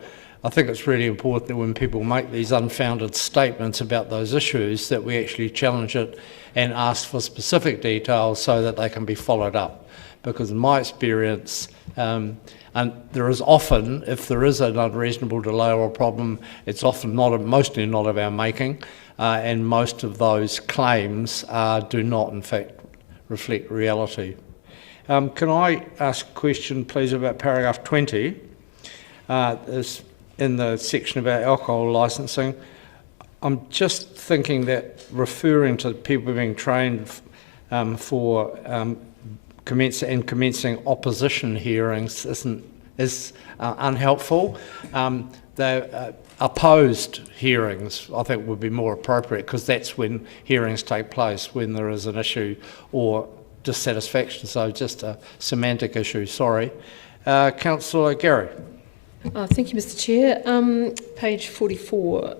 I think it's really important that when people make these unfounded statements about those issues, that we actually challenge it and ask for specific details so that they can be followed up. Because in my experience, and there is often, if there is an unreasonable delay or a problem, it's often mostly not of our making, and most of those claims do not, in fact, reflect reality. Can I ask a question, please, about paragraph 20? In the section about alcohol licensing, I'm just thinking that referring to people being trained for commencing opposition hearings is unhelpful. The opposed hearings, I think, would be more appropriate, because that's when hearings take place, when there is an issue or dissatisfaction. So just a semantic issue, sorry. Councillor Gary. Thank you, Mr Chair. Page 44,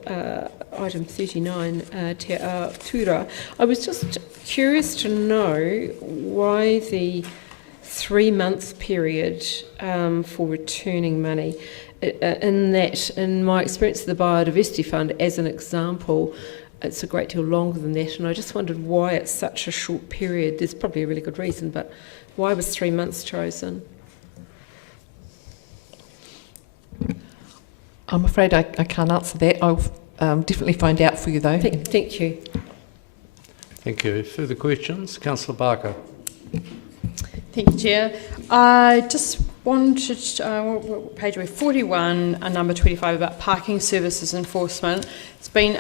item 39, Te Tura. I was just curious to know why the 3-month period for returning money. In my experience of the Biodiversity Fund, as an example, it's a great deal longer than that, and I just wondered why it's such a short period. There's probably a really good reason, but why was 3 months chosen? I'm afraid I can't answer that. I'll definitely find out for you, though. Thank you. Thank you. Further questions? Councillor Barker. Thank you, Chair. I just wanted, page 41, number 25, about parking services enforcement. It's been,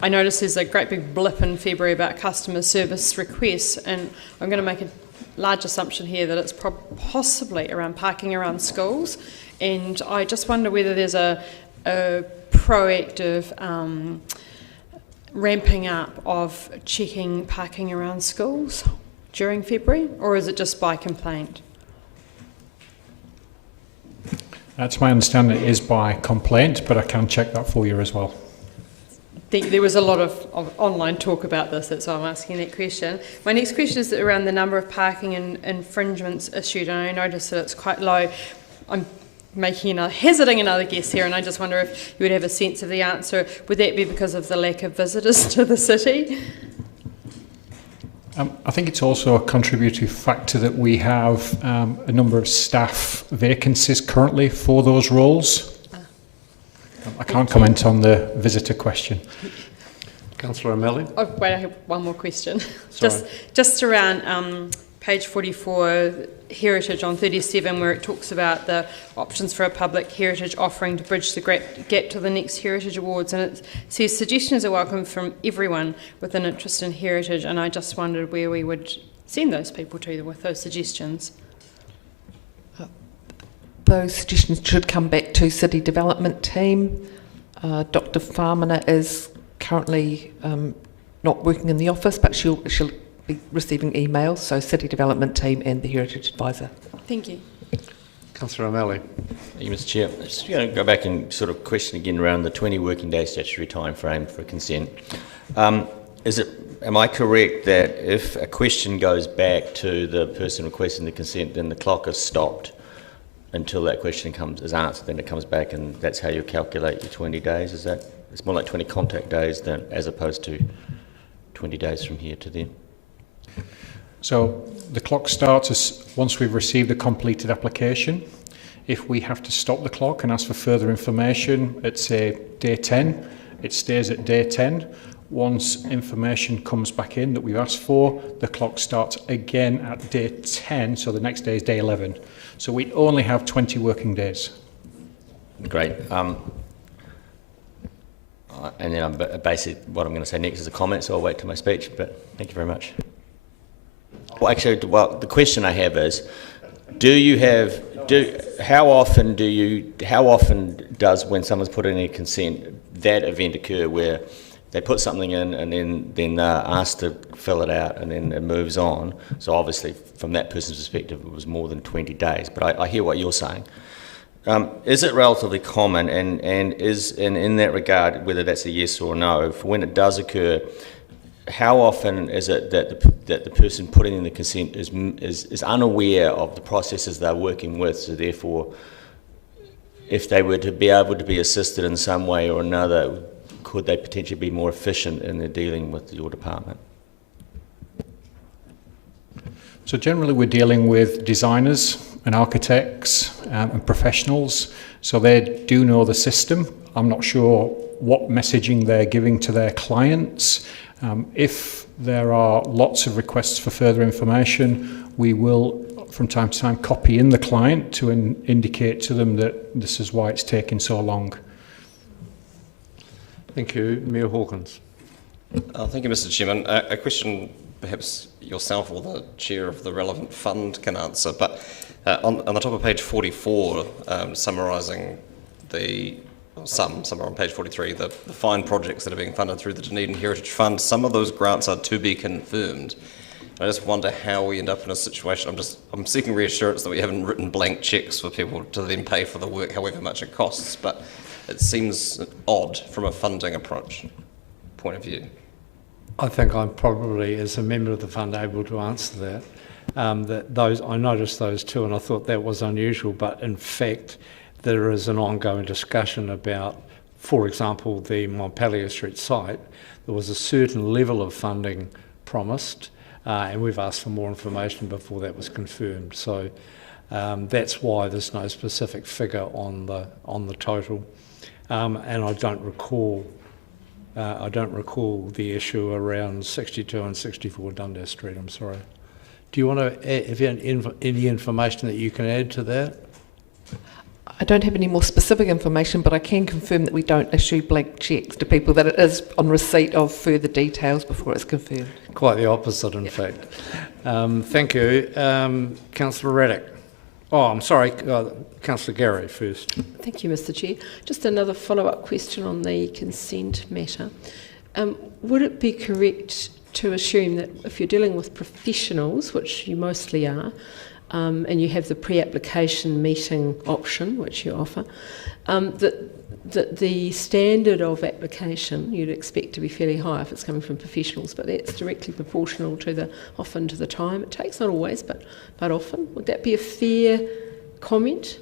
I noticed there's a great big blip in February about customer service requests, and I'm going to make a large assumption here that it's possibly around parking around schools. And I just wonder whether there's a proactive ramping up of checking parking around schools during February, or is it just by complaint? That's my understanding, it is by complaint, but I can check that for you as well. There was a lot of online talk about this, that's why I'm asking that question. My next question is around the number of parking infringements issued, and I noticed that it's quite low. I'm hazarding another guess here, and I just wonder if you would have a sense of the answer. Would that be because of the lack of visitors to the city? I think it's also a contributory factor that we have a number of staff vacancies currently for those roles. I can't comment on the visitor question. Councillor O'Malley. Oh, wait, I have one more question. Sorry. Just around page 44, Heritage on 37, where it talks about the options for a public heritage offering to bridge the great gap to the next Heritage Awards, and it says suggestions are welcome from everyone with an interest in heritage, and I just wondered where we would send those people to with those suggestions. Those suggestions should come back to City Development Team. Dr. Farmina is currently not working in the office, but she'll be receiving emails, so City Development Team and the Heritage Advisor. Thank you. Councillor O'Malley. Thank you, Mr Chair. I'm just going to go back and sort of question again around the 20 working day statutory time frame for consent. Am I correct that if a question goes back to the person requesting the consent, then the clock is stopped until that question is answered, then it comes back, and that's how you calculate your 20 days? Is that, it's more like 20 contact days than as opposed to 20 days from here to then? So the clock starts once we've received a completed application. If we have to stop the clock and ask for further information at, say, day 10, it stays at day 10. Once information comes back in that we've asked for, the clock starts again at day 10, so the next day is day 11. So we only have 20 working days. Great. And then basically what I'm going to say next is a comment, so I'll wait till my speech, but thank you very much. Well, actually, the question I have is, how often does, when someone's put in a consent, that event occur where they put something in and then they're asked to fill it out and then it moves on. So obviously from that person's perspective it was more than 20 days, but I hear what you're saying. Is it relatively common, and in that regard, whether that's a yes or no, for when it does occur, how often is it that the person putting in the consent is unaware of the processes they're working with, so therefore if they were to be able to be assisted in some way or another, could they potentially be more efficient in their dealing with your department? So generally we're dealing with designers and architects and professionals, so they do know the system. I'm not sure what messaging they're giving to their clients. If there are lots of requests for further information, we will from time to time copy in the client to indicate to them that this is why it's taking so long. Thank you. Mayor Hawkins. Thank you, Mr. Chairman. A question perhaps yourself or the chair of the relevant fund can answer, but on the top of page 44, summarising some are on page 43, the fine projects that are being funded through the Dunedin Heritage Fund, some of those grants are to be confirmed. I just wonder how we end up in a situation. I'm seeking reassurance that we haven't written blank cheques for people to then pay for the work, however much it costs, but it seems odd from a funding approach point of view. I think I'm probably, as a member of the fund, able to answer that. I noticed those two and I thought that was unusual, but in fact there is an ongoing discussion about, for example, the Montpellier Street site. There was a certain level of funding promised and we've asked for more information before that was confirmed. So that's why there's no specific figure on the total. And I don't recall the issue around 62 and 64 Dundas Street, I'm sorry. Do you want to have any information that you can add to that? I don't have any more specific information, but I can confirm that we don't issue blank cheques to people, that it is on receipt of further details before it's confirmed. Quite the opposite, in fact. Thank you. Councillor Raddick. Oh, I'm sorry, Councillor Gary first. Thank you, Mr. Chair. Just another follow-up question on the consent matter. Would it be correct to assume that if you're dealing with professionals, which you mostly are, and you have the pre-application meeting option, which you offer, that the standard of application you'd expect to be fairly high if it's coming from professionals, but that's directly proportional to often to the time it takes, not always, but often. Would that be a fair comment?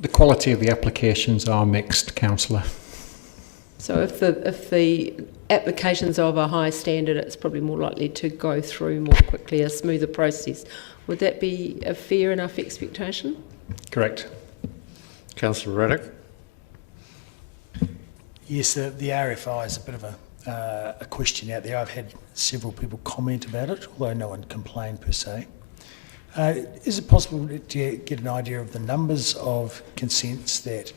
The quality of the applications are mixed, Councillor. So if the applications of a high standard, it's probably more likely to go through more quickly, a smoother process. Would that be a fair enough expectation? Correct. Councillor Raddick. Yes, the RFI is a bit of a question out there. I've had several people comment about it, although no one complained per se. Is it possible to get an idea of the numbers of consents that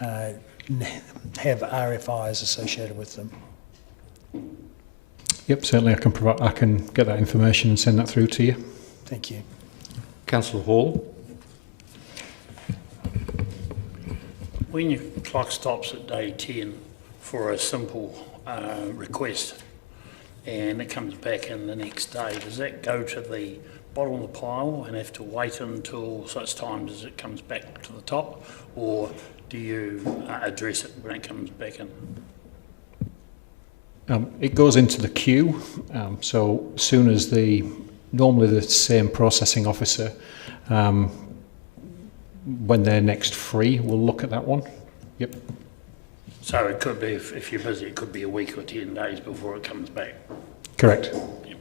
have RFIs associated with them? Yep, certainly I can get that information and send that through to you. Thank you. Councillor Hall. When your clock stops at day 10 for a simple request and it comes back in the next day, does that go to the bottom of the pile and have to wait until such time as it comes back to the top, or do you address it when it comes back in? It goes into the queue, so as soon as normally the same processing officer, when they're next free, we'll look at that one. Yep. So it could be, if you're busy, it could be a week or 10 days before it comes back. Correct. Yep.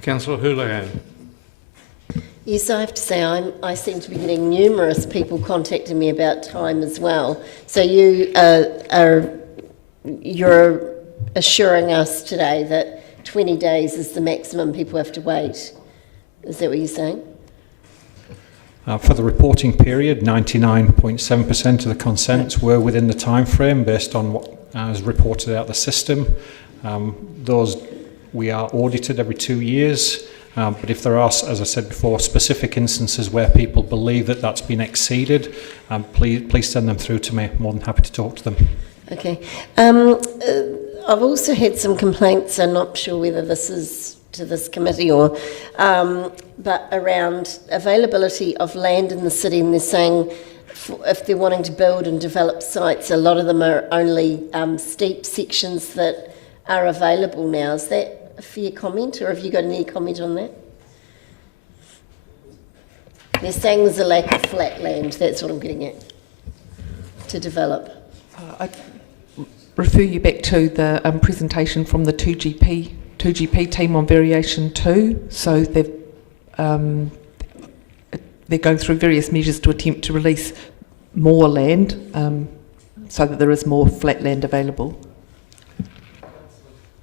Councillor Houlihan. Yes, I have to say I seem to be getting numerous people contacting me about time as well. So you're assuring us today that 20 days is the maximum people have to wait. Is that what you're saying? For the reporting period, 99.7% of the consents were within the time frame based on what is reported out the system. Those we are audited every 2 years, But if there are, as I said before, specific instances where people believe that that's been exceeded, please send them through to me. I'm more than happy to talk to them. Okay. I've also had some complaints, I'm not sure whether this is to this committee or, but around availability of land in the city, and they're saying if they're wanting to build and develop sites, a lot of them are only steep sections that are available now. Is that a fair comment, or have you got any comment on that? They're saying there's a lack of flat land, that's what I'm getting at, to develop. I refer you back to the presentation from the 2GP team on variation 2. So they're going through various measures to attempt to release more land so that there is more flat land available.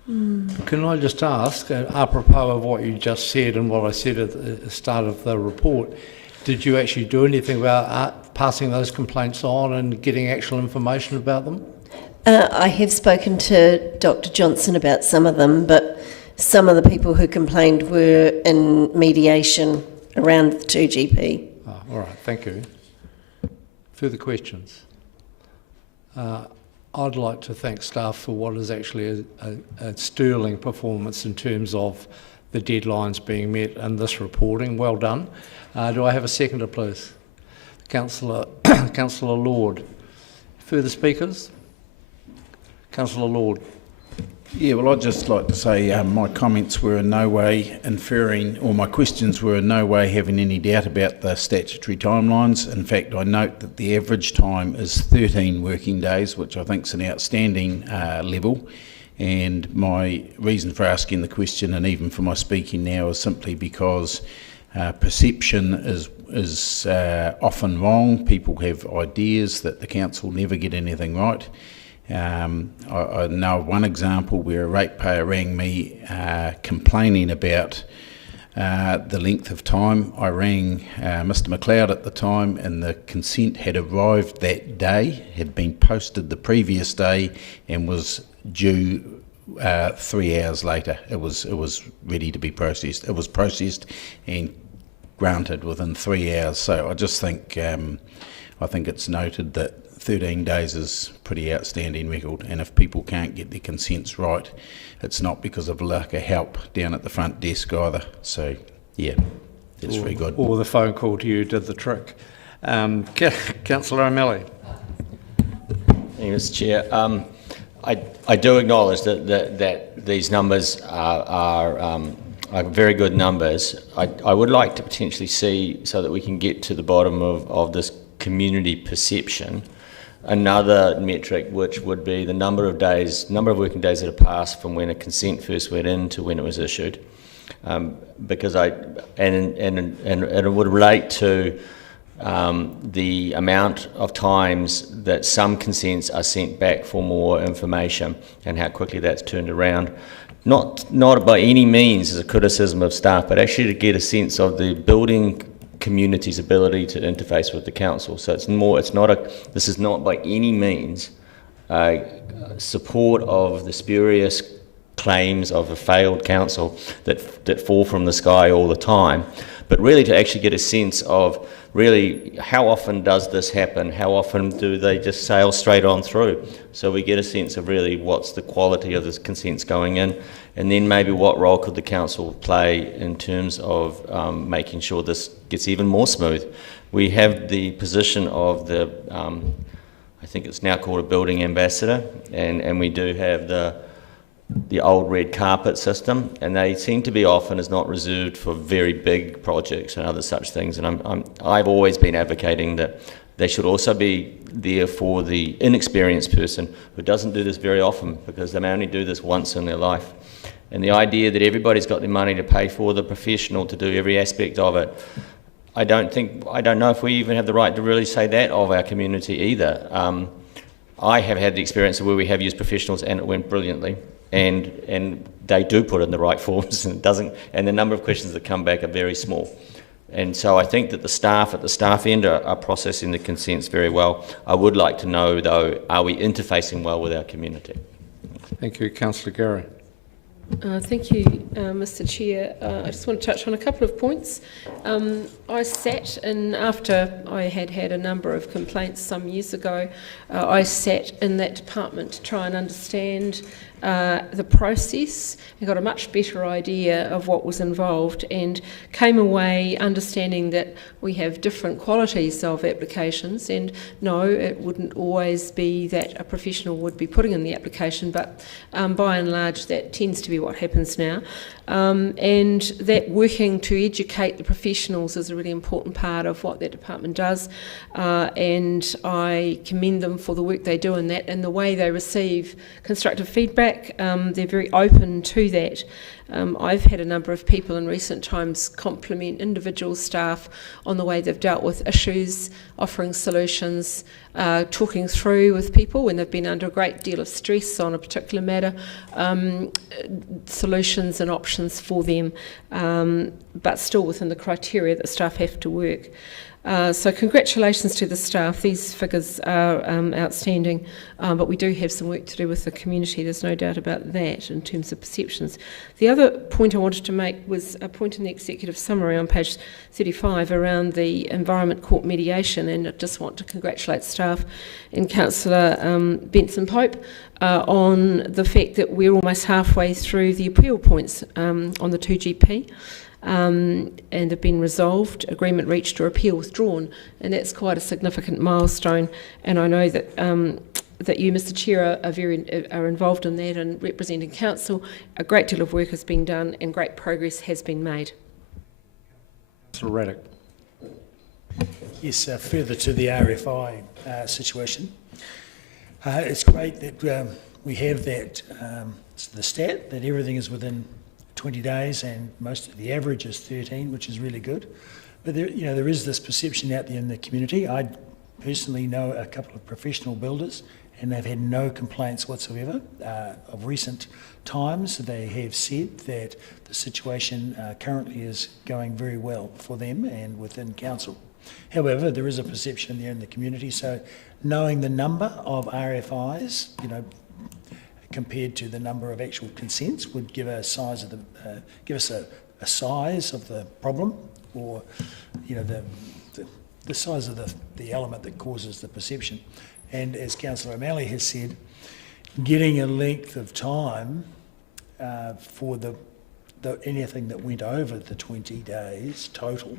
Can I just ask, apropos of what you just said and what I said at the start of the report, did you actually do anything about passing those complaints on and getting actual information about them? I have spoken to Dr. Johnson about some of them, but some of the people who complained were in mediation around the 2GP. Oh, all right, thank you. Further questions? I'd like to thank staff for what is actually a sterling performance in terms of the deadlines being met and this reporting. Well done. Do I have a seconder, please? Councillor Lord. Further speakers? Councillor Lord. Yeah, well, I'd just like to say my comments were in no way inferring, or my questions were in no way having any doubt about the statutory timelines. In fact, I note that the average time is 13 working days, which I think is an outstanding level. And my reason for asking the question, and even for my speaking now, is simply because perception is often wrong. People have ideas that the council never get anything right. I know one example where a ratepayer rang me complaining about the length of time. I rang Mr McLeod at the time, and the consent had arrived that day, had been posted the previous day, and was due 3 hours later. It was ready to be processed. It was processed and granted within 3 hours. So I just think I think it's noted that 13 days is pretty outstanding record, and if people can't get their consents right, it's not because of lack of help down at the front desk either. So yeah, that's very good. Or the phone call to you did the trick. Councillor O'Malley. Thank you, Mr. Chair. I do acknowledge that these numbers are very good numbers. I would like to potentially see, so that we can get to the bottom of this community perception, another metric, which would be the number of working days that have passed from when a consent first went in to when it was issued, because it would relate to the amount of times that some consents are sent back for more information and how quickly that's turned around. Not by any means as a criticism of staff, but actually to get a sense of the building community's ability to interface with the council. So this is not by any means support of the spurious claims of a failed council that fall from the sky all the time, but really to actually get a sense of really how often does this happen, how often do they just sail straight on through, so we get a sense of really what's the quality of the consents going in, and then maybe what role could the council play in terms of making sure this gets even more smooth. We have the position of the, I think it's now called a building ambassador, and we do have the old red carpet system, and they seem to be often as not reserved for very big projects and other such things. And I've always been advocating that they should also be there for the inexperienced person who doesn't do this very often, because they may only do this once in their life. And the idea that everybody's got the money to pay for the professional to do every aspect of it, I don't know if we even have the right to really say that of our community either. I have had the experience of where we have used professionals and it went brilliantly. And they do put in the right forms, and it doesn't. And the number of questions that come back are very small. And so I think that the staff at the staff end are processing the consents very well. I would like to know, though, are we interfacing well with our community? Thank you, Councillor Gary. Thank you, Mr. Chair. I just want to touch on a couple of points. I sat in, after I had had a number of complaints some years ago, I sat in that department to try and understand the process and got a much better idea of what was involved, and came away understanding that we have different qualities of applications, and no, it wouldn't always be that a professional would be putting in the application, but by and large that tends to be what happens now. And that working to educate the professionals is a really important part of what that department does, and I commend them for the work they do in that and the way they receive constructive feedback. They're very open to that. I've had a number of people in recent times compliment individual staff on the way they've dealt with issues, offering solutions, talking through with people when they've been under a great deal of stress on a particular matter, solutions and options for them, but still within the criteria that staff have to work. So congratulations to the staff. These figures are outstanding, but we do have some work to do with the community. There's no doubt about that in terms of perceptions. The other point I wanted to make was a point in the executive summary on page 35 around the Environment Court mediation, and I just want to congratulate staff and Councillor Benson Pope on the fact that we're almost halfway through the appeal points on the 2GP. And have been resolved, agreement reached or appeal withdrawn, and that's quite a significant milestone. And I know that that you, Mr. Chair, are involved in that and representing council. A great deal of work has been done and great progress has been made. Councillor Raddick. Yes, further to the RFI situation, it's great that we have that the stat that everything is within 20 days, and the average is 13, which is really good. But there is this perception out there in the community. I personally know a couple of professional builders, and they've had no complaints whatsoever of recent times. They have said that the situation currently is going very well for them and within council. However, there is a perception there in the community. So, knowing the number of RFIs, compared to the number of actual consents, would give a size of give us a size of the problem, or the size of the element that causes the perception. And as Councillor O'Malley has said, getting a length of time for anything that went over the 20 days total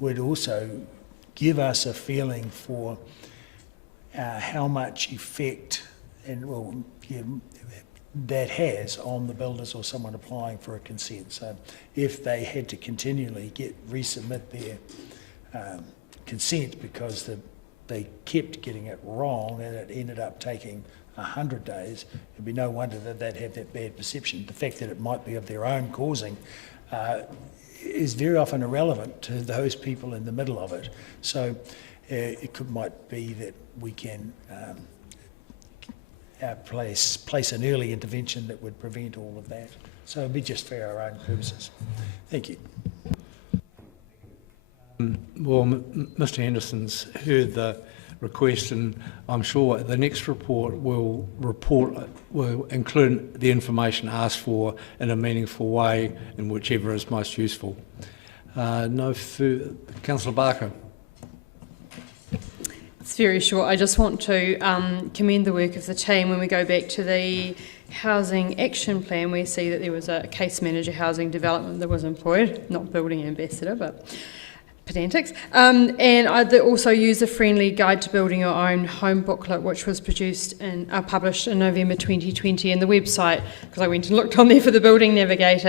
would also give us a feeling for how much effect that has on the builders or someone applying for a consent. So if they had to continually resubmit their consent because they kept getting it wrong and it ended up taking 100 days, it'd be no wonder that they'd have that bad perception. The fact that it might be of their own causing is very often irrelevant to those people in the middle of it. So might be that we can place an early intervention that would prevent all of that. So it'd be just for our own purposes. Thank you. Well, Mr. Henderson's heard the request, and I'm sure the next report will include the information asked for in a meaningful way, in whichever is most useful. No further. Councillor Barker. It's very short. I just want to commend the work of the team. When we go back to the housing action plan, we see that there was a case manager housing development that was employed, not building ambassador, but pedantics. And also user-friendly guide to building your own home booklet, which was produced and published in November 2020. And the website, because I went and looked on there for the Building Navigator,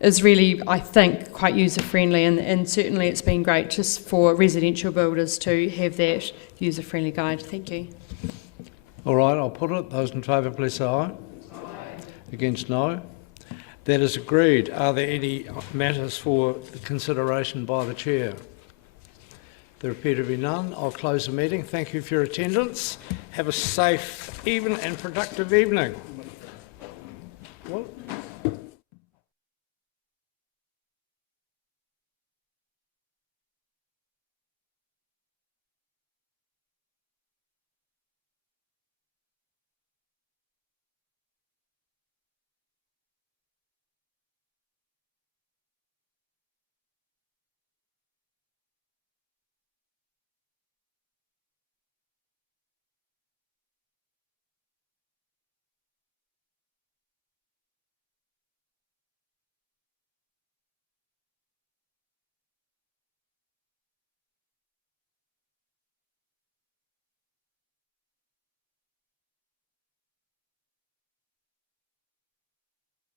is really, I think, quite user-friendly, and certainly it's been great just for residential builders to have that user-friendly guide. Thank you. All right, I'll put it. Those in favour, please say aye. Aye. Against, no. That is agreed. Are there any matters for consideration by the Chair? There appear to be none. I'll close the meeting. Thank you for your attendance. Have a safe, even and productive evening. What?